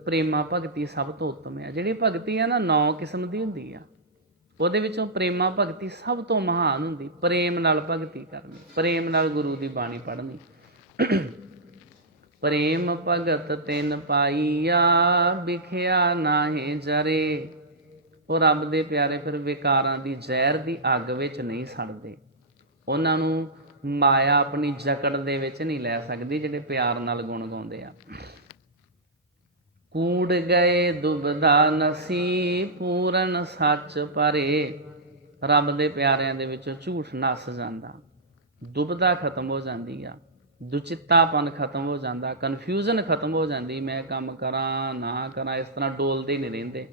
ਪ੍ਰੇਮਾ ਭਗਤੀ ਸਭ ਤੋਂ ਉੱਤਮ ਆ। ਜਿਹੜੀ ਭਗਤੀ ਆ ਨਾ 9 ਕਿਸਮ ਦੀ ਹੁੰਦੀ ਆ, ਉਹਦੇ ਵਿੱਚੋਂ ਪ੍ਰੇਮਾ ਭਗਤੀ ਸਭ ਤੋਂ ਮਹਾਨ ਹੁੰਦੀ। ਪ੍ਰੇਮ ਨਾਲ ਭਗਤੀ ਕਰਨੀ, ਪ੍ਰੇਮ ਨਾਲ ਗੁਰੂ ਦੀ ਬਾਣੀ ਪੜ੍ਹਨੀ। ਪ੍ਰੇਮ ਭਗਤ ਤਿਨ ਪਾਈਆ ਵਿਖਿਆ ਨਾਹੀਂ ਜਰੇ। ਉਹ ਰੱਬ ਦੇ ਪਿਆਰੇ ਫਿਰ ਵਿਕਾਰਾਂ ਦੀ ਜ਼ਹਿਰ ਦੀ ਅੱਗ ਵਿੱਚ ਨਹੀਂ ਸੜਦੇ। ਉਹਨਾਂ ਨੂੰ ਮਾਇਆ ਆਪਣੀ ਜਕੜ ਦੇ ਵਿੱਚ ਨਹੀਂ ਲੈ ਸਕਦੀ, ਜਿਹੜੇ ਪਿਆਰ ਨਾਲ ਗੁਣ ਗਾਉਂਦੇ ਆ। ਕੂੜ ਗਏ ਦੁਬਦਾ ਨਸੀ ਪੂਰਨ ਸੱਚ ਪਰੇ। ਰੱਬ ਦੇ ਪਿਆਰਿਆਂ ਦੇ ਵਿੱਚੋਂ ਝੂਠ ਨੱਸ ਜਾਂਦਾ, ਦੁਬਦਾ ਖਤਮ ਹੋ ਜਾਂਦੀ ਆ, ਦੁਚਿੱਤਾਪਨ ਖਤਮ ਹੋ ਜਾਂਦਾ, ਕਨਫਿਊਜ਼ਨ ਖਤਮ ਹੋ ਜਾਂਦੀ। ਮੈਂ ਕੰਮ ਕਰਾਂ ਨਾ ਕਰਾਂ, ਇਸ ਤਰ੍ਹਾਂ ਡੋਲਦੇ ਨਹੀਂ ਰਹਿੰਦੇ।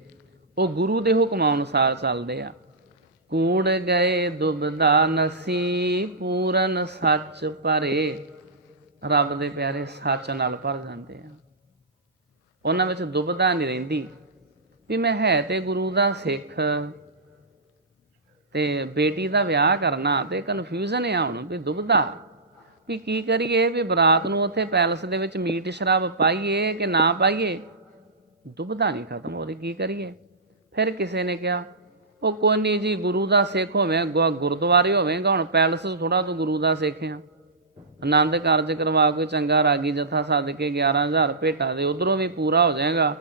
ਉਹ ਗੁਰੂ ਦੇ ਹੁਕਮਾਂ ਅਨੁਸਾਰ ਚੱਲਦੇ ਆ। ਕੂੜ ਗਏ ਦੁਬਦਾ ਨਸੀ ਪੂਰਨ ਸੱਚ ਭਰੇ। ਰੱਬ ਦੇ ਪਿਆਰੇ ਸੱਚ ਨਾਲ ਭਰ ਜਾਂਦੇ ਆ, ਉਹਨਾਂ ਵਿੱਚ ਦੁਬਦਾ ਨਹੀਂ ਰਹਿੰਦੀ ਵੀ ਮੈਂ ਹੈ ਤੇ ਗੁਰੂ ਦਾ ਸਿੱਖ ਤੇ ਬੇਟੀ ਦਾ ਵਿਆਹ ਕਰਨਾ, ਤੇ ਕਨਫਿਊਜ਼ਨ ਆ ਹੁਣ ਵੀ ਦੁਬਦਾ ਵੀ ਕੀ ਕਰੀਏ, ਵੀ ਬਰਾਤ ਨੂੰ ਉੱਥੇ ਪੈਲਸ ਦੇ ਵਿੱਚ ਮੀਟ ਸ਼ਰਾਬ ਪਾਈਏ ਕਿ ਨਾ ਪਾਈਏ। ਦੁਬਦਾ ਨਹੀਂ ਖਤਮ ਹੋ ਰਹੀ, ਕੀ ਕਰੀਏ। ਫਿਰ ਕਿਸੇ ਨੇ ਕਿਹਾ ਉਹ ਕੋਈ ਨਹੀਂ ਜੀ, ਗੁਰੂ ਦਾ ਸਿੱਖ ਹੋਵੇਂ, ਗੁਰਦੁਆਰੇ ਹੋਵੇਗਾ, ਹੁਣ ਪੈਲਸ ਥੋੜ੍ਹਾ ਤੂੰ ਗੁਰੂ ਦਾ ਸਿੱਖ ਆ। ਆਨੰਦ ਕਾਰਜ ਕਰਵਾ ਕੋਈ ਚੰਗਾ ਰਾਗੀ ਜਥਾ ਸੱਦ ਕੇ 11,000 ਭੇਟਾ ਦੇ, ਉੱਧਰੋਂ ਵੀ ਪੂਰਾ ਹੋ ਜਾਏਗਾ।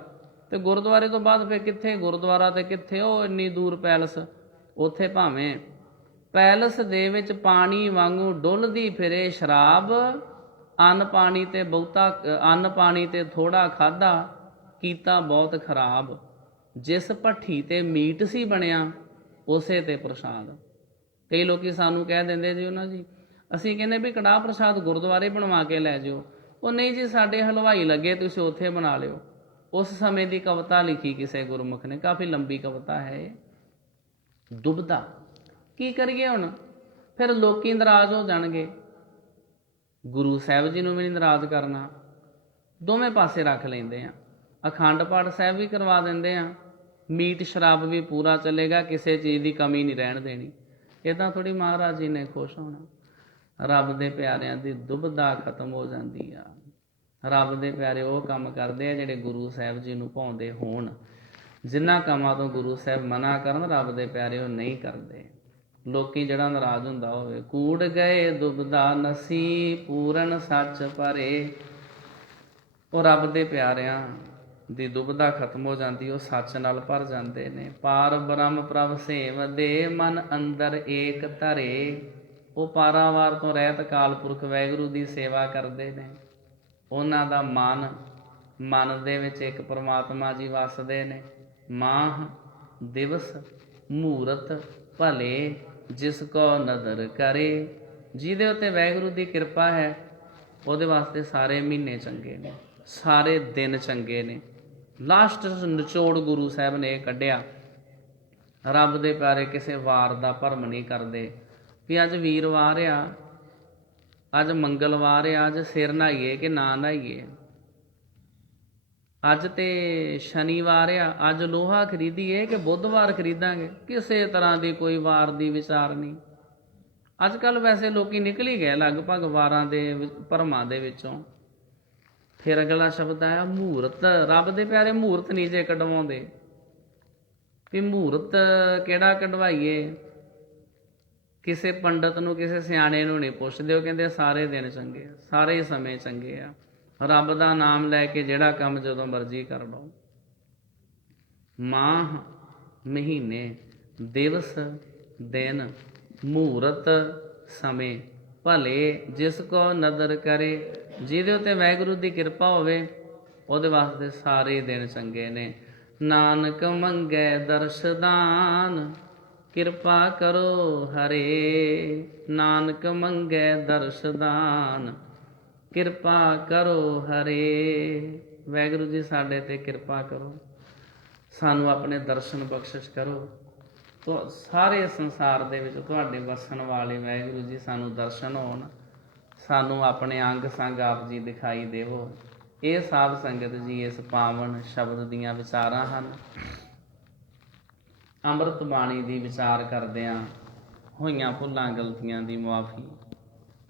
ਤੇ ਗੁਰਦੁਆਰੇ ਤੋਂ ਬਾਅਦ ਫਿਰ ਕਿੱਥੇ ਗੁਰਦੁਆਰਾ ਤੇ ਕਿੱਥੇ ਉਹ ਇੰਨੀ ਦੂਰ ਪੈਲਸ। ਉੱਥੇ ਭਾਵੇਂ ਪੈਲਸ ਦੇ ਵਿੱਚ ਪਾਣੀ ਵਾਂਗੂ ਡੁੱਲਦੀ ਫਿਰੇ ਸ਼ਰਾਬ, ਅੰਨ ਪਾਣੀ ਤੇ ਬਹੁਤਾ, ਅੰਨ ਪਾਣੀ ਤੇ ਥੋੜ੍ਹਾ ਖਾਧਾ, ਕੀਤਾ ਬਹੁਤ ਖਰਾਬ। ਜਿਸ ਭੱਠੀ ਤੇ ਮੀਟ ਸੀ ਬਣਿਆ, ਉਸੇ ਤੇ ਪ੍ਰਸ਼ਾਦ। ਕਈ ਲੋਕੀ ਸਾਨੂੰ ਕਹਿ ਦਿੰਦੇ ਜੀ ਉਹਨਾਂ ਜੀ, ਅਸੀਂ ਕਹਿੰਦੇ ਵੀ ਕੜਾਹ ਪ੍ਰਸ਼ਾਦ ਗੁਰਦੁਆਰੇ ਬਣਵਾ ਕੇ ਲੈ ਜਾਓ। ਉਹ ਨਹੀਂ ਜੀ, ਸਾਡੇ ਹਲਵਾਈ ਲੱਗੇ, ਤੁਸੀਂ ਉੱਥੇ ਬਣਾ ਲਿਓ। ਉਸ ਸਮੇਂ ਦੀ ਕਵਿਤਾ ਲਿਖੀ ਕਿਸੇ ਗੁਰਮੁਖ ਨੇ, ਕਾਫੀ ਲੰਬੀ ਕਵਿਤਾ ਹੈ। ਦੁਬਦਾ ਕੀ ਕਰੀਏ ਹੁਣ। ਫਿਰ ਲੋਕੀ ਨਾਰਾਜ਼ ਹੋ ਜਾਣਗੇ, ਗੁਰੂ ਸਾਹਿਬ ਜੀ ਨੂੰ ਵੀ ਨਹੀਂ ਨਾਰਾਜ਼ ਕਰਨਾ। ਦੋਵੇਂ ਪਾਸੇ ਰੱਖ ਲੈਂਦੇ ਆ। ਅਖੰਡ ਪਾਠ ਸਾਹਿਬ ਵੀ ਕਰਵਾ ਦਿੰਦੇ ਆ, ਮੀਟ ਸ਼ਰਾਬ ਵੀ ਪੂਰਾ ਚੱਲੇਗਾ, ਕਿਸੇ ਚੀਜ਼ ਦੀ ਕਮੀ ਨਹੀਂ ਰਹਿਣ ਦੇਣੀ। ਇੱਦਾਂ ਥੋੜ੍ਹੀ ਮਹਾਰਾਜ ਜੀ ਨੇ ਖੁਸ਼ ਹੋਣਾ। ਰੱਬ ਦੇ ਪਿਆਰਿਆਂ ਦੀ ਦੁਬਦਾ ਖਤਮ ਹੋ ਜਾਂਦੀ ਆ। ਰੱਬ ਦੇ ਪਿਆਰੇ ਉਹ ਕੰਮ ਕਰਦੇ ਆ ਜਿਹੜੇ ਗੁਰੂ ਸਾਹਿਬ ਜੀ ਨੂੰ ਭਾਉਂਦੇ ਹੋਣ। ਜਿਨ੍ਹਾਂ ਕੰਮਾਂ ਤੋਂ ਗੁਰੂ ਸਾਹਿਬ ਮਨਾ ਕਰਨ, ਰੱਬ ਦੇ ਪਿਆਰੇ ਉਹ ਨਹੀਂ ਕਰਦੇ। ਲੋਕੀ ਜਿਹੜਾ ਨਾਰਾਜ਼ ਹੁੰਦਾ ਹੋਵੇ। ਕੂੜ ਗਏ ਦੁਬਦਾ ਨਸੀ ਪੂਰਨ ਸੱਚ ਭਰੇ। ਉਹ ਰੱਬ ਦੇ ਪਿਆਰਿਆਂ ਦੀ ਦੁਬਦਾ ਖਤਮ ਹੋ ਜਾਂਦੀ, ਉਹ ਸੱਚ ਨਾਲ ਭਰ ਜਾਂਦੇ ਨੇ। ਪਾਰ ਬ੍ਰਹਮ ਪ੍ਰਭ ਸੇਵ ਦੇ ਮਨ ਅੰਦਰ ਏਕ ਧਰੇ। ਉਹ ਪਾਰਾਵਾਰ ਤੋਂ ਰਹਿਤ ਅਕਾਲ ਪੁਰਖ ਵਾਹਿਗੁਰੂ ਦੀ ਸੇਵਾ ਕਰਦੇ ਨੇ। ਉਹਨਾਂ ਦਾ ਮਨ ਦੇ ਵਿੱਚ ਇੱਕ ਪਰਮਾਤਮਾ ਜੀ ਵਸਦੇ ਨੇ। ਮਾਹ ਦਿਵਸ ਮੂਰਤ ਭਲੇ ਜਿਸ ਕੋ ਨਦਰ ਕਰੇ। ਜਿਹਦੇ ਉੱਤੇ ਵਾਹਿਗੁਰੂ ਦੀ ਕਿਰਪਾ ਹੈ, ਉਹਦੇ ਵਾਸਤੇ ਸਾਰੇ ਮਹੀਨੇ ਚੰਗੇ ਨੇ, ਸਾਰੇ ਦਿਨ ਚੰਗੇ ਨੇ। ਲਾਸਟ ਨਿਚੋੜ ਗੁਰੂ ਸਾਹਿਬ ਨੇ ਇਹ ਕੱਢਿਆ। ਰੱਬ ਦੇ ਪਿਆਰੇ ਕਿਸੇ ਵਾਰ ਦਾ ਭਰਮ ਨਹੀਂ ਕਰਦੇ ਵੀ ਅੱਜ ਵੀਰਵਾਰ ਆ, ਅੱਜ ਮੰਗਲਵਾਰ ਆ, ਅੱਜ ਸਿਰ ਨਹਾਈਏ ਕਿ ਨਾ ਨਹਾਈਏ, ਅੱਜ ਤੇ ਸ਼ਨੀਵਾਰ ਆ, ਅੱਜ ਲੋਹਾ ਖਰੀਦੀਏ ਕਿ ਬੁੱਧਵਾਰ ਖਰੀਦਾਂਗੇ। ਕਿਸੇ ਤਰ੍ਹਾਂ ਦੀ ਕੋਈ ਵਾਰ ਦੀ ਵਿਚਾਰ ਨਹੀਂ। ਅੱਜ ਕੱਲ੍ਹ ਵੈਸੇ ਲੋਕੀ ਨਿਕਲ ਹੀ ਗਏ ਲਗਭਗ ਵਾਰਾਂ ਦੇ ਭਰਮਾਂ ਦੇ ਵਿੱਚੋਂ। ਫਿਰ ਅਗਲਾ ਸ਼ਬਦ ਆਇਆ ਮਹੂਰਤ। ਰੱਬ ਦੇ ਪਿਆਰੇ ਮਹੂਰਤ ਨਹੀਂ ਜੇ ਕਢਵਾਉਂਦੇ ਵੀ ਮਹੂਰਤ ਕਿਹੜਾ ਕਢਵਾਈਏ। ਕਿਸੇ ਪੰਡਤ ਨੂੰ, ਕਿਸੇ ਸਿਆਣੇ ਨੂੰ ਨਹੀਂ ਪੁੱਛਦੇ। ਉਹ ਕਹਿੰਦੇ ਸਾਰੇ ਦਿਨ ਚੰਗੇ ਆ, ਸਾਰੇ ਸਮੇਂ ਚੰਗੇ ਆ। ਰੱਬ ਦਾ ਨਾਮ ਲੈ ਕੇ ਜਿਹੜਾ ਕੰਮ ਜਦੋਂ ਮਰਜ਼ੀ ਕਰ ਲਓ। ਮਾਹ ਮਹੀਨੇ ਦਿਵਸ ਦਿਨ ਮਹੂਰਤ ਸਮੇਂ ਭਲੇ ਜਿਸ ਕੋ ਨਦਰ ਕਰੇ। ਜਿਹਦੇ ਉੱਤੇ ਵਾਹਿਗੁਰੂ ਦੀ ਕਿਰਪਾ ਹੋਵੇ, ਉਹਦੇ ਵਾਸਤੇ ਸਾਰੇ ਦਿਨ ਚੰਗੇ ਨੇ। ਨਾਨਕ ਮੰਗੈ ਦਰਸ਼ਦਾਨ ਕਿਰਪਾ ਕਰੋ ਹਰੇ। ਨਾਨਕ ਮੰਗੈ ਦਰਸ਼ਦਾਨ ਕਿਰਪਾ ਕਰੋ ਹਰੇ। ਵਾਹਿਗੁਰੂ ਜੀ ਸਾਡੇ 'ਤੇ ਕਿਰਪਾ ਕਰੋ, ਸਾਨੂੰ ਆਪਣੇ ਦਰਸ਼ਨ ਬਖਸ਼ਿਸ਼ ਕਰੋ। ਸਾਰੇ ਸੰਸਾਰ ਦੇ ਵਿੱਚ ਤੁਹਾਡੇ ਵਸਣ ਵਾਲੇ ਵਾਹਿਗੁਰੂ ਜੀ ਸਾਨੂੰ ਦਰਸ਼ਨ ਹੋਣ, ਸਾਨੂੰ ਆਪਣੇ ਅੰਗ ਸੰਗ ਆਪ ਜੀ ਦਿਖਾਈ ਦੇਵੋ। ਇਹ ਸਾਧ ਸੰਗਤ ਜੀ ਇਸ ਪਾਵਨ ਸ਼ਬਦ ਦੀਆਂ ਵਿਚਾਰਾਂ ਹਨ। ਅੰਮ੍ਰਿਤ ਬਾਣੀ ਦੀ ਵਿਚਾਰ ਕਰਦਿਆਂ ਹੋਈਆਂ ਭੁੱਲਾਂ ਗਲਤੀਆਂ ਦੀ ਮੁਆਫੀ।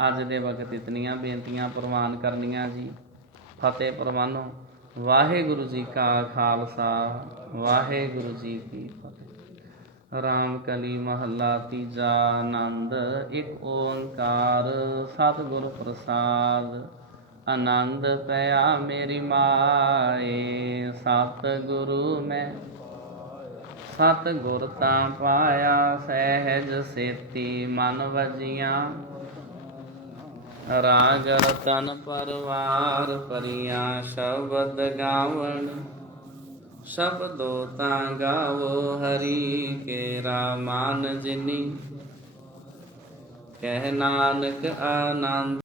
ਅੱਜ ਦੇ ਵਕਤ ਇਤਨੀਆਂ ਬੇਨਤੀਆਂ ਪ੍ਰਵਾਨ ਕਰਨੀਆਂ ਜੀ। ਫਤਿਹ ਪ੍ਰਵਾਨੋ। ਵਾਹਿਗੁਰੂ ਜੀ ਕਾ ਖਾਲਸਾ, ਵਾਹਿਗੁਰੂ ਜੀ ਕੀ ਫਤਿਹ। ਰਾਮ ਕਲੀ ਮਹੱਲਾ ਤੀਜਾ। ਆਨੰਦ ਇੱਕ ਓੰਕਾਰ ਸਤਿਗੁਰ ਪ੍ਰਸਾਦ। ਆਨੰਦ ਪਿਆ ਮੇਰੀ ਮਾਏ, ਸਤਿਗੁਰੂ ਮੈਂ ਸਤਿਗੁਰ ਤਾਂ ਪਾਇਆ। ਸਹਿਜ ਸੇਤੀ ਮਨ ਵਜੀਆਂ, ਰਾਗ ਰਤਨ ਪਰਵਾਰ ਭਰੀਆਂ। ਸ਼ਬਦ ਗਾਵਣ ਸ਼ਬਦੋ ਤਾਂ ਗਾਵੋ, ਹਰੀ ਕੇਰਾ ਮਾਨ ਜਿਨੀ। ਕਹਿ ਨਾਨਕ ਆਨੰਦ